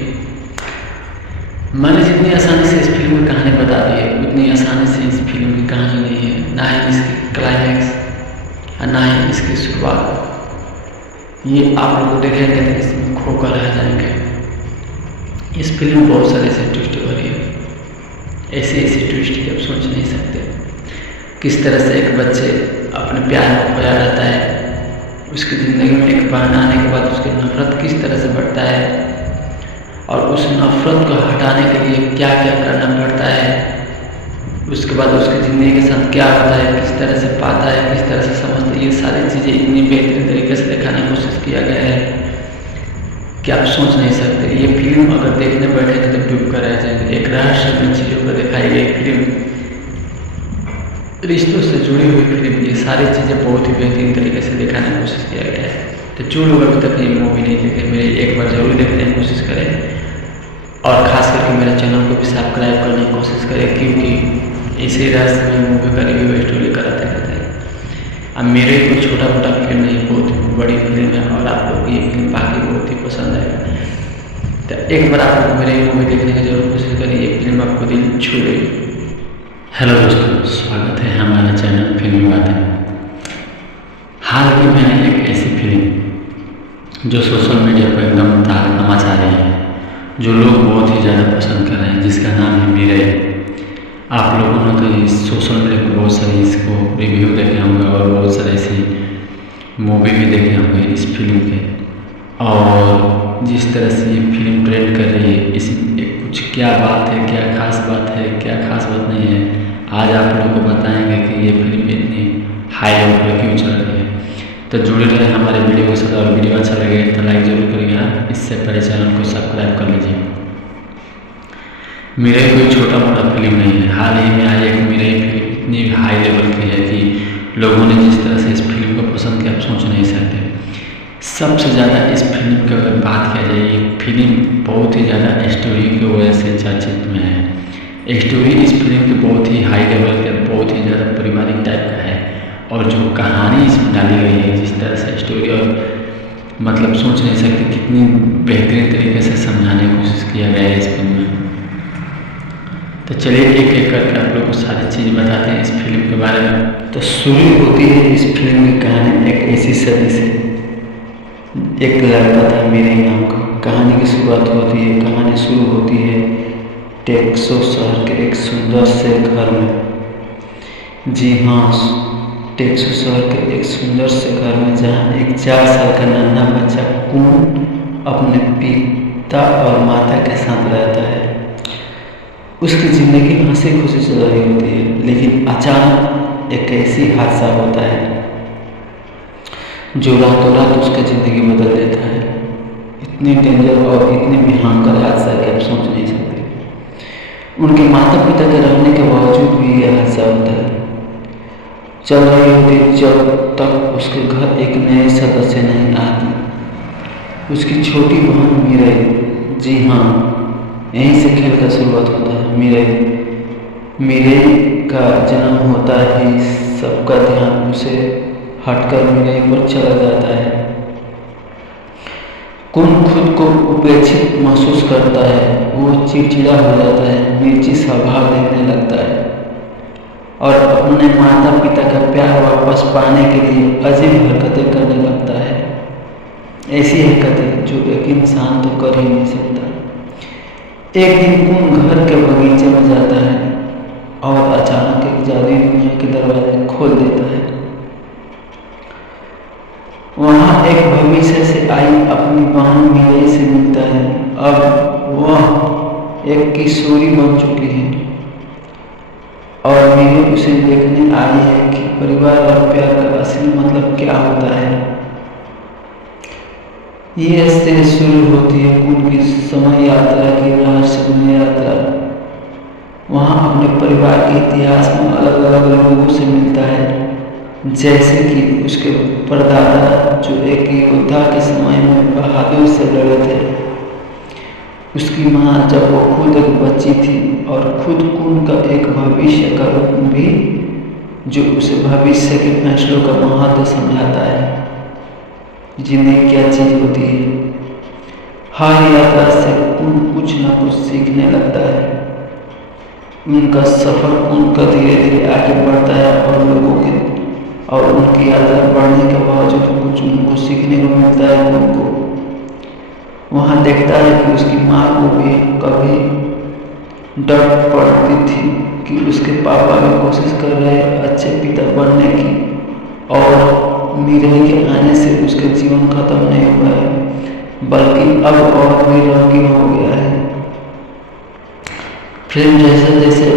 मैंने जितनी आसानी से इस फिल्म की कहानी बता दी है उतनी आसानी से इस फिल्म की कहानी नहीं है, ना ही इसकी क्लाइमैक्स और ना ही इसकी शुरुआत। ये आप लोग देखेंगे तो इसमें खो कर रह जाएंगे। इस फिल्म में बहुत सारे ऐसे ट्विस्ट भरी है, ऐसे ऐसे ट्विस्ट कि आप सोच नहीं सकते। किस तरह से एक बच्चे अपने प्यार में खोया रहता है, उसकी ज़िंदगी में एक बहन आने के बाद उसकी नफरत किस तरह से बढ़ता है और उस नफरत को हटाने के लिए क्या क्या करना पड़ता है, उसके बाद उसकी ज़िंदगी के साथ क्या होता है, किस तरह से पाता है, किस तरह से समझता है। ये सारी चीज़ें इतनी बेहतरीन तरीके से दिखाने की कोशिश किया गया है कि आप सोच नहीं सकते। ये फिल्म अगर देखने बैठेंगे तो डूब कर रह जाएंगे। एक रहस्यमय चीज़ों को दिखाई गई फिल्म, रिश्तों से जुड़ी हुई फिल्म, ये सारी चीज़ें बहुत ही बेहतरीन तरीके से दिखाने की कोशिश किया गया है। तो जो लोग अभी तक ये मूवी नहीं देखे मेरे एक बार जरूर देखने की कोशिश करें और ख़ास करके मेरे चैनल को भी सब्सक्राइब करने की कोशिश करें क्योंकि इसी रास्ते में मूवी का रिव्यू स्टोरी कराते रहते हैं। अब मेरे कोई छोटा मोटा फिल्म नहीं, बहुत बड़ी फिल्म है और आप लोग ये फिल्म बाकी बहुत ही पसंद है। तो एक बार आप लोग मेरे मूवी देखने की जरूर कोशिश करें, ये फिल्म आपको दिल छू लेगी। हेलो दोस्तों, स्वागत है हमारे चैनल फिल्मी बातें। हाल ही में एक ऐसी फिल्म जो सोशल मीडिया पर एकदम तहलका मचा रही है, जो लोग बहुत ही ज़्यादा पसंद कर रहे हैं, जिसका नाम है मिराई। आप लोगों ने तो इस सोशल मीडिया पर बहुत सारे इसको रिव्यू देखे होंगे और बहुत सारे ऐसी मूवी भी देखे होंगे इस फिल्म के। और जिस तरह से ये फिल्म ट्रेंड कर रही है, इसमें कुछ क्या बात है, क्या खास बात है, क्या खास बात नहीं है, आज आप लोगों को बताएंगे कि ये फिल्म इतनी हाई लेवल पर क्यों चल रही है। तो जुड़े रहे हमारे वीडियो के साथ और वीडियो अच्छा लगे तो लाइक जरूर करिएगा। इससे पहले चैनल को सब्सक्राइब कर लीजिए। मिराई कोई छोटा मोटा फिल्म नहीं है। हाल ही में आई एक मिराई फिल्म इतनी हाई लेवल की है कि लोगों ने जिस तरह से इस फिल्म को पसंद किया आप सोच नहीं सकते। सबसे ज़्यादा इस फिल्म की अगर बात किया जाए, ये फिल्म बहुत ही ज़्यादा स्टोरी की वजह से चर्चित में है। स्टोरी इस फिल्म की बहुत ही हाई लेवल के, बहुत ही ज़्यादा पारिवारिक टाइप का है और जो कहानी इसमें डाली गई है, जिस तरह से स्टोरी और मतलब सोच नहीं सकते कितनी बेहतरीन तरीके से समझाने की कोशिश किया गया है इस फिल्म में। तो चलिए एक एक करके आप लोग को सारी चीज़ बताते हैं इस फिल्म के बारे में। तो शुरू होती है इस फिल्म की कहानी एक ऐसी सदी से। एक लड़का था मिराई नाम का। कहानी की शुरुआत होती है, कहानी शुरू होती है टेक्सास शहर के एक सुंदर से घर में। जी हाँ, टेक्सास शहर के एक सुंदर से घर में, जहाँ एक 4 साल का नन्हा बच्चा कून अपने पिता और माता के साथ रहता है। उसकी ज़िंदगी हंसी खुशी चल रही होती है, लेकिन अचानक एक ऐसी हादसा होता है जो रातों रात उसकी ज़िंदगी बदल देता है। इतनी डेंजर और इतनी भयंकर हादसा कि आप सोच नहीं सकते। उनके माता पिता के रहने के बावजूद भी यह हादसा होता है। चल रही होती जब तक उसके घर एक नए सदस्य नहीं आते। उसकी छोटी बहन मिराई। जी हाँ, यहीं से खेल का शुरुआत होता है। मिराई का जन्म होता ही सबका ध्यान उसे हटकर मिराई पर चला जाता है। कौन खुद को उपेक्षित महसूस करता है, वो चिड़चिड़ा हो जाता है, मिर्ची स्वभाव देखने लगता है और अपने माता पिता का प्यार वापस पाने के लिए अजीब हरकतें करने लगता है। ऐसी हरकतें जो एक इंसान तो कर ही नहीं सकता। एक दिन कौन घर के बगीचे में जाता है और अचानक एक जादुई दुनिया के दरवाजे खोल देता है। वहाँ एक भविष्य से आई अपनी बहन मीरा से मिलता है। अब वह एक किशोरी बन चुकी है और मीरा उसे देखने आई है कि परिवार और प्यार का असली मतलब क्या होता है। ये से शुरू होती है कून की समय यात्रा की रहस्यमय यात्रा। वहाँ अपने परिवार के इतिहास में अलग अलग लोगों से मिलता है, जैसे कि उसके परदादा जो एक योद्धा के समय में बहादुर से लड़े थे, उसकी माँ जब वो खुद एक बच्ची थी, और खुद कून का एक भविष्य का रूप भी जो उसे भविष्य के फैसलों का महत्व समझाता है। जिंदगी क्या चीज़ होती है। हर यात्रा से कून कुछ न कुछ सीखने लगता है। उनका सफर उनका धीरे धीरे आगे बढ़ता है और उनकी यात्रा बढ़ने के बावजूद कुछ उनको सीखने को मिलता है। उनको वहाँ देखता है कि उसकी माँ को भी कभी डर पड़ती थी कि उसके पापा भी कोशिश कर रहे अच्छे पिता बनने की, और मीरा के आने से उसके जीवन खत्म नहीं हुआ है, बल्कि अब और भी रंगीन हो गया है। फिल्म जैसे जैसे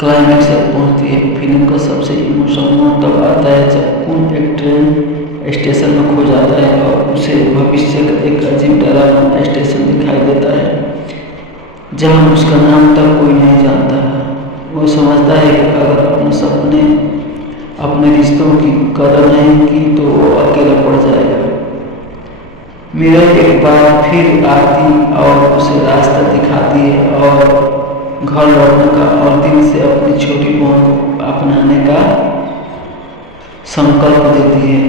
क्लाइमेक्स तक पहुंचती है, फिल्म का सबसे इमोशनल मोड तब आता है जब कून एक ट्रेन स्टेशन में खो जाता है और उसे भविष्य का एक अजीब डरावना स्टेशन दिखाई देता है, जहाँ उसका नाम तक कोई नहीं जानता। वो समझता है कि अगर अपने सपने अपने रिश्तों की कदर नहीं की तो वो अकेला पड़ जाएगा। मीरा एक बार फिर आती और उसे रास्ता दिखाती है और घर लौटने का और दिल से अपनी छोटी बहन को अपनाने का संकल्प देती है।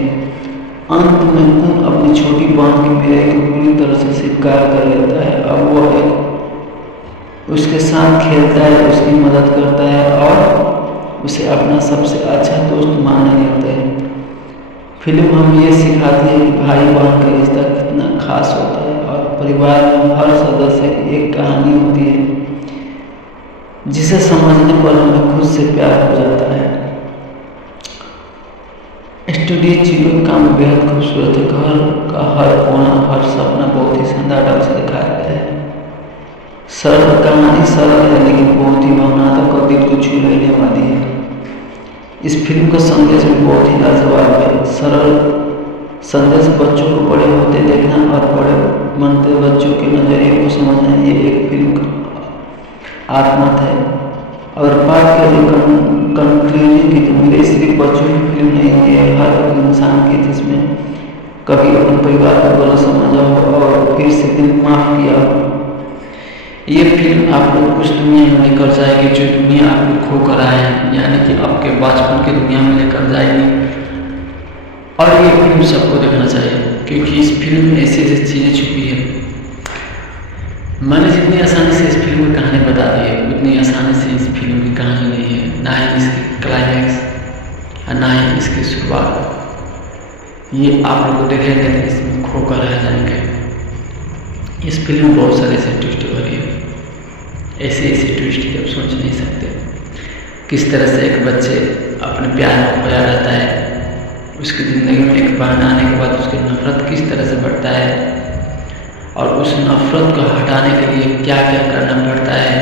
अंत में कून अपनी छोटी बहन की मीरा को पूरी तरह से स्वीकार कर लेता है। अब वह उसके साथ खेलता है, उसकी मदद करता है और उसे अपना सबसे अच्छा दोस्त मानने लगता है। फिल्म हमें ये सिखाती है कि भाई बहन का रिश्ता कितना खास होता है और परिवार में हर सदस्य की एक कहानी होती है, जिसे समझने पर हमें खुद से प्यार हो जाता है। स्टूडियो जीरो काम बेहद खूबसूरत है। घर का हर कोना, हर सपना बहुत ही शानदार ढंग से दिखाया गया है। सरल कहानी सरल है लेकिन बहुत ही भावनात्मक और दिल को छू लेने वाली है। इस फिल्म का संदेश भी बहुत ही लाजवाब है। सरल संदेश बच्चों को बड़े होते देखना और बड़े बनते बच्चों के नजरिए को समझना, ये एक फिल्म का आत्मा है। अगर बात करें कंक्लूजन की तो मेरे सिर्फ बच्चों की फिल्म नहीं है, हर एक इंसान की जिसमें कभी अपने परिवार को गलत समझा हो और फिर से दिल माफ किया हो। ये फिल्म आपको कुछ दुनिया में लेकर जाएगी जो दुनिया आपको खो कर आए हैं, यानी कि आपके बचपन की दुनिया में लेकर जाएगी। और ये फिल्म सबको देखना चाहिए क्योंकि इस फिल्म में ऐसी ऐसी चीज़ें छुपी है। मैंने जितनी आसानी से इस फिल्म की कहानी बता दी है, उतनी आसानी से इस फिल्म की कहानी नहीं है, ना ही इसकी क्लाइमैक्स और ना ही इसकी शुरुआत। ये आप लोग देखेंगे तो इसमें खो कर रह जाएंगे। इस फिल्म में बहुत सारे ऐसे ट्विस्ट भरी है, ऐसे ट्विस्ट की आप सोच नहीं सकते। किस तरह से एक बच्चे अपने प्यार में खोया रहता है, उसकी ज़िंदगी में एक बहन आने के बाद उसकी नफरत किस तरह से बढ़ता है और उस नफरत को हटाने के लिए क्या क्या करना पड़ता है,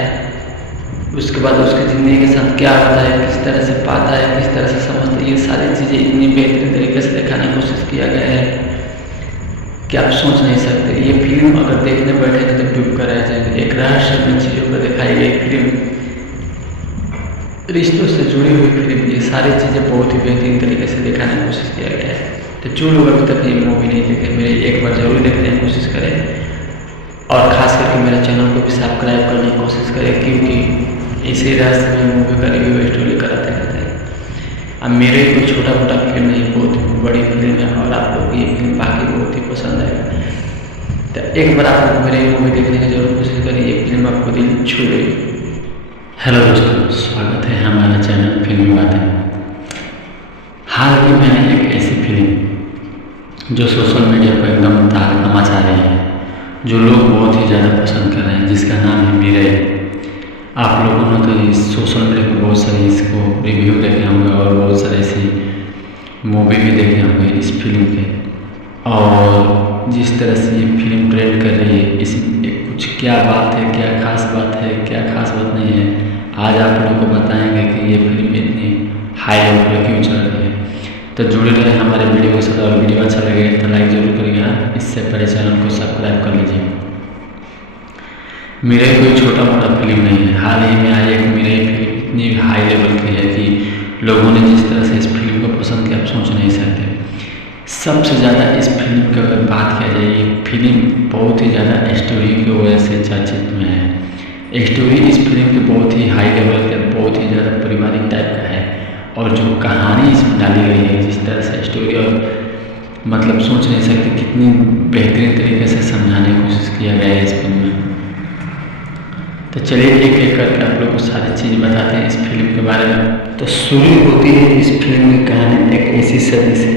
उसके बाद उसकी ज़िंदगी के साथ क्या होता है, किस तरह से पाता है, किस तरह से समझता है। ये सारी चीज़ें इतनी बेहतरीन तरीके से दिखाने की कोशिश किया गया है कि आप सोच नहीं सकते। ये फिल्म अगर देखने बैठेंगे तो डूब कर रह जाएंगे। एक रहस्यमय चीज़ों पर दिखाई गई फिल्म, रिश्तों से जुड़ी हुई फिल्म, ये सारी चीज़ें बहुत ही बेहतरीन तरीके से दिखाने की कोशिश किया गया है। तो जो लोग अभी तक ये मूवी नहीं देखे, मेरे एक बार जरूर देखने की कोशिश करें और ख़ास करके मेरे चैनल को भी सब्सक्राइब करने की कोशिश करें, क्योंकि इसी रहस्यमय मूवी का रिव्यू स्टोरी कराते रहते हैं। अब मेरे कोई छोटा मोटा फिल्म नहीं, बहुत बड़ी फिल्म है और आप लोग ये फिल्म बाकी बहुत ही पसंद है। तो एक बार आप लोग मेरे मूवी देखने की जरूर कोशिश करें, ये फिल्म आपको दिल छू गई। हेलो दोस्तों, स्वागत है हमारे चैनल फिल्मी बातें। हाल ही में एक ऐसी फिल्म जो सोशल मीडिया पर एकदम तहलका मचा रही है, जो लोग बहुत ही ज़्यादा पसंद कर रहे हैं, जिसका नाम है मीरा। आप लोगों ने तो इस सोशल मीडिया पर बहुत सारे इसको रिव्यू देखे होंगे और बहुत सारे ऐसी मूवी भी देखे होंगे इस फिल्म के। और जिस तरह से ये फिल्म ट्रेंड कर रही है, इस कुछ क्या बात है, क्या खास बात है, क्या खास बात नहीं है, आज आप लोगों को बताएंगे कि ये फिल्म इतनी हाई लेवल पर क्यों चल रही है। तो जुड़े रहे हमारे वीडियो के साथ, और वीडियो अच्छा लगे तो लाइक जरूर करिएगा। इससे पहले चैनल को सब्सक्राइब कर लीजिए। मिराई कोई छोटा मोटा फिल्म नहीं है। हाल ही में आई एक मिराई फिल्म इतनी हाई लेवल की है कि लोगों ने जिस तरह से इस फिल्म को पसंद किया आप सोच नहीं सकते। सबसे ज़्यादा इस फिल्म की अगर बात किया जाए, ये फिल्म बहुत ही ज़्यादा स्टोरी की वजह से चर्चित में है। स्टोरी इस फिल्म की बहुत ही हाई लेवल का, बहुत ही ज़्यादा पारिवारिक टाइप का है। और जो कहानी इसमें डाली गई है, जिस तरह से स्टोरी, और मतलब सोच नहीं सकते कितनी बेहतरीन तरीके से समझाने की कोशिश किया गया है इस फिल्म में। तो चलिए एक एक करके आप लोग को सारी चीज़ बताते हैं इस फिल्म के बारे में। तो शुरू होती है इस फिल्म की कहानी एक ऐसी सदी से।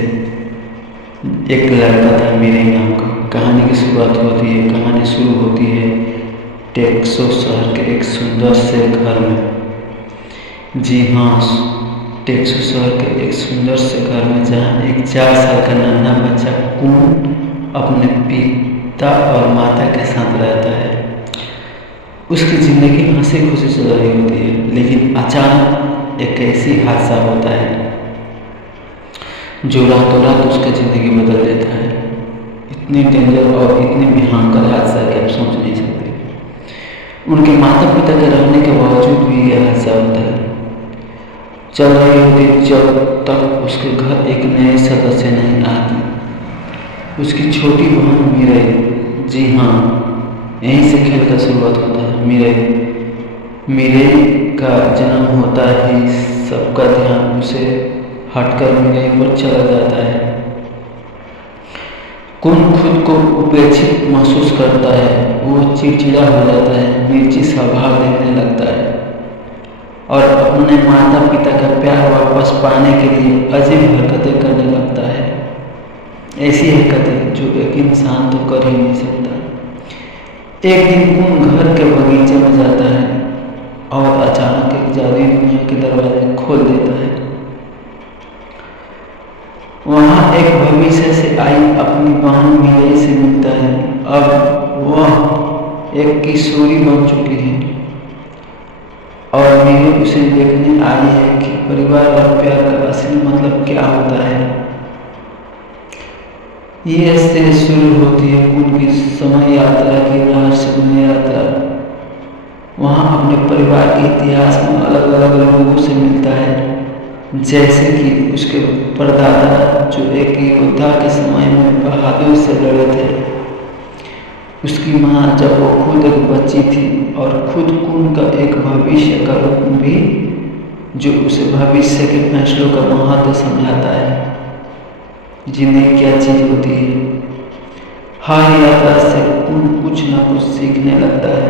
एक लड़का था मेरे नाम का। कहानी की शुरुआत होती है, कहानी शुरू होती है टेक्सास शहर के एक सुंदर से घर में। जी हाँ, टेक्सास शहर के एक सुंदर से घर में, जहाँ एक 4 साल का नन्हा बच्चा कून अपने पिता और माता के साथ रहता है। उसकी ज़िंदगी हंसी खुशी चल रही होती है, लेकिन अचानक एक ऐसी हादसा होता है जो रातों रात उसकी ज़िंदगी बदल देता है। इतनी डेंजर और इतनी भयंकर हादसा कि आप सोच नहीं सकते। उनके माता पिता के रहने के बावजूद भी यह हादसा होता है। चल रही होती जब तक उसके घर एक नए सदस्य नहीं आते। उसकी छोटी बहन मिराई, जी हाँ, यहीं से खेल का शुरुआत होता है। मिराई का जन्म होता ही सबका ध्यान उसे हटकर मिराई पर चला जाता है। कौन खुद को उपेक्षित महसूस करता है, वो चिड़चिड़ा हो जाता है, मिर्ची स्वभाव देखने लगता है और अपने माता पिता का प्यार वापस पाने के लिए अजीब हरकतें करने लगता है। ऐसी हरकतें जो एक इंसान तो कर ही नहीं सकता। एक दिन कौन घर के बगीचे में जाता है और अचानक एक जादुई दुनिया के दरवाजे खोल देता है। वहाँ एक भविष्य से आई अपनी बहन मिराई से मिलता है। अब वह एक किशोरी बन चुकी है और मिराई उसे देखने आई है कि परिवार और प्यार का असली मतलब क्या होता है। ये से शुरू होती है उनकी समय यात्रा की रहस्यमय यात्रा। वहाँ अपने परिवार के इतिहास में अलग अलग लोगों से मिलता है, जैसे कि उसके परदादा जो एक योद्धा के समय में बहादुर से लड़े थे। उसकी माँ जब वो खुद एक बच्ची थी, और खुद कून का एक भविष्य का रूप भी, जो उसे भविष्य के फैसलों का महत्व समझाता है। जिंदगी क्या चीज़ होती है। हर यात्रा से कुछ ना कुछ सीखने लगता है।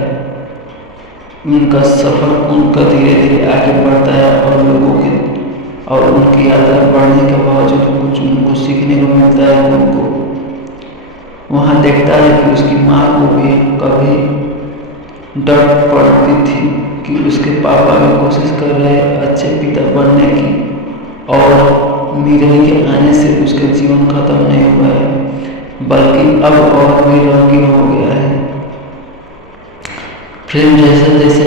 उनका सफ़र उनका धीरे धीरे आगे बढ़ता है और लोगों के और उनकी यात्रा बढ़ने के बावजूद कुछ उनको सीखने को मिलता है। उनको वहाँ देखता है कि उसकी माँ को भी कभी डर पड़ती थी कि उसके पापा भी कोशिश कर रहे अच्छे पिता बनने की, और मिराई के आने से उसका जीवन खत्म नहीं हुआ है, बल्कि अब और भी रंगीन हो गया है। फिल्म जैसे जैसे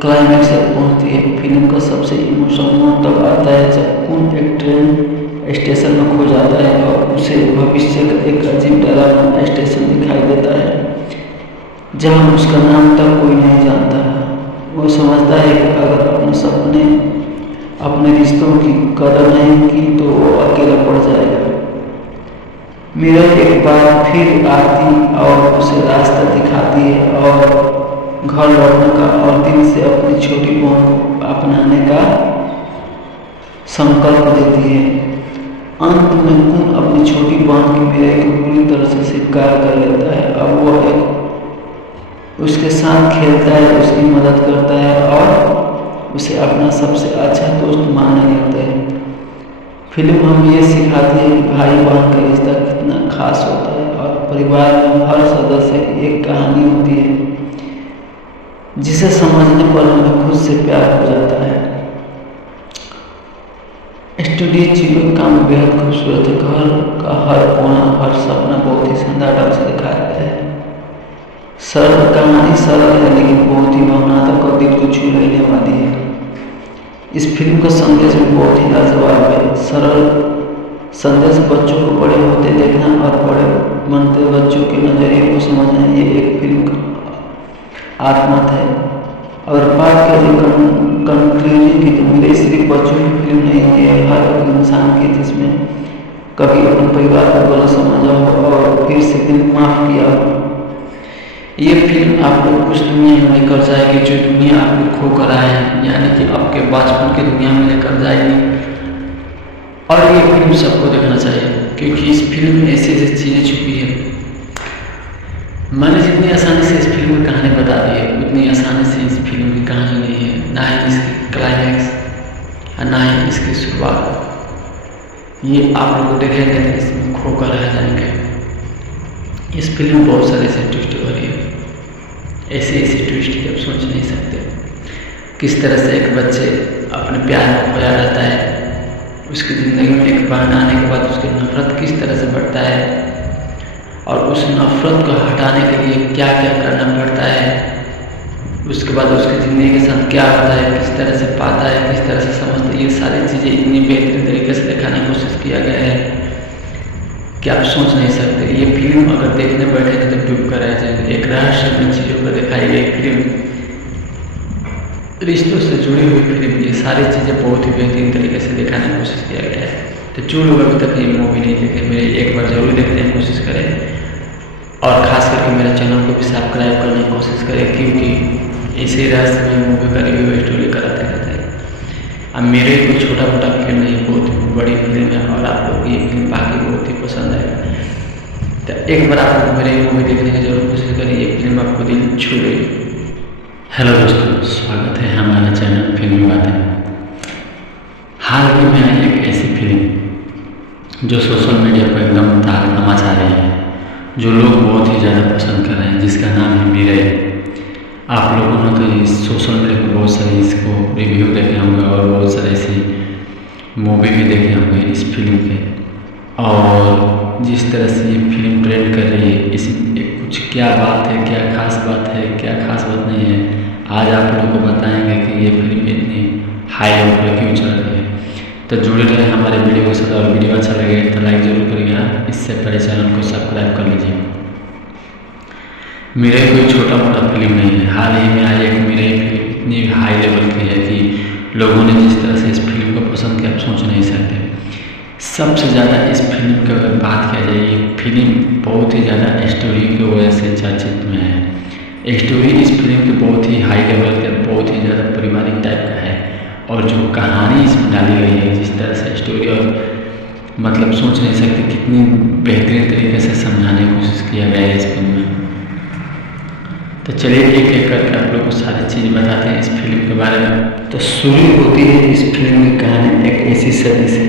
क्लाइमैक्स तक पहुंचती है, फिल्म का सबसे इमोशनल मोड़ तब आता है जब कून एक ट्रेन स्टेशन में खो जाता है और उसे भविष्य का एक अजीब डरावना स्टेशन दिखाई देता है, जहां उसका नाम तक कोई नहीं जानता। वो समझता है कि अगर अपने सपने, अपने रिश्तों की कदर नहीं की तो वो अकेला पड़ जाएगा। मिराई एक बार फिर आती और उसे रास्ता दिखाती है और घर लौटने का और दिल से अपनी छोटी बहन को अपनाने का संकल्प देती है। अंत में कून अपनी छोटी बहन की मिराई को पूरी तरह से स्वीकार कर लेता है। अब वह एक उसके साथ खेलता है, उसकी मदद करता है और उसे अपना सबसे अच्छा दोस्त मानने लगता है। फिल्म हमें ये सिखाती है कि भाई बहन का रिश्ता कितना खास होता है और परिवार में हर सदस्य की एक कहानी होती है, जिसे समझने पर हमें खुद से प्यार हो जाता है। स्टूडियो चीज़ों का काम बेहद खूबसूरत है। घर का हर कोना, हर सपना बहुत ही शानदार ढंग से दिखाया गया है। सरल कहानी सरल है लेकिन बहुत ही भावनात्मक और दिल को छू लेने वाली है। इस फिल्म का संदेश भी बहुत ही लाजवाब है। सरल संदेश बच्चों को बड़े होते देखना और बड़े बनते बच्चों के नजरिए को समझना, ये एक फिल्म का आत्मत है। और बात करें कंक्लूजन की, तो मेरे सिर्फ बच्चों की फिल्म नहीं है, हर एक इंसान की जिसमें कभी अपने परिवार को गलत समझा हो और फिर से दिल माफ किया हो। ये फिल्म आपको उस दुनिया में लेकर जाएगी जो दुनिया आपको खो कर आए हैं, यानी कि आपके बचपन की दुनिया में लेकर जाएगी। और ये फिल्म सबको देखना चाहिए क्योंकि इस फिल्म में ऐसी ऐसी चीज़ें छुपी है। मैंने जितनी आसानी से इस फिल्म की कहानी बता दी है उतनी आसानी से इस फिल्म की कहानी नहीं है, ना ही इसकी क्लाइमैक्स और ना ही इसकी शुरुआत। ये आप लोग देखेंगे तो इसमें खो कर रह जाएंगे। इस फिल्म में बहुत सारे ऐसे ट्विस्ट भरी है, ऐसे ऐसे ट्विस्ट कि आप सोच नहीं सकते। किस तरह से एक बच्चे अपने प्यार में खोया रहता है, उसकी ज़िंदगी में एक बहन आने के बाद उसकी नफरत किस तरह से बढ़ता है और उस नफरत को हटाने के लिए क्या क्या करना पड़ता है, उसके बाद उसकी ज़िंदगी के साथ क्या होता है, किस तरह से पाता है, किस तरह से समझता है। ये सारी चीज़ें इतनी बेहतरीन तरीके से दिखाने की कोशिश किया गया है कि आप सोच नहीं सकते। ये फिल्म अगर देखने बैठेंगे तो डूब कर रह जाएंगे। एक रहस्यमय चीज़ों पर दिखाई गई फिल्म, रिश्तों से जुड़ी हुई फिल्म, ये सारी चीज़ें बहुत ही बेहतरीन तरीके से दिखाने की कोशिश किया गया है। तो जो लोग अभी तक ये मूवी नहीं देखे, मेरे एक बार ज़रूर देखने की कोशिश करें और ख़ास करके मेरे चैनल को भी सब्सक्राइब करने की कोशिश करें क्योंकि इसी रहस्यमय मूवी का रिव्यू स्टोरी कराते रहते हैं। अब मेरे कोई छोटा मोटा फिल्म नहीं, बहुत बड़ी फिल्म है और आप लोग ये फिल्म बाकी बहुत ही पसंद है। तो एक बार आप लोग मेरे मूवी देखने की जरूर कोशिश करें, ये फिल्म आपको दिल छू गई। हेलो दोस्तों, स्वागत है हमारे चैनल फिल्मी बातें। हाल ही में आई एक ऐसी फिल्म जो सोशल मीडिया पर एकदम तहलका मचा रही है, जो लोग बहुत ही ज़्यादा पसंद कर रहे हैं, जिसका नाम है मिराई। आप लोगों ने तो इस सोशल मीडिया पर बहुत सारे इसको रिव्यू देखे होंगे और बहुत सारे ऐसी मूवी भी देखे होंगे इस फिल्म के। और जिस तरह से ये फिल्म ट्रेंड कर रही है, इसमें कुछ क्या बात है, क्या खास बात है, क्या खास बात नहीं है, आज आप लोगों को बताएंगे कि ये फिल्म इतनी हाई लेवल पर क्यों चल रही है। तो जुड़े रहे हमारे वीडियो के साथ और वीडियो अच्छा लगे तो लाइक जरूर करिएगा, इससे पहले चैनल को सब्सक्राइब कर लीजिए। मिराई कोई छोटा मोटा फिल्म नहीं है। हाल ही में आई एक मिराई फिल्म इतनी हाई लेवल की है कि लोगों ने जिस तरह से इस फिल्म को पसंद किया आप सोच नहीं सकते। सबसे ज़्यादा इस फिल्म की अगर बात किया जाए, ये फिल्म बहुत ही ज़्यादा स्टोरी की वजह से चर्चित में है। स्टोरी इस फिल्म की बहुत ही हाई लेवल का, बहुत ही ज़्यादा पारिवारिक टाइप का है और जो कहानी इसमें डाली गई है, जिस तरह से स्टोरी और मतलब सोच नहीं सकते कितनी बेहतरीन तरीके से समझाने की कोशिश किया गया है इस फिल्म में। तो चलिए एक एक करके आप लोग को सारी चीज़ बताते हैं इस फिल्म के बारे में। तो शुरू होती है इस फिल्म की कहानी एक ऐसी सदी से।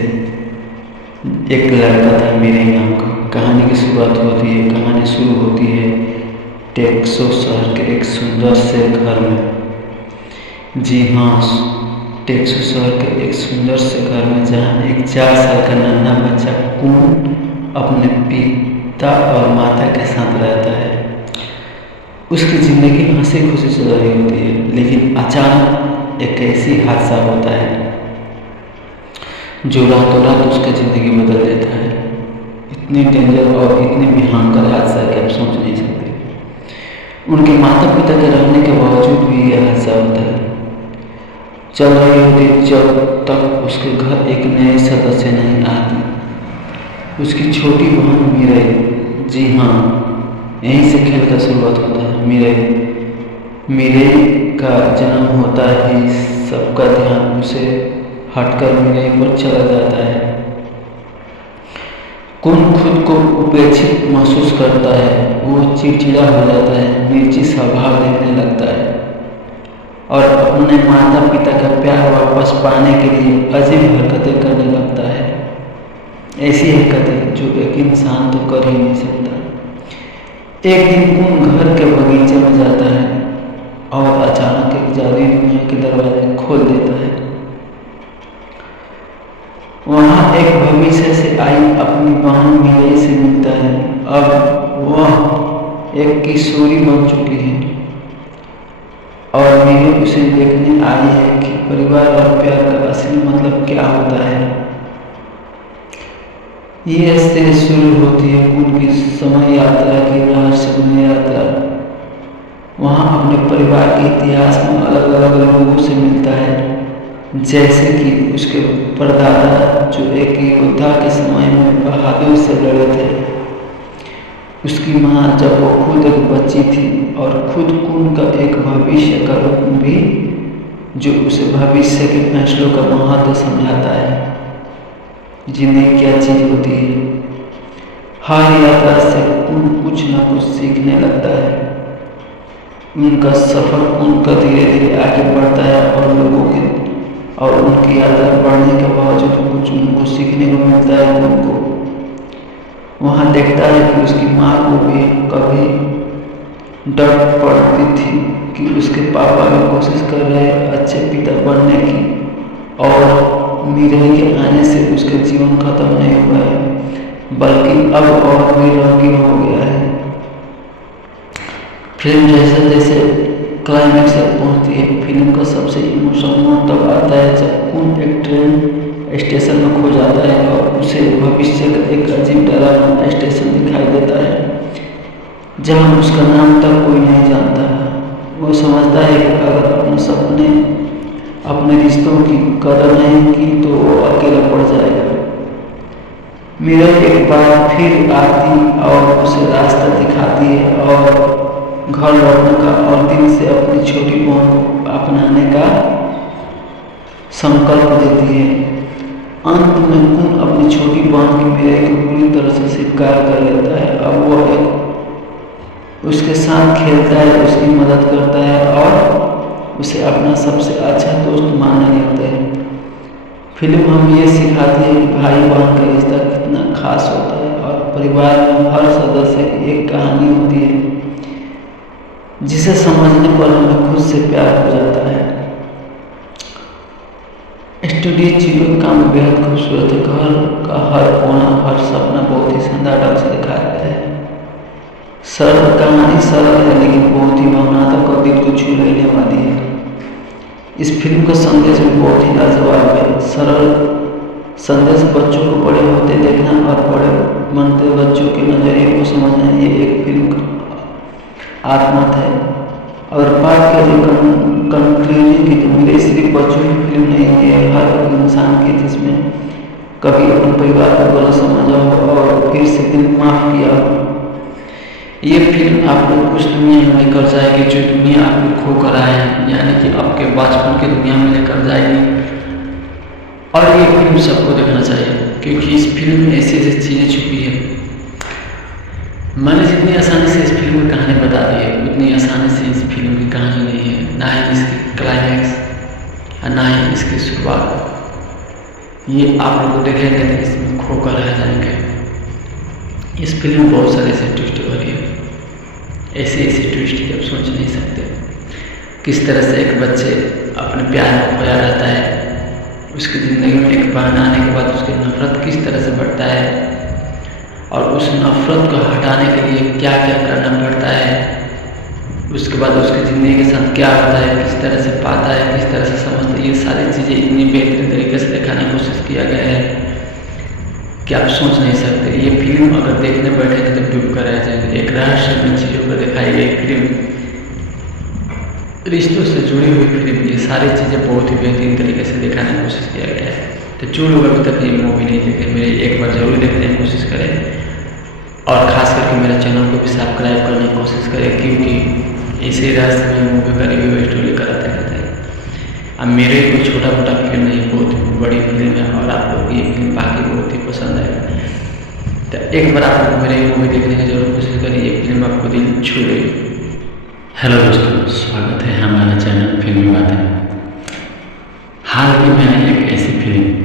एक लड़का था मिराई नाम का। कहानी की शुरुआत होती है, कहानी शुरू होती है टेक्सास शहर के एक सुंदर से घर में। जी हाँ, टेक्सास शहर के एक सुंदर से घर में, जहाँ एक 4 साल का नन्हा बच्चा कून अपने पिता और माता के साथ रहता है। उसकी ज़िंदगी हंसी खुशी चल रही होती है, लेकिन अचानक एक ऐसी हादसा होता है जो रातों रात उसकी ज़िंदगी बदल देता है। इतनी डेंजर और इतनी भयंकर हादसा है कि आप सोच नहीं सकते। उनके माता पिता के रहने के बावजूद भी यह हादसा होता है। चल रही होती जब तक उसके घर एक नए सदस्य नहीं आते। उसकी छोटी बहन मिराई। जी हाँ, यहीं से खेल का शुरुआत होता है। मिराई का जन्म होता ही सबका ध्यान उसे हटकर मिराई पर चला जाता है। कौन खुद को उपेक्षित महसूस करता है, वो चिड़चिड़ा हो जाता है, मिर्ची स्वभाव देखने लगता है और अपने माता पिता का प्यार वापस पाने के लिए अजीब हरकतें करने लगता है। ऐसी हरकतें जो एक इंसान तो कर ही नहीं सकता। एक दिन कौन घर के बगीचे में जाता है और अचानक एक जादुई दुनिया के दरवाजे खोल देता है। वहाँ एक भविष्य से आई अपनी बहन मीरे से मिलता है। अब वह एक किशोरी बन चुकी है और मीरे उसे देखने आई है कि परिवार और प्यार का असली मतलब क्या होता है। ये से शुरू होती है उनकी समय यात्रा की रहस्यमय यात्रा। वहाँ अपने परिवार के इतिहास में अलग अलग लोगों से मिलता है, जैसे कि उसके परदादा जो एक योद्धा के समय में बहादुर से लड़े थे, उसकी माँ जब वो खुद एक बच्ची थी और खुद उनका एक भविष्य का रूप भी जो उसे भविष्य के फैसलों का महत्व समझाता है। जिंदगी क्या चीज होती है, हर यात्रा से कुछ न कुछ सीखने लगता है। उनका सफर उनका धीरे धीरे आगे बढ़ता है और उनकी यात्रा बढ़ने के बावजूद कुछ उनको सीखने को मिलता है। उनको वहाँ देखता है कि उसकी माँ को भी कभी डर पड़ती थी कि उसके पापा भी कोशिश कर रहे अच्छे पिता बनने की और मीरे के आने से उसका जीवन खत्म नहीं हुआ है, बल्कि अब और भी रंगीन हो गया है। फिल्म जैसे जैसे क्लाइमैक्स तक पहुंचती है, फिल्म का सबसे इमोशनल मोड तब आता है जब उन एक ट्रेन स्टेशन में खो जाता है और उसे भविष्य का एक अजीब डरावना स्टेशन दिखाई देता है, जहां उसका नाम तक कोई नहीं जानता। वो समझता है कि अगर अपने सपने अपने रिश्तों की कदर नहीं की तो वो अकेला पड़ जाएगा। मीरा एक बार फिर आती और उसे रास्ता दिखाती है और घर लौटने का और दिल से अपनी छोटी बहन को अपनाने का संकल्प देती है। अंत में कुन अपनी छोटी बहन की मीरा को पूरी तरह से स्वीकार कर लेता है। अब वह उसके साथ खेलता है, उसकी मदद करता है और उसे अपना सबसे अच्छा दोस्त मानने लगता है। फिल्म हमें ये सिखाती है कि भाई बहन का रिश्ता कितना खास होता है और परिवार में हर सदस्य की एक कहानी होती है जिसे समझने पर हमें खुद से प्यार हो जाता है। स्टूडियो जीरो का काम बेहद खूबसूरत है। घर का हर कोना, हर सपना बहुत ही शानदार ढंग से दिखाया गया है। सरल कहानी सरल है लेकिन बहुत ही भावनात्मक और दिल को छू लेने वाली है। इस फिल्म का संदेश भी बहुत ही लाजवाब है। सरल संदेश बच्चों को बड़े होते देखना और बड़े बनते बच्चों के नजरिए को समझना, ये एक फिल्म का आत्मत है। और बात करें कंक्लूजन की तो मेरे सिर्फ बच्चों की फिल्म नहीं है, हर एक इंसान की जिसमें कभी अपने परिवार को गलत समझा हो और फिर से दिल माफ किया हो। ये फिल्म आपको उस दुनिया में लेकर जाएगी जो दुनिया आपको खो कर आए हैं, यानी कि आपके बचपन की दुनिया में लेकर जाएगी। और ये फिल्म सबको देखना चाहिए क्योंकि इस फिल्म में ऐसी ऐसी चीज़ें छुपी है। मैंने जितनी आसानी से इस फिल्म की कहानी बता दी है उतनी आसानी से इस फिल्म की कहानी नहीं है, ना ही इसकी क्लाइमैक्स और ना ही इसकी शुरुआत। ये आप लोग देखेंगे तो इसमें खो कर रह जाएंगे। इस फिल्म में बहुत सारे ऐसे ट्विस्ट भरी है, ऐसे ट्विस्ट कि आप सोच नहीं सकते। किस तरह से एक बच्चे अपने प्यार में खोया रहता है, उसकी ज़िंदगी में एक बहन आने के बाद उसकी नफरत किस तरह से बढ़ता है और उस नफरत को हटाने के लिए क्या क्या करना पड़ता है, उसके बाद उसकी ज़िंदगी के साथ क्या होता है, किस तरह से पाता है, किस तरह से समझता है। ये सारी चीज़ें इतनी बेहतरीन तरीके से दिखाने की कोशिश किया गया है कि आप सोच नहीं सकते। ये फिल्म अगर देखने बैठेंगे तो डूब कर रह जाएंगे। एक रहस्यमय चीज़ों पर दिखाई गई फिल्म, रिश्तों से जुड़ी हुई फिल्म, ये सारी चीज़ें बहुत ही बेहतरीन तरीके से दिखाने की कोशिश किया गया है। तो जो लोग अभी तक ये मूवी नहीं देखे मेरे एक बार जरूर देखने की कोशिश करें और ख़ास करके मेरे चैनल को भी सब्सक्राइब करने की कोशिश करें क्योंकि इसी रहस्यमय मूवी का रिव्यू स्टोरी कराते रहते हैं। अब मेरे कोई छोटा मोटा फिल्म नहीं, बहुत बड़ी फिल्म है और आप लोग ये फिल्म बाकी बहुत ही पसंद है। तो एक बार आप लोग मेरे मूवी देखने की जरूर कोशिश करें, ये फिल्म आपको दिल छू लेगी। हेलो दोस्तों, स्वागत है हमारे चैनल फिल्मी बातें। हाल ही में आई एक ऐसी फिल्म